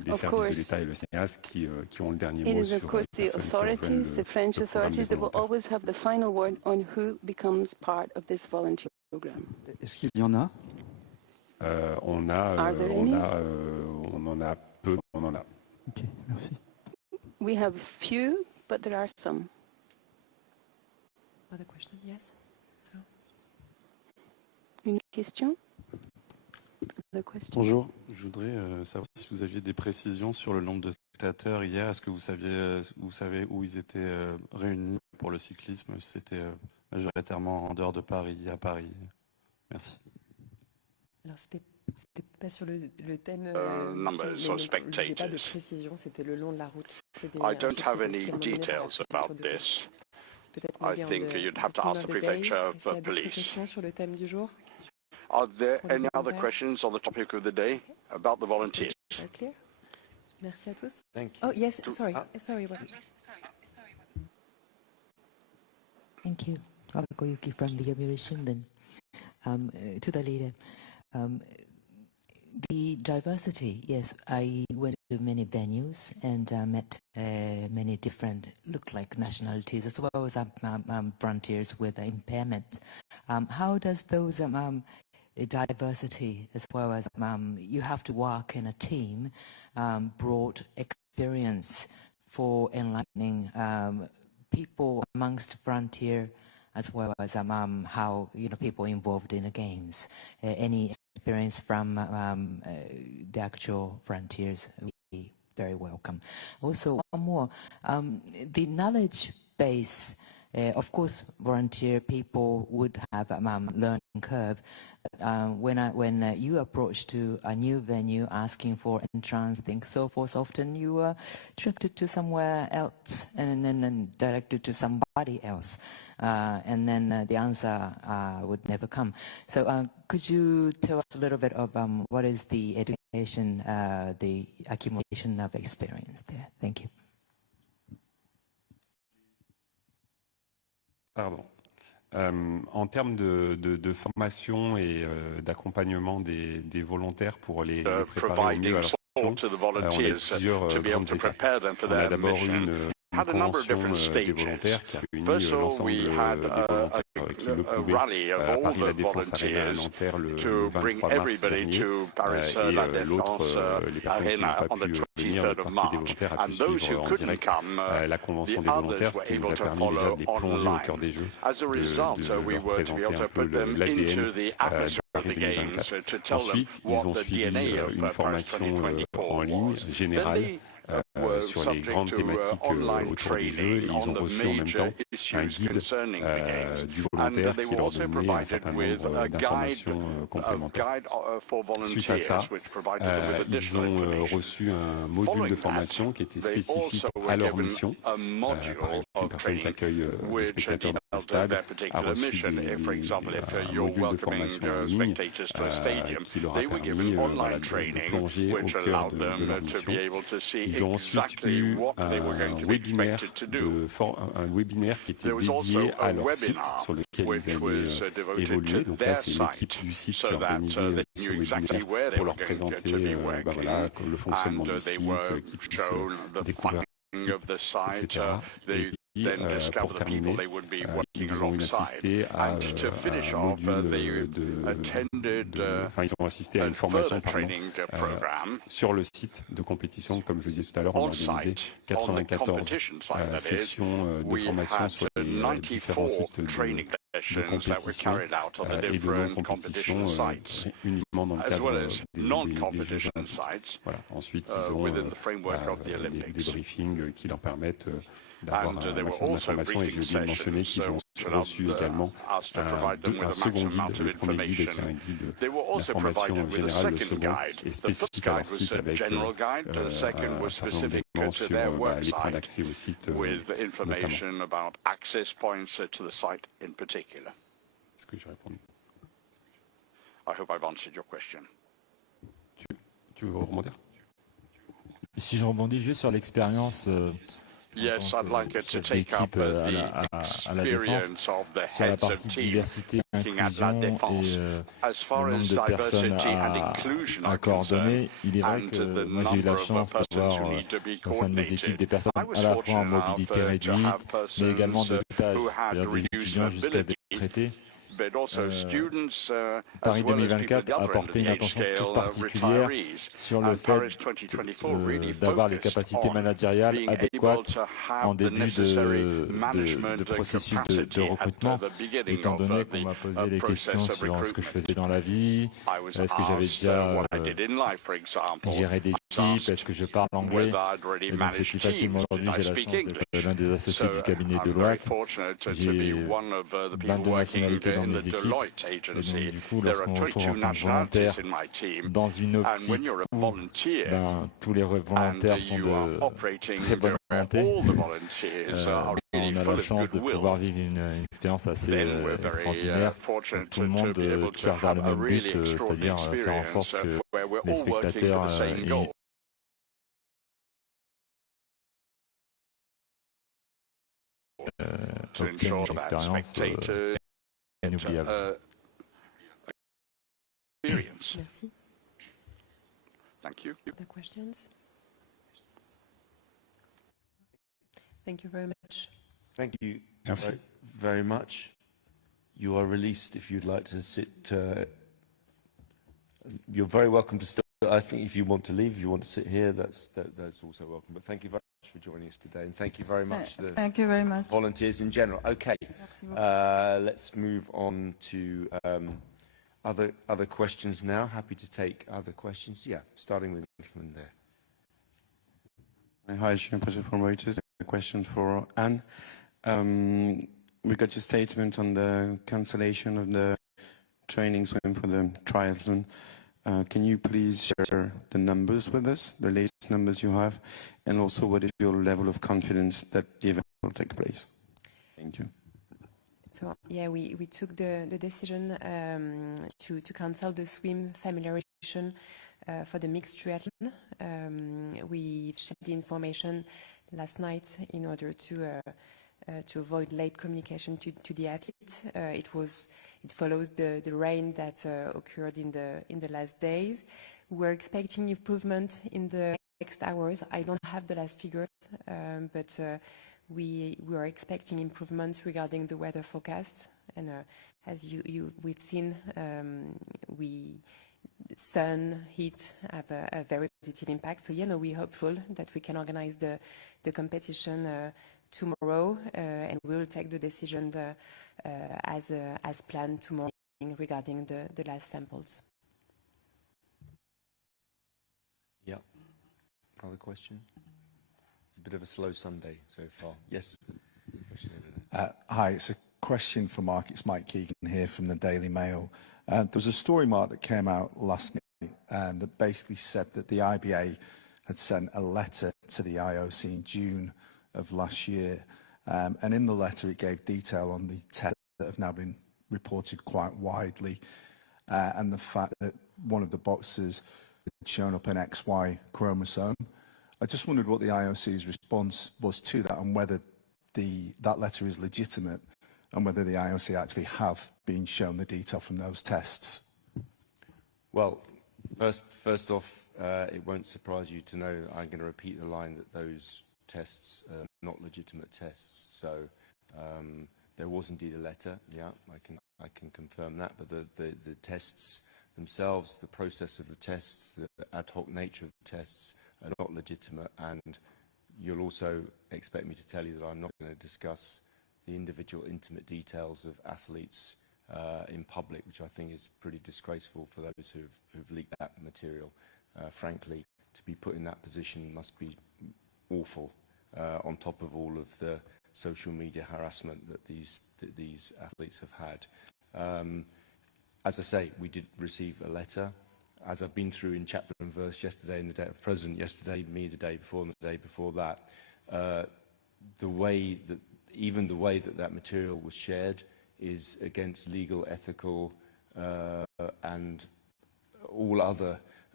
services de l'État et le CNAS qui ont le dernier mot sur the authorities, the French authorities, that will always have the final word on who becomes part of this volunteer program. Est-ce qu'il y en a? On en a peu, on en a. Ok, merci. We have few, but there are some. Other question? Yes. So. Une question? Bonjour, je voudrais savoir si vous aviez des précisions sur le nombre de spectateurs hier. Est-ce que vous savez où ils étaient réunis pour le cyclisme? C'était majoritairement en dehors de Paris, à Paris. Merci. Alors c'était pas sur le thème. Numbers or spectators. J'ai pas de précision. C'était le long de la route. I don't have any details about this. I think you'd have to ask the prefecture of police. Sur le thème du jour. Are there any other questions on the topic of the day about the volunteers? Clear. Merci à tous. Thank you. Oh yes, sorry. Sorry. Thank you. Koyuki from the Viewership then. To the leader. The diversity, yes, I went to many venues and met many different, look like nationalities as well as frontiers with impairments. How does those diversity as well as you have to work in a team brought experience for enlightening people amongst frontier as well as how people involved in the games? Any experience from the actual frontiers would be very welcome. Also, one more, the knowledge base. Of course, volunteer people would have learning curve. When you approach to a new venue asking for entrance, things so forth, often you are directed to somewhere else and then directed to somebody else. And then the answer would never come. So could you tell us a little bit of what is the education, the accumulation of experience there? Thank you. Pardon. En termes de formation et d'accompagnement des volontaires pour les préparer au mieux à leur mission, on a plusieurs grandes étapes. On a d'abord une convention des volontaires qui a réuni l'ensemble des volontaires qui le pouvaient à Paris La Défense Arena à Nanterre le 23 mars dernier et l'autre, les personnes qui n'ont pas pu venir, le parti des volontaires a pu suivre en direct la convention des volontaires, ce qui nous a permis déjà de les plonger au cœur des Jeux, de leur présenter un peu l'ADN de Paris 2024. Ensuite, ils ont suivi une formation en ligne générale sur les grandes thématiques autour des Jeux. Et ils ont reçu en même temps un guide du volontaire qui leur donnait un certain nombre d'informations complémentaires. Suite à ça, ils ont reçu un module de formation qui était spécifique à leur mission. Par exemple, une personne qui accueille des spectateurs dans le stade a reçu un module de formation en ligne qui leur a permis de plonger au cœur de leur mission. Ils ont ensuite eu un webinaire qui était dédié à leur site sur lequel ils allaient évoluer. Donc là, c'est l'équipe du site qui a organisé ce webinaire pour leur présenter le fonctionnement du site, qu'ils puissent découvrir le site, etc. Et pour terminer, ils ont assisté à un module ils ont assisté à une formation sur le site de compétition. Comme je le disais tout à l'heure, on a organisé 94 sessions de formation sur les différents sites de compétition et de non-compétition uniquement dans le cadre des Jeux olympiques. Voilà. Ensuite, ils ont des briefings qui leur permettent d'avoir un maximum d'informations, et j'ai oublié de mentionner qu'ils ont reçu également un second guide. Le premier guide était un guide d'information générale, le second est spécifique à leur site avec un certain nombre d'éléments sur les points d'accès au site notamment. Est-ce que j'ai répondu? I hope I've answered your question. Tu veux rebondir? Si je rebondis juste sur l'expérience Yes, I'd like her to take up the experience of the heads of team working at La Défense. As far as diversity and inclusion are concerned, and the number of persons who need to be coordinated, I was fortunate enough to have persons who had reduced mobility, but also students, as well as people at the other end of the age scale, retirees. And Paris 2024 really focused on being able to have the necessary management capacity at the beginning of the process of recruitment. I was asked what I did in life, for example. Gérer des équipes, est-ce que je parle anglais? Et donc c'est plus facile. Moi aujourd'hui j'ai la chance d'être l'un des associés du cabinet Deloitte. J'ai 22 nationalités dans mes équipes. Et donc du coup lorsqu'on se retrouve en tant que volontaire dans une optique où tous les volontaires sont de très bonne volonté, on a la chance de pouvoir vivre une expérience assez extraordinaire. Tout le monde tire vers le même but, c'est-à-dire faire en sorte que les spectateurs obtiennent une expérience inoubliable. Merci. Thank you. Other questions? Thank you very much. Thank you very much. You are released if you'd like to sit. You're very welcome to stay. I think if you want to leave, if you want to sit here, that's also welcome. But thank you very much for joining us today, and thank you very much to the volunteers in general. Okay, let's move on to other questions now. Happy to take other questions. Yeah, starting with the gentleman there. Hi, Jean Paget from Reuters. A question for Anne. We got your statement on the cancellation of the training swim for the triathlon. Can you please share the numbers with us, the latest numbers you have, and also what is your level of confidence that the event will take place? Thank you. So yeah, we took the decision to cancel the swim familiarization for the mixed triathlon. We shared the information last night in order to avoid late communication to the athletes. It follows the rain that occurred in the last days. We're expecting improvement in the next hours. I don't have the last figures, but we are expecting improvements regarding the weather forecast. And as we've seen, sun, heat have a very positive impact. So we're hopeful that we can organize the competition tomorrow, and we will take the decision as planned tomorrow regarding the last samples. Yeah. Another question? It's a bit of a slow Sunday so far. Yes. Hi, it's a question for Mark. It's Mike Keegan here from the Daily Mail. There was a story, Mark, that came out last night that basically said that the IBA had sent a letter to the IOC in June of last year. And in the letter, it gave detail on the tests that have now been reported quite widely, and the fact that one of the boxes had shown up an XY chromosome. I just wondered what the IOC's response was to that, and whether that letter is legitimate, and whether the IOC actually have been shown the detail from those tests. Well, first off, it won't surprise you to know that I'm going to repeat the line that those tests are not legitimate tests. So there was indeed a letter. Yeah, I can confirm that. But the tests themselves, the process of the tests, the ad hoc nature of the tests are not legitimate. And you'll also expect me to tell you that I'm not going to discuss the individual intimate details of athletes in public, which I think is pretty disgraceful for those who've leaked that material. Frankly, to be put in that position must be awful, on top of all of the social media harassment that these athletes have had. As I say, we did receive a letter. As I've been through in chapter and verse yesterday and the day of President yesterday, me the day before and the day before that, even the way that material was shared is against legal, ethical, and all other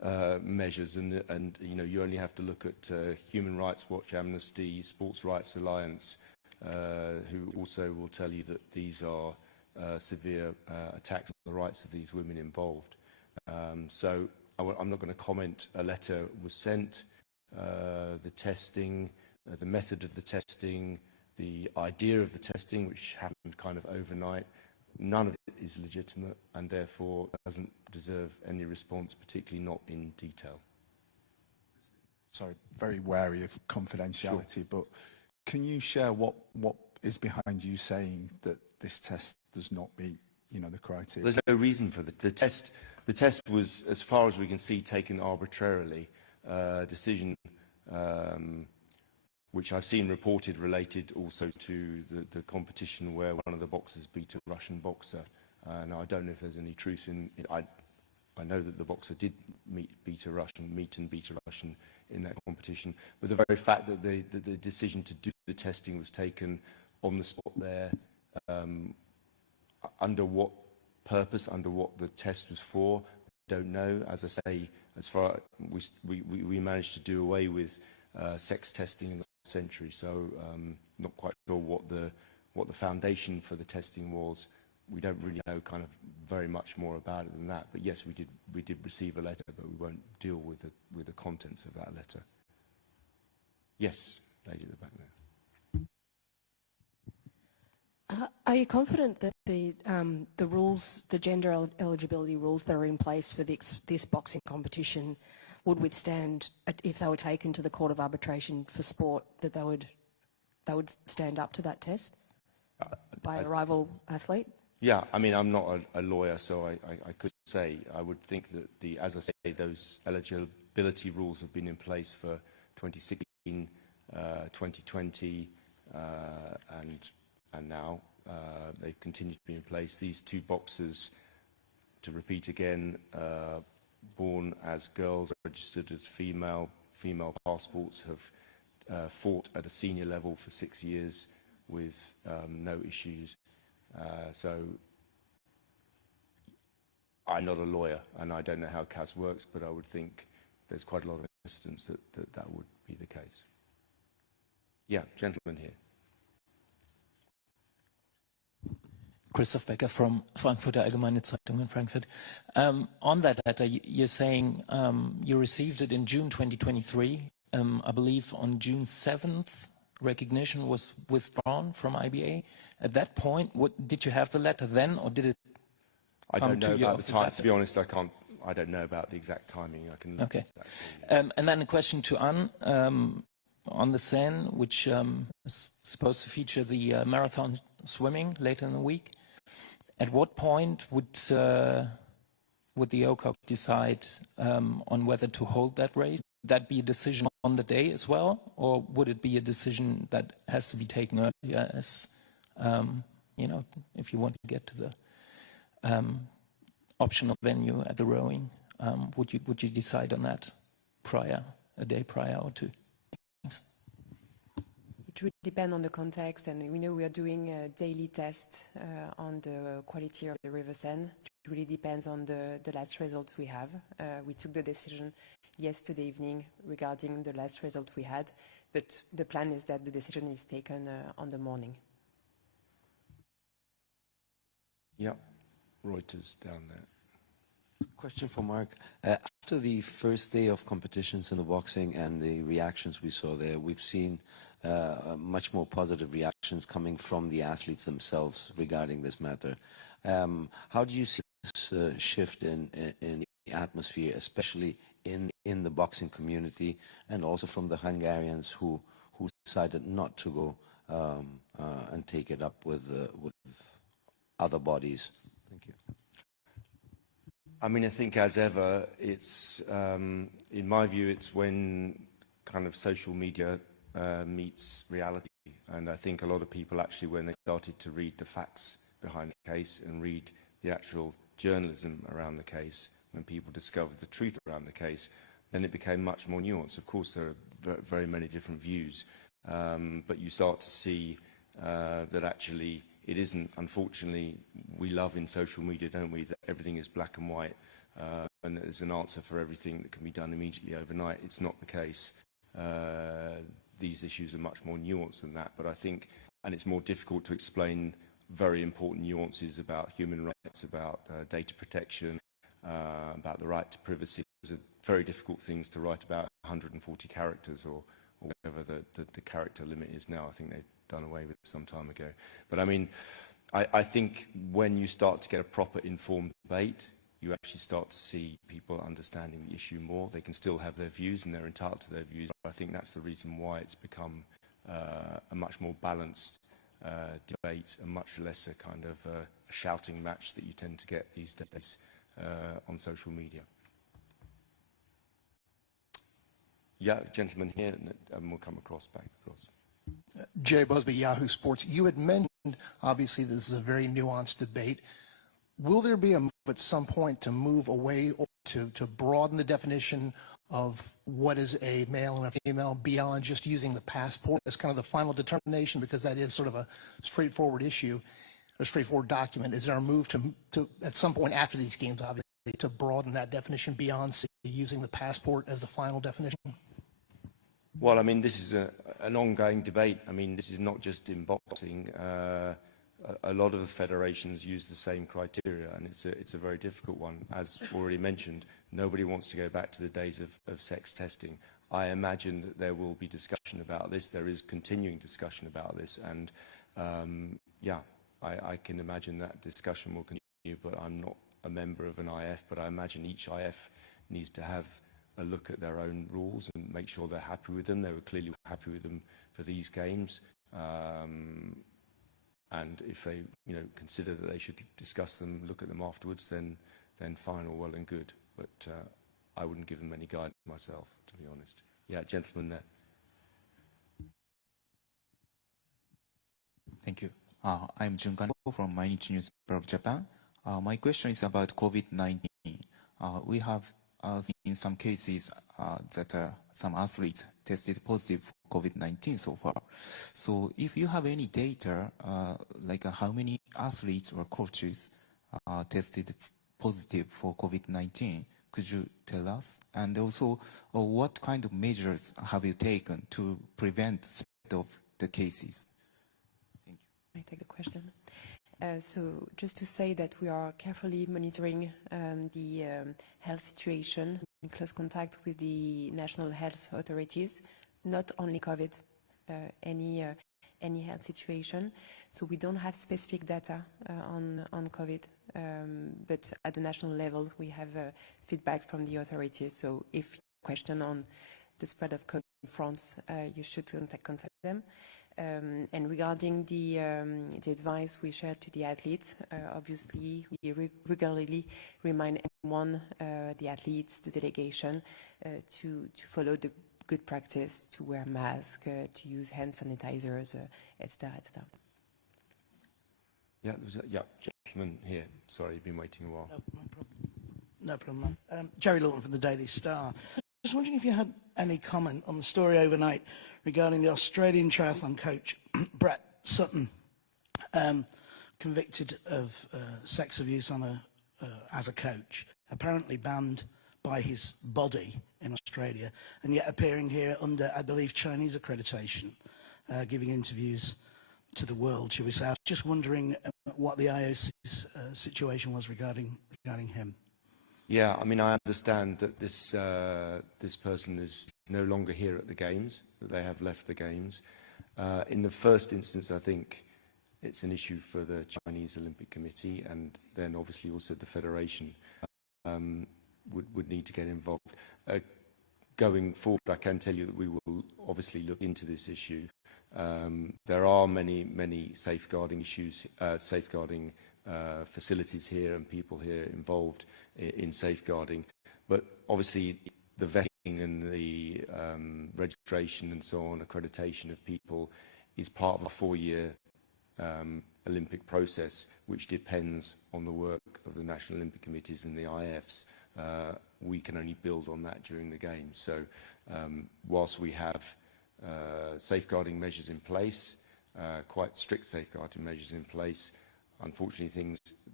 measures, and you know, you only have to look at Human Rights Watch, Amnesty, Sports Rights Alliance, who also will tell you that these are severe attacks on the rights of these women involved. So I'm not going to comment. A letter was sent, the testing, the method of the testing, the idea of the testing, which happened kind of overnight. None of it is legitimate and therefore doesn't deserve any response, particularly not in detail. Sorry, very wary of confidentiality, Sure. but can you share what is behind you saying that this test does not meet, you know, the criteria? There's no reason for the test. The test was, as far as we can see, taken arbitrarily. Decision which I've seen reported related also to the competition where one of the boxers beat a Russian boxer. Now, I don't know if there's any truth in it. I know that the boxer did meet and beat a Russian in that competition. But the very fact that the decision to do the testing was taken on the spot there, under what purpose, under what the test was for, I don't know. As I say, as far we managed to do away with sex testing in the century, so not quite sure what the foundation for the testing was. We don't really know kind of very much more about it than that. But yes, we did receive a letter, but we won't deal with the contents of that letter. Yes, lady at the back there. Are you confident that the rules, the gender eligibility rules that are in place for this boxing competition would withstand, if they were taken to the Court of Arbitration for Sport, that they would stand up to that test by a rival athlete? Yeah, I mean, I'm not a lawyer, so I could say. I would think that as I say, those eligibility rules have been in place for 2016, 2020, and now they've continued to be in place. These two boxers, to repeat again, born as girls, registered as female passports, have fought at a senior level for 6 years with no issues. So I'm not a lawyer, and I don't know how CAS works, but I would think there's quite a lot of evidence that would be the case. Yeah, gentleman here. Christoph Becker from Frankfurter Allgemeine Zeitung in Frankfurt. On that letter, you're saying you received it in June 2023. I believe on June 7th, recognition was withdrawn from IBA. At that point, did you have the letter then, or did it I come don't know to you about the time. after? To be honest, I don't know about the exact timing. I can look Okay. at that. And then a question to Anne on the Seine, which is supposed to feature the marathon swimming later in the week. At what point would the IOC decide on whether to hold that race? Would that be a decision on the day as well, or would it be a decision that has to be taken earlier, as you know, if you want to get to the optional venue at the rowing? Would you decide on that a day prior or two? Thanks. It would depend on the context, and we know we are doing a daily test on the quality of the River Seine. So it really depends on the last result we have. We took the decision yesterday evening regarding the last result we had, but the plan is that the decision is taken on the morning. Yeah, Reuters down there. Question for Mark. After the first day of competitions in the boxing and the reactions we saw there, we've seen much more positive reactions coming from the athletes themselves regarding this matter. How do you see this shift in the atmosphere, especially in the boxing community, and also from the Hungarians who decided not to go and take it up with other bodies? Thank you. I mean, I think as ever, it's, in my view, it's when kind of social media meets reality. And I think a lot of people actually, when they started to read the facts behind the case and read the actual journalism around the case, when people discovered the truth around the case, then it became much more nuanced. Of course, there are very many different views, but you start to see that actually it isn't. Unfortunately, we love in social media, don't we, that everything is black and white. and there's an answer for everything that can be done immediately overnight. It's not the case. These issues are much more nuanced than that, but I think, and it's more difficult to explain very important nuances about human rights, about data protection, about the right to privacy. Those are very difficult things to write about 140 characters or whatever the character limit is now. I think they've done away with it some time ago. But I mean, I think when you start to get a proper informed debate, you actually start to see people understanding the issue more. They can still have their views and they're entitled to their views. But I think that's the reason why it's become a much more balanced debate, a much less a kind of a shouting match that you tend to get these days on social media. Yeah, gentleman here, and we'll come across back, of course. Jay Busby, Yahoo Sports. You had mentioned, obviously, this is a very nuanced debate. Will there be a move at some point to move away or to broaden the definition of what is a male and a female beyond just using the passport as kind of the final determination, because that is sort of a straightforward issue, a straightforward document? Is there a move to at some point after these games, obviously, to broaden that definition beyond using the passport as the final definition? Well, I mean, this is an ongoing debate. I mean, this is not just in boxing. A lot of the federations use the same criteria, and it's a very difficult one. As already mentioned, nobody wants to go back to the days of sex testing. I imagine that there will be discussion about this. There is continuing discussion about this, and yeah, I can imagine that discussion will continue, but I'm not a member of an IF, but I imagine each IF needs to have a look at their own rules and make sure they're happy with them. They were clearly happy with them for these games. And if they, consider that they should discuss them, look at them afterwards, then fine or well and good. But I wouldn't give them any guidance myself, to be honest. Yeah, gentleman there. Thank you. I'm Junkan from Mainichi Newspaper of Japan. My question is about COVID-19. We have seen some cases that some athletes tested positive for COVID-19 so far. So if you have any data, like how many athletes or coaches tested positive for COVID-19, could you tell us? And also, what kind of measures have you taken to prevent spread of the cases? Thank you. I take the question. So just to say that we are carefully monitoring the health situation in close contact with the national health authorities, not only COVID, any health situation. So we don't have specific data on COVID, but at the national level we have feedback from the authorities. So if you have a question on the spread of COVID in France, you should contact them. And regarding the advice we shared to the athletes, obviously we regularly remind everyone, the athletes, the delegation, to follow the good practice, to wear masks, to use hand sanitizers, etc., etc. Yeah, gentleman here. Sorry, you've been waiting a while. No problem. Jerry Lawton from the Daily Star. Just wondering if you had any comment on the story overnight regarding the Australian triathlon coach, Brett Sutton, convicted of sex abuse as a coach, apparently banned by his body in Australia, and yet appearing here under, I believe, Chinese accreditation, giving interviews to the world, shall we say. I was just wondering what the IOC's situation was regarding him. Yeah, I mean, I understand that this person is no longer here at the Games, that they have left the Games. In the first instance, I think it's an issue for the Chinese Olympic Committee, and then obviously also the Federation would need to get involved. Going forward, I can tell you that we will obviously look into this issue. There are many safeguarding issues, safeguarding facilities here and people here involved in safeguarding, but obviously the vetting and the registration and so on, accreditation of people, is part of a 4-year Olympic process, which depends on the work of the National Olympic Committees and the IFs. We can only build on that during the Games. So whilst we have safeguarding measures in place, quite strict safeguarding measures in place, unfortunately things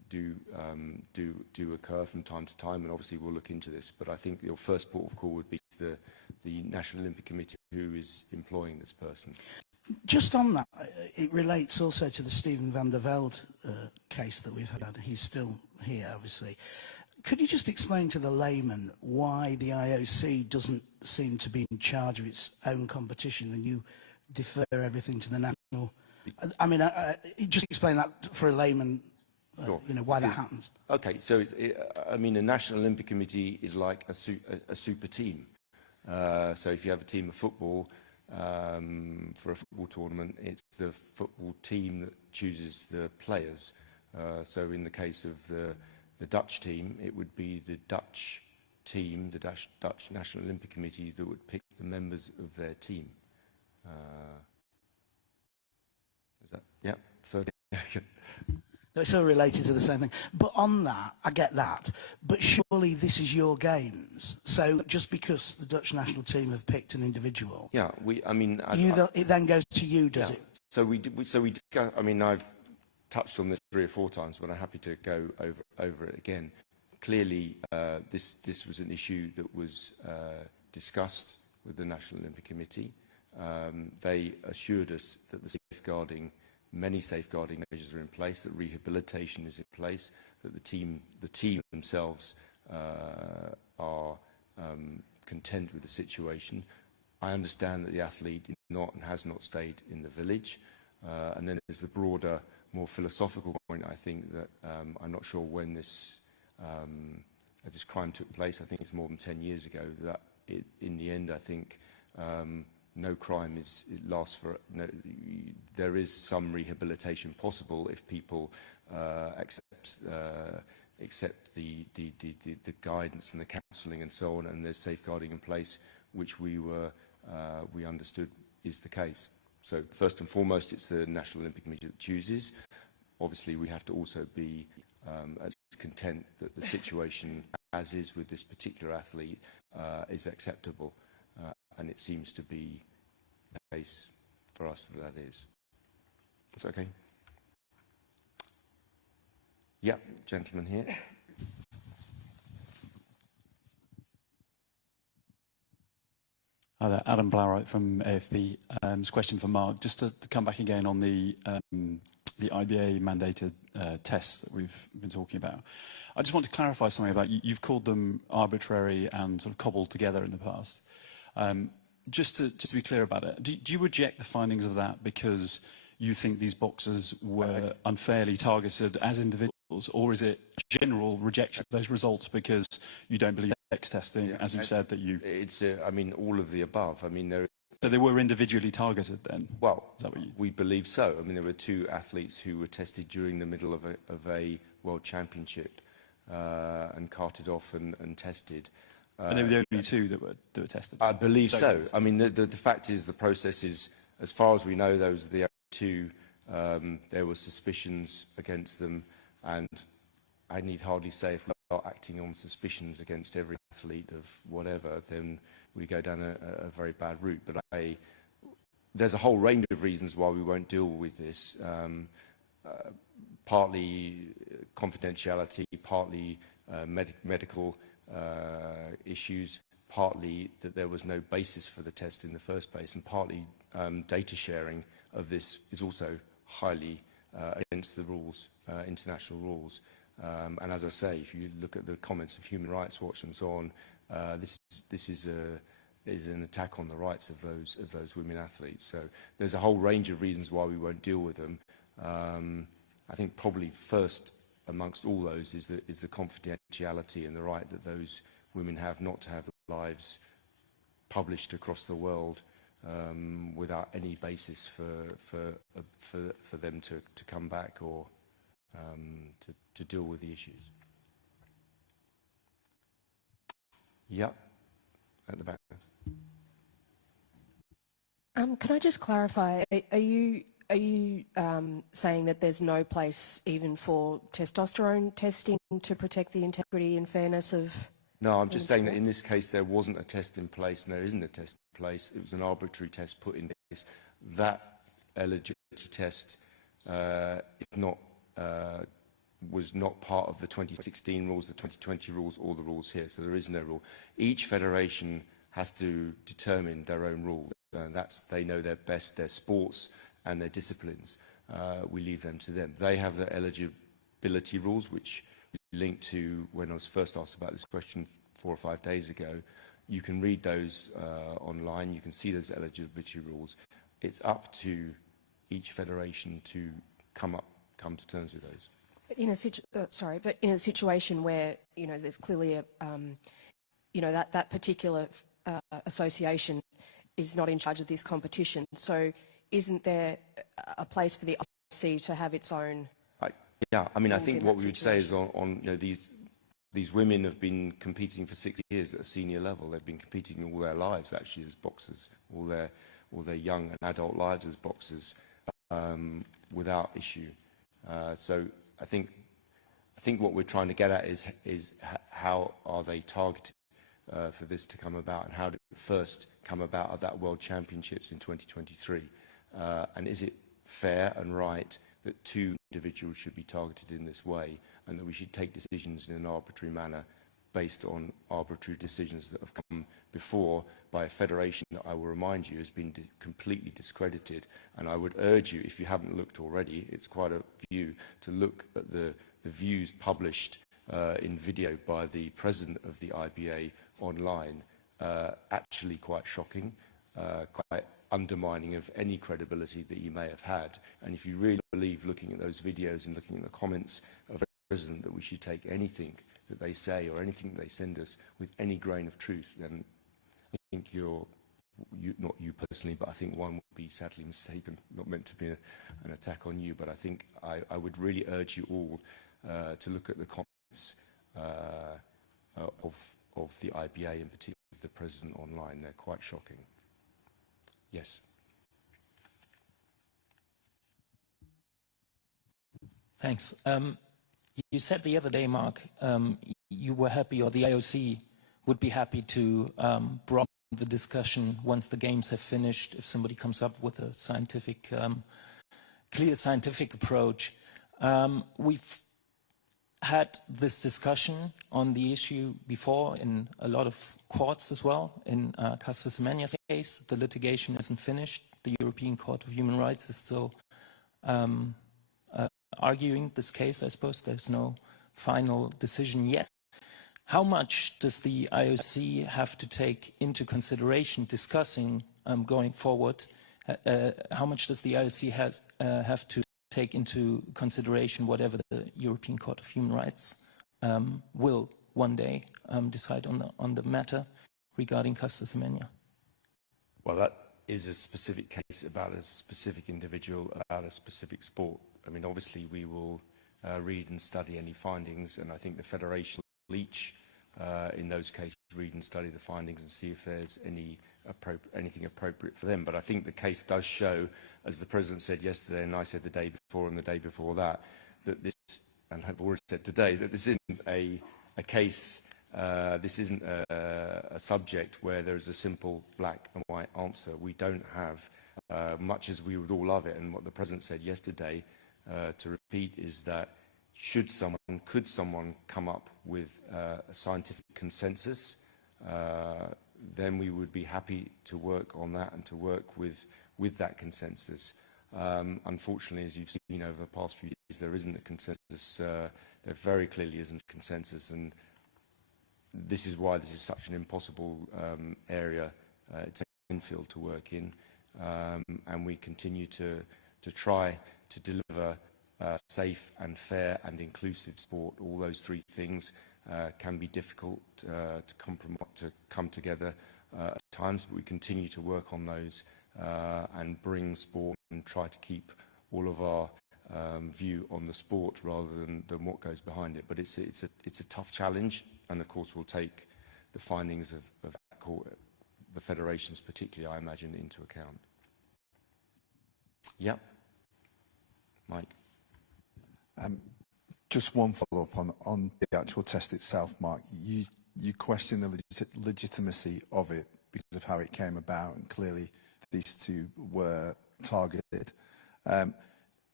do occur from time to time, and obviously we'll look into this. But I think your first port of call would be the National Olympic Committee who is employing this person. Just on that, it relates also to the Steven van der Velde case that we've had. He's still here, obviously. Could you just explain to the layman why the IOC doesn't seem to be in charge of its own competition and you defer everything to the national? I mean, just explain that for a layman, sure. You know, why that happens. Okay, so I mean, the National Olympic Committee is like a super team. So if you have a team of football, for a football tournament, it's the football team that chooses the players. So in the case of the Dutch team, it would be the Dutch team, the Dutch National Olympic Committee, that would pick the members of their team. Is that, yeah, third. It's all related to the same thing. But on that, I get that. But surely this is your games. So just because the Dutch national team have picked an individual, yeah, I mean, it then goes to you, does it? So we go, I mean, I've touched on this 3 or 4 times, but I'm happy to go over it again. Clearly, this was an issue that was discussed with the National Olympic Committee. They assured us that many safeguarding measures are in place, that rehabilitation is in place, that the team themselves are content with the situation. I understand that the athlete is not and has not stayed in the village. And then there's the broader, more philosophical point, I think, that I'm not sure when this crime took place. I think it's more than 10 years ago. That in the end, I think no crime lasts for. No, there is some rehabilitation possible if people accept the guidance and the counselling and so on, and there's safeguarding in place, which we understood is the case. So first and foremost, it's the National Olympic Committee that chooses. Obviously, we have to also be as content that the situation, as is with this particular athlete, is acceptable. And it seems to be the case for us that is. That's okay. Yeah, gentleman here. Hi there, Adam Blaureich from AFP. Just a question for Mark. Just to come back again on the IBA mandated tests that we've been talking about. I just want to clarify something about you've called them arbitrary and sort of cobbled together in the past. Just to be clear about it, do you reject the findings of that because you think these boxers were unfairly targeted as individuals, or is it general rejection of those results because you don't believe sex testing, as you said that you... It's, I mean, all of the above. I mean, So they were individually targeted then? Well, we believe so. I mean, there were 2 athletes who were tested during the middle of a World Championship and carted off and tested. And they were the only 2 that were tested? I believe so. I mean, the fact is the process is, as far as we know, those are the only 2. There were suspicions against them, and I need hardly say if we are acting on suspicions against every athlete of whatever, then we go down a very bad route. But there's a whole range of reasons why we won't deal with this. Partly confidentiality, partly medical issues, partly that there was no basis for the test in the first place, and partly data sharing of this is also highly against the rules, international rules. And as I say, if you look at the comments of Human Rights Watch and so on, this is an attack on the rights of those women athletes. So there's a whole range of reasons why we won't deal with them. I think probably first amongst all those is the confidentiality and the right that those women have not to have their lives published across the world without any basis for them to come back or to deal with the issues. Yep, at the back. Can I just clarify? Are you saying that there's no place even for testosterone testing to protect the integrity and fairness of? No, I'm just saying that in this case there wasn't a test in place and there isn't a test in place. It was an arbitrary test put in place. That eligibility test is not was not part of the 2016 rules, the 2020 rules, or the rules here. So there is no rule. Each federation has to determine their own rules. They know their best, their sports and their disciplines. We leave them to them. They have their eligibility rules, which link to when I was first asked about this question 4 or 5 days ago. You can read those online. You can see those eligibility rules. It's up to each federation to come to terms with those. But in a situation where there's clearly a that particular association is not in charge of this competition, so isn't there a place for the IOC to have its own? Yeah, I mean, I think what we would say is these women have been competing for 6 years at a senior level. They've been competing all their lives actually as boxers, all their young and adult lives as boxers, without issue. So I think what we're trying to get at is how are they targeted for this to come about, and how did it first come about at that World Championships in 2023? And is it fair and right that 2 individuals should be targeted in this way, and that we should take decisions in an arbitrary manner based on arbitrary decisions that have come before by a federation that I will remind you has been completely discredited. And I would urge you, if you haven't looked already, it's quite a view, to look at the views published in video by the president of the IBA online. Actually quite shocking, quite undermining of any credibility that he may have had. And if you really believe, looking at those videos and looking at the comments of a president, that we should take anything that they say or anything that they send us with any grain of truth, then I think not you personally, but I think one would be sadly mistaken, not meant to be an attack on you, but I think I would really urge you all to look at the comments of the IBA, in particular of the president online. They're quite shocking. Yes. Thanks. You said the other day, Mark, you were happy, or the IOC would be happy to broaden the discussion once the games have finished, if somebody comes up with a scientific, clear scientific approach. We've had this discussion on the issue before in a lot of courts as well. In Caster Semenya's case, the litigation isn't finished. The European Court of Human Rights is still arguing this case, I suppose. There's no final decision yet. How much does the IOC have to take into consideration discussing going forward? How much does the IOC have to take into consideration whatever the European Court of Human Rights will one day decide on the matter regarding Caster Semenya? Well, that is a specific case about a specific individual, about a specific sport. I mean, obviously we will read and study any findings, and I think the Federation will each, in those cases, read and study the findings and see if there's anything appropriate for them. But I think the case does show, as the President said yesterday, and I said the day before and the day before that, that this, and I've already said today, that this isn't a case, this isn't a subject where there's a simple black and white answer. We don't have, much as we would all love it, and what the President said yesterday, to repeat, is that could someone come up with a scientific consensus, then we would be happy to work on that and to work with that consensus. Unfortunately, as you've seen over the past few years, there isn't a consensus. There very clearly isn't a consensus, and this is why this is such an impossible area. It's a minefield to work in, and we continue to try to deliver safe and fair and inclusive sport. All those three things can be difficult to come together at times, but we continue to work on those and bring sport and try to keep all of our view on the sport rather than what goes behind it. But it's a tough challenge, and of course we'll take the findings of that court, the federations particularly, I imagine, into account. Yep. Mike. Just one follow-up on the actual test itself, Mark. You question the legitimacy of it because of how it came about, and clearly these two were targeted.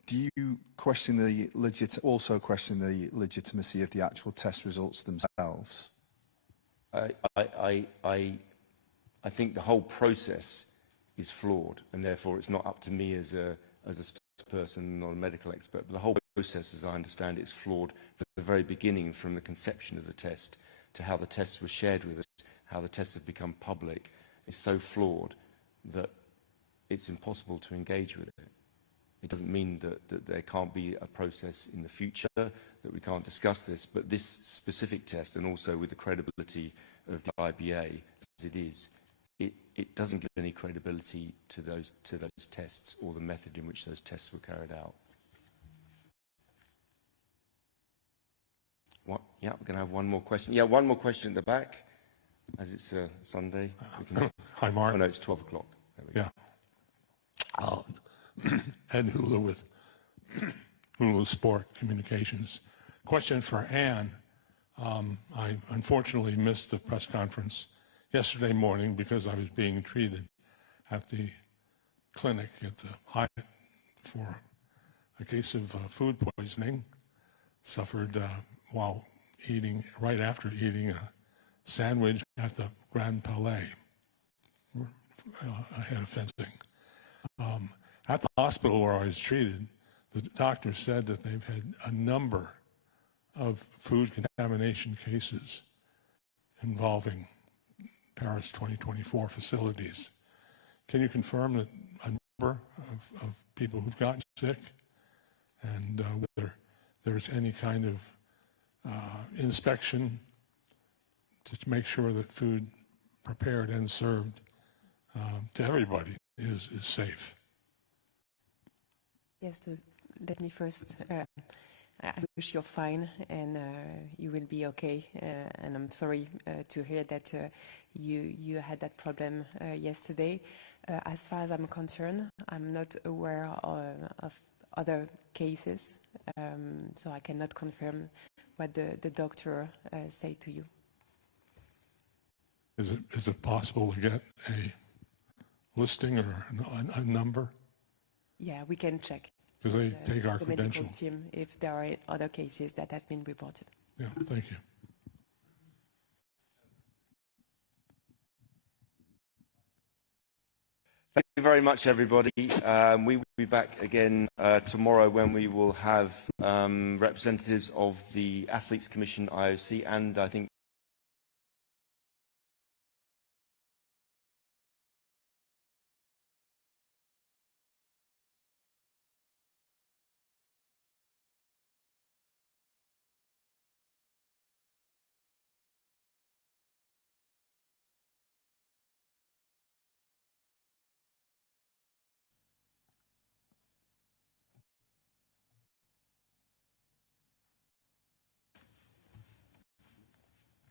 Do you question also question the legitimacy of the actual test results themselves? I think the whole process is flawed, and therefore it's not up to me as a person or a medical expert. But the whole process, as I understand it, is flawed from the very beginning, from the conception of the test to how the tests were shared with us, how the tests have become public. Is so flawed that it's impossible to engage with it. It doesn't mean that there can't be a process in the future, that we can't discuss this, but this specific test, and also with the credibility of the IBA as it is, it doesn't give any credibility to those tests or the method in which those tests were carried out. What? Yeah, we're going to have one more question. Yeah, one more question at the back, as it's Sunday. Hi, Mark. Oh, no, it's 12 o'clock. Yeah. Ed Hula with Hula Sport Communications. Question for Anne. I unfortunately missed the press conference yesterday morning because I was being treated at the clinic at the Hyatt for a case of food poisoning. Suffered while eating, right after eating a sandwich at the Grand Palais ahead of fencing. At the hospital where I was treated, the doctor said that they've had a number of food contamination cases involving Paris 2024 facilities. Can you confirm that a number of people who've gotten sick, and whether there's any kind of inspection to make sure that food prepared and served to everybody is safe? Yes, let me first, I wish you're fine and you will be okay. And I'm sorry to hear that you had that problem yesterday. As far as I'm concerned, I'm not aware of other cases, so I cannot confirm what the doctor said to you. Is it possible to get a listing or a number? Yeah, we can check. Because they take our the credentials. medical team if there are other cases that have been reported. Yeah, thank you. Thank you very much, everybody. We will be back again tomorrow when we will have representatives of the Athletes Commission, IOC, and I think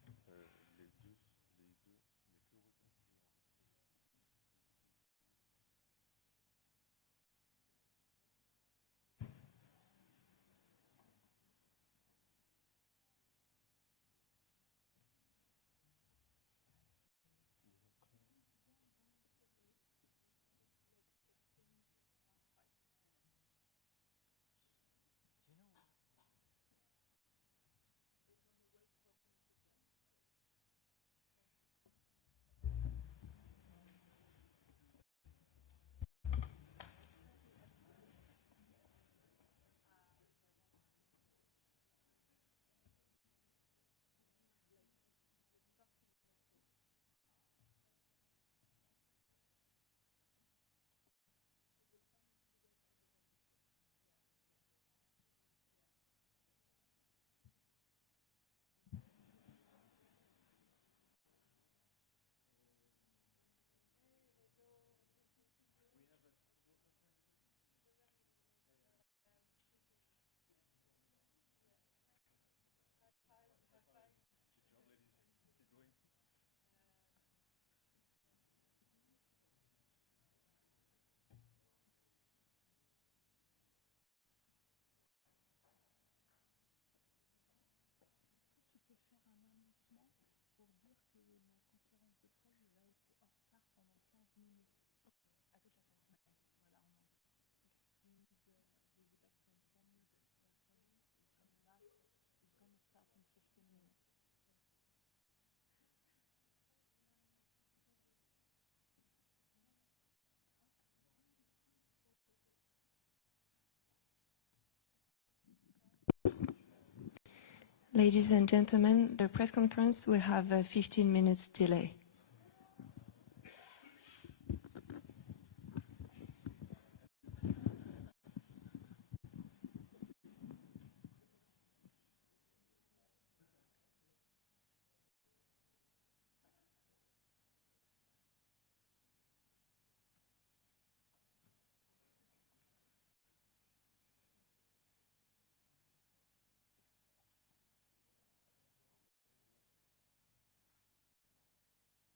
Ladies and gentlemen, the press conference will have a 15 minutes delay.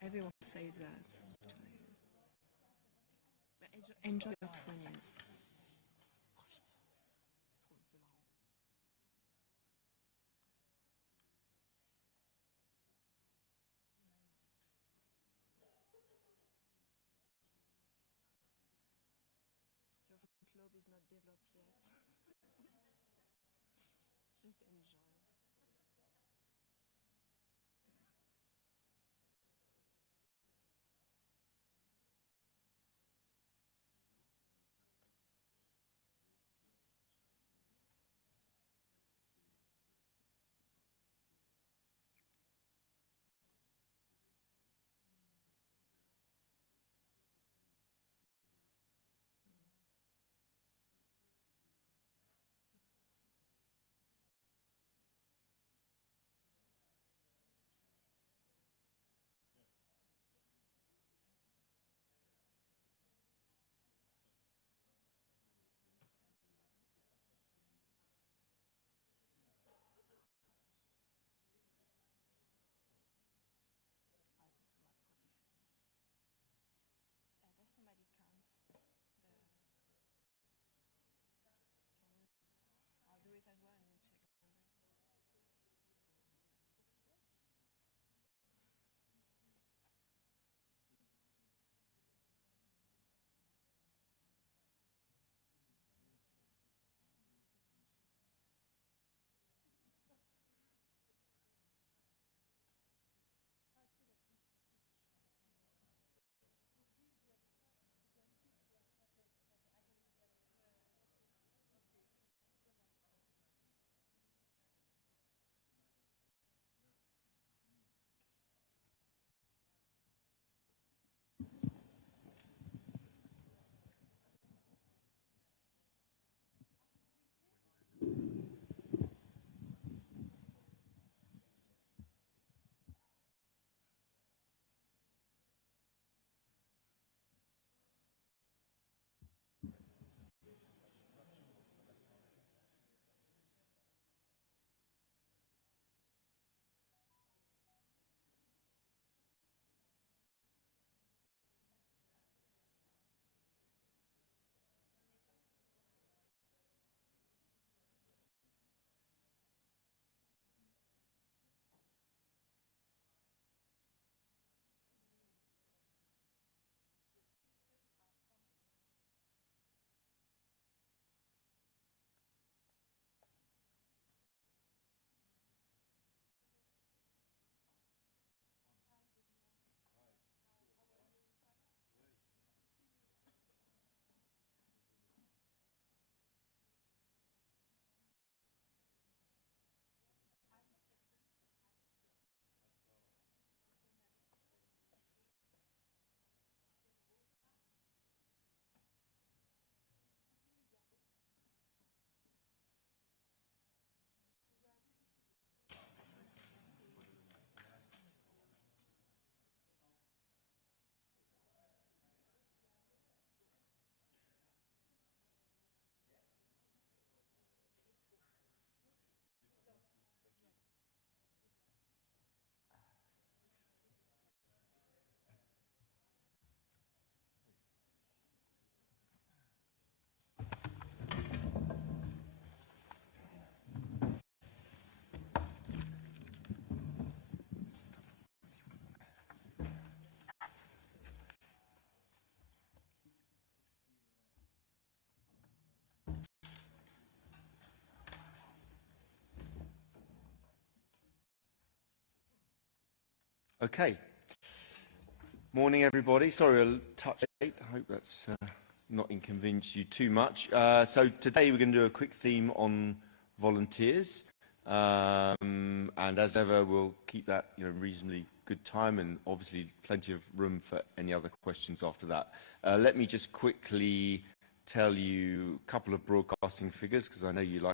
Everyone says that. Enjoy your 20s. Your club is not developed yet. Just enjoy. Okay. Morning, everybody. Sorry, a touch late. I hope that's not inconvenienced you too much. So today we're going to do a quick theme on volunteers. And as ever, we'll keep that reasonably good time and obviously plenty of room for any other questions after that. Let me just quickly tell you a couple of broadcasting figures because I know you like